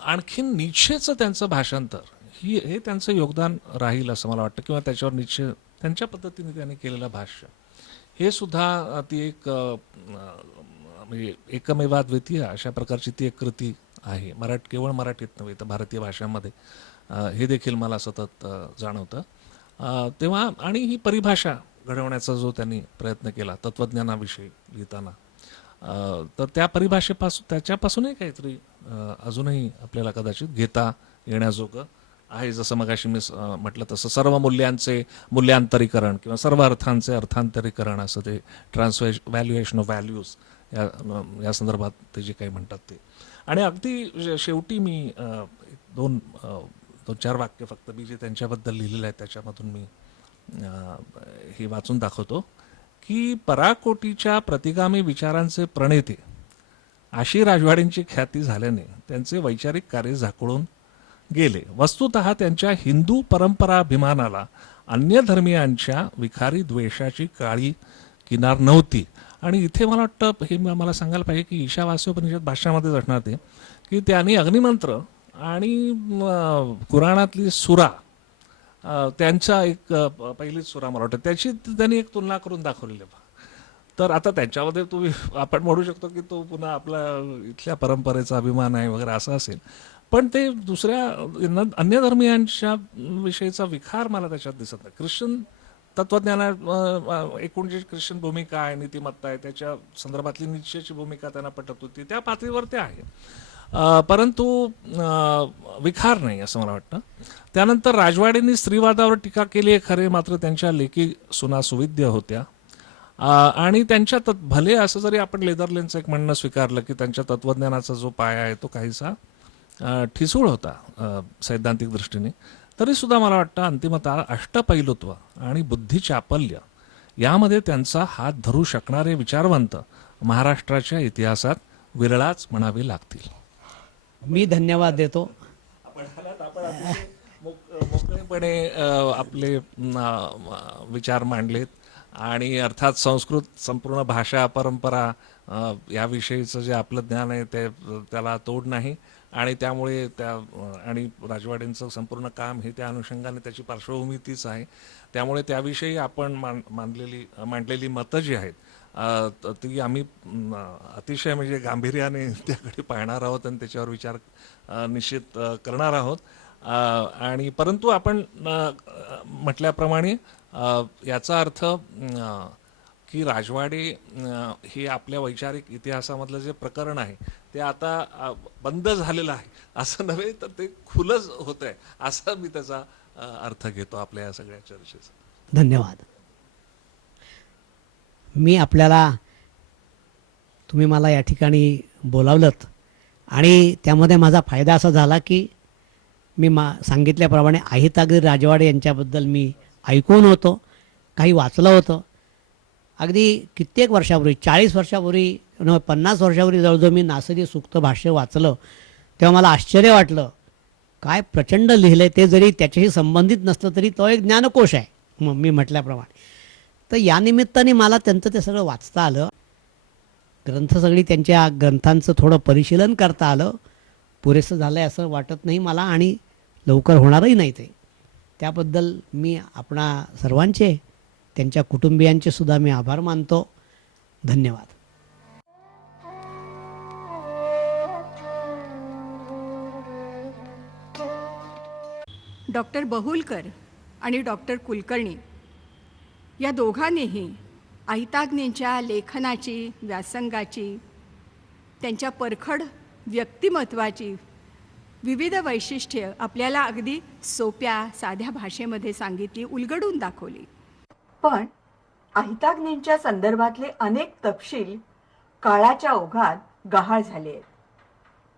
आणखीन नीत्शेचं त्यांचं भाषांतर हे त्यांचं योगदान राहील असं मला वाटतं, किंवा त्याच्यावर नीत्शे त्यांच्या पद्धतीने त्यांनी केलेलं भाष्य हे सुद्धा ती एक म्हणजे एकमेवाद्वितीय अशा प्रकारची ती एक कृती आहे. केवळ मराठीत नव्हे तर भारतीय भाषांमध्ये हे देखील मला सतत जाणवतं. तेव्हा आणि ही परिभाषा घडवण्याचा जो त्यांनी प्रयत्न केला तत्त्वज्ञानाविषयी लिहिताना, तर त्या परिभाषेपासून त्याच्यापासूनही काहीतरी अजूनही आपल्याला कदाचित घेता येण्याजोगं आहे. जसं मगाशी मी म्हटलं तसं सर्व मूल्यांचे मूल्यांतरीकरण किंवा सर्व अर्थांचे अर्थांतरीकरण असं ते व्हॅल्युएशन ऑफ व्हॅल्यूज या संदर्भात ते जे काही म्हणतात ते. आणि अगदी शेवटी मी दोन 4 वाक्य फक्त मी जे त्यांच्याबद्दल लिहिलेलं आहे त्याच्यामधून मी हे वाचून दाखवतो की पराकोटीच्या प्रतिगामी विचारांचे प्रणेते अशी राजवाडेंची ख्याती झाल्याने त्यांचे वैचारिक कार्य झाकोळून गेले. वस्तुतः त्यांच्या हिंदू परंपराभिमानाला अन्य धर्मीयांच्या विखारी द्वेषाची काळी किनार नव्हती. आणि इथे मला वाटतं हे मला सांगायला पाहिजे की ईशावास्योपनिषद भाषामध्येच असणार ते की त्यांनी अग्निमंत्र आणि कुराणातली सुरा त्यांचा एक पहिलीच सुरा मला वाटतं त्याची त्यांनी एक तुलना करून दाखवलेली आहे. तर आता त्याच्यामध्ये आपण म्हणू शकतो की तो पुन्हा आपला इथल्या परंपरेचा अभिमान आहे वगैरे असं असेल, पण ते दुसऱ्या अन्य धर्मियांच्या विषयीचा विखार मला त्याच्यात दिसत नाही. ख्रिश्चन तत्वज्ञानात एकूण जी ख्रिश्चन भूमिका आहे, नीतिमत्ता आहे, त्याच्या संदर्भातली नीत्शेची भूमिका त्यांना पटत होती त्या पातळीवर ते आहे, परंतु विखार नाही असं मला वाटतं. त्यानंतर राजवाडेंनी स्त्रीवादावर टीका केली आहे खरे, मात्र त्यांच्या लेखी सुना सुविद्य होत्या. आणि त्यांच्या भले असं जरी आपण लेदरलेनचं एक म्हणणं स्वीकारलं की त्यांच्या तत्वज्ञानाचा जो पाया आहे तो काहीसा ठिसूळ होता सैद्धांतिक दृष्टीने, तरीसुद्धा मला वाटतं अंतिमतः अष्टपैलुत्व आणि बुद्धिचापल्य यामध्ये त्यांचा हात धरू शकणारे विचारवंत महाराष्ट्राच्या इतिहासात विरळाच म्हणावे लागतील. मी धन्यवाद देतो. आपण मोकळेपणे आपले विचार मांडलेत आणि अर्थात संस्कृत संपूर्ण भाषा परंपरा याविषयीचं जे आपलं ज्ञान आहे त्याला तोड नाही. आणि त्यामुळे आणि राजवाडेंचं संपूर्ण काम हे त्या अनुषंगाने त्याची पार्श्वभूमी तीच आहे. त्यामुळे त्याविषयी आपण मांडलेली मतं जी आहेत ती आम्ही अतिशय म्हणजे गांभीर्याने त्याकडे पाहणार आहोत आणि त्याच्यावर विचार निश्चित करणार आहोत. आणि परंतु आपण म्हटल्याप्रमाणे याचा अर्थ की राजवाडे हे आपल्या वैचारिक इतिहासामधलं जे प्रकरण आहे ते आता बंद झालेलं आहे असं नव्हे, तर ते खुलंच होत आहे असा मी त्याचा अर्थ घेतो आपल्या या सगळ्या चर्चेचा. धन्यवाद. तुम्ही मला या ठिकाणी बोलावलंत आणि त्यामध्ये माझा फायदा असा झाला की मी सांगितल्याप्रमाणे अहितागिरी राजवाडे यांच्याबद्दल मी ऐकून होतो, काही वाचलं होतं. अगदी कित्येक वर्षापूर्वी 40 वर्षापूर्वी 50 वर्षापूर्वी जवळजवळ मी नासरी सूक्त भाष्य वाचलं तेव्हा मला आश्चर्य वाटलं. काय प्रचंड लिहिलं आहे, ते जरी त्याच्याशी संबंधित नसलं तरी तो एक ज्ञानकोश आहे मी म्हटल्याप्रमाणे. तर या निमित्ताने मला त्यांचं ते सगळं वाचता आलं, सगळी त्यांच्या ग्रंथांचं थोडं परिशीलन करता आलं. पुरेसं झालं आहे असं वाटत नाही मला आणि लवकर होणारही नाही ते. त्याबद्दल मी आपणा सर्वांचे त्यांच्या कुटुंबियांचे सुद्धा मी आभार मानतो. धन्यवाद. डॉक्टर बहुलकर आणि डॉक्टर कुलकर्णी या दोघांनीही अहिताग्नींच्या लेखनाची, व्यासंगाची, त्यांच्या परखड व्यक्तिमत्वाची विविध वैशिष्ट्ये आपल्याला अगदी सोप्या साध्या भाषेमध्ये सांगितली, उलगडून दाखवली. पण अहिताग्नींच्या संदर्भातले अनेक तपशील काळाच्या ओघात गहाळ झाले आहेत.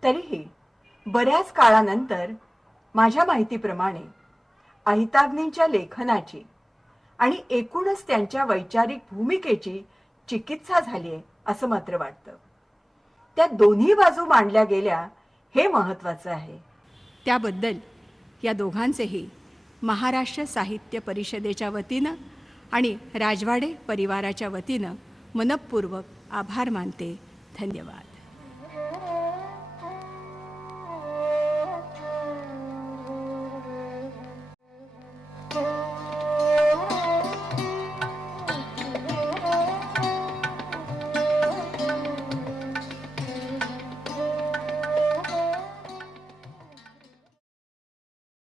तरीही बऱ्याच काळानंतर माझ्या माहितीप्रमाणे अहिताग्नींच्या लेखनाची आणि एकूणच त्यांच्या वैचारिक भूमिकेची चिकित्सा झाली आहे असं मात्र वाटतं. त्या दोन्ही बाजू मांडल्या गेल्या हे महत्त्वाचं आहे. त्याबद्दल या दोघांचेही महाराष्ट्र साहित्य परिषदेच्या वतीनं आणि राजवाडे परिवाराच्या वतीनं मनःपूर्वक आभार मानते. धन्यवाद.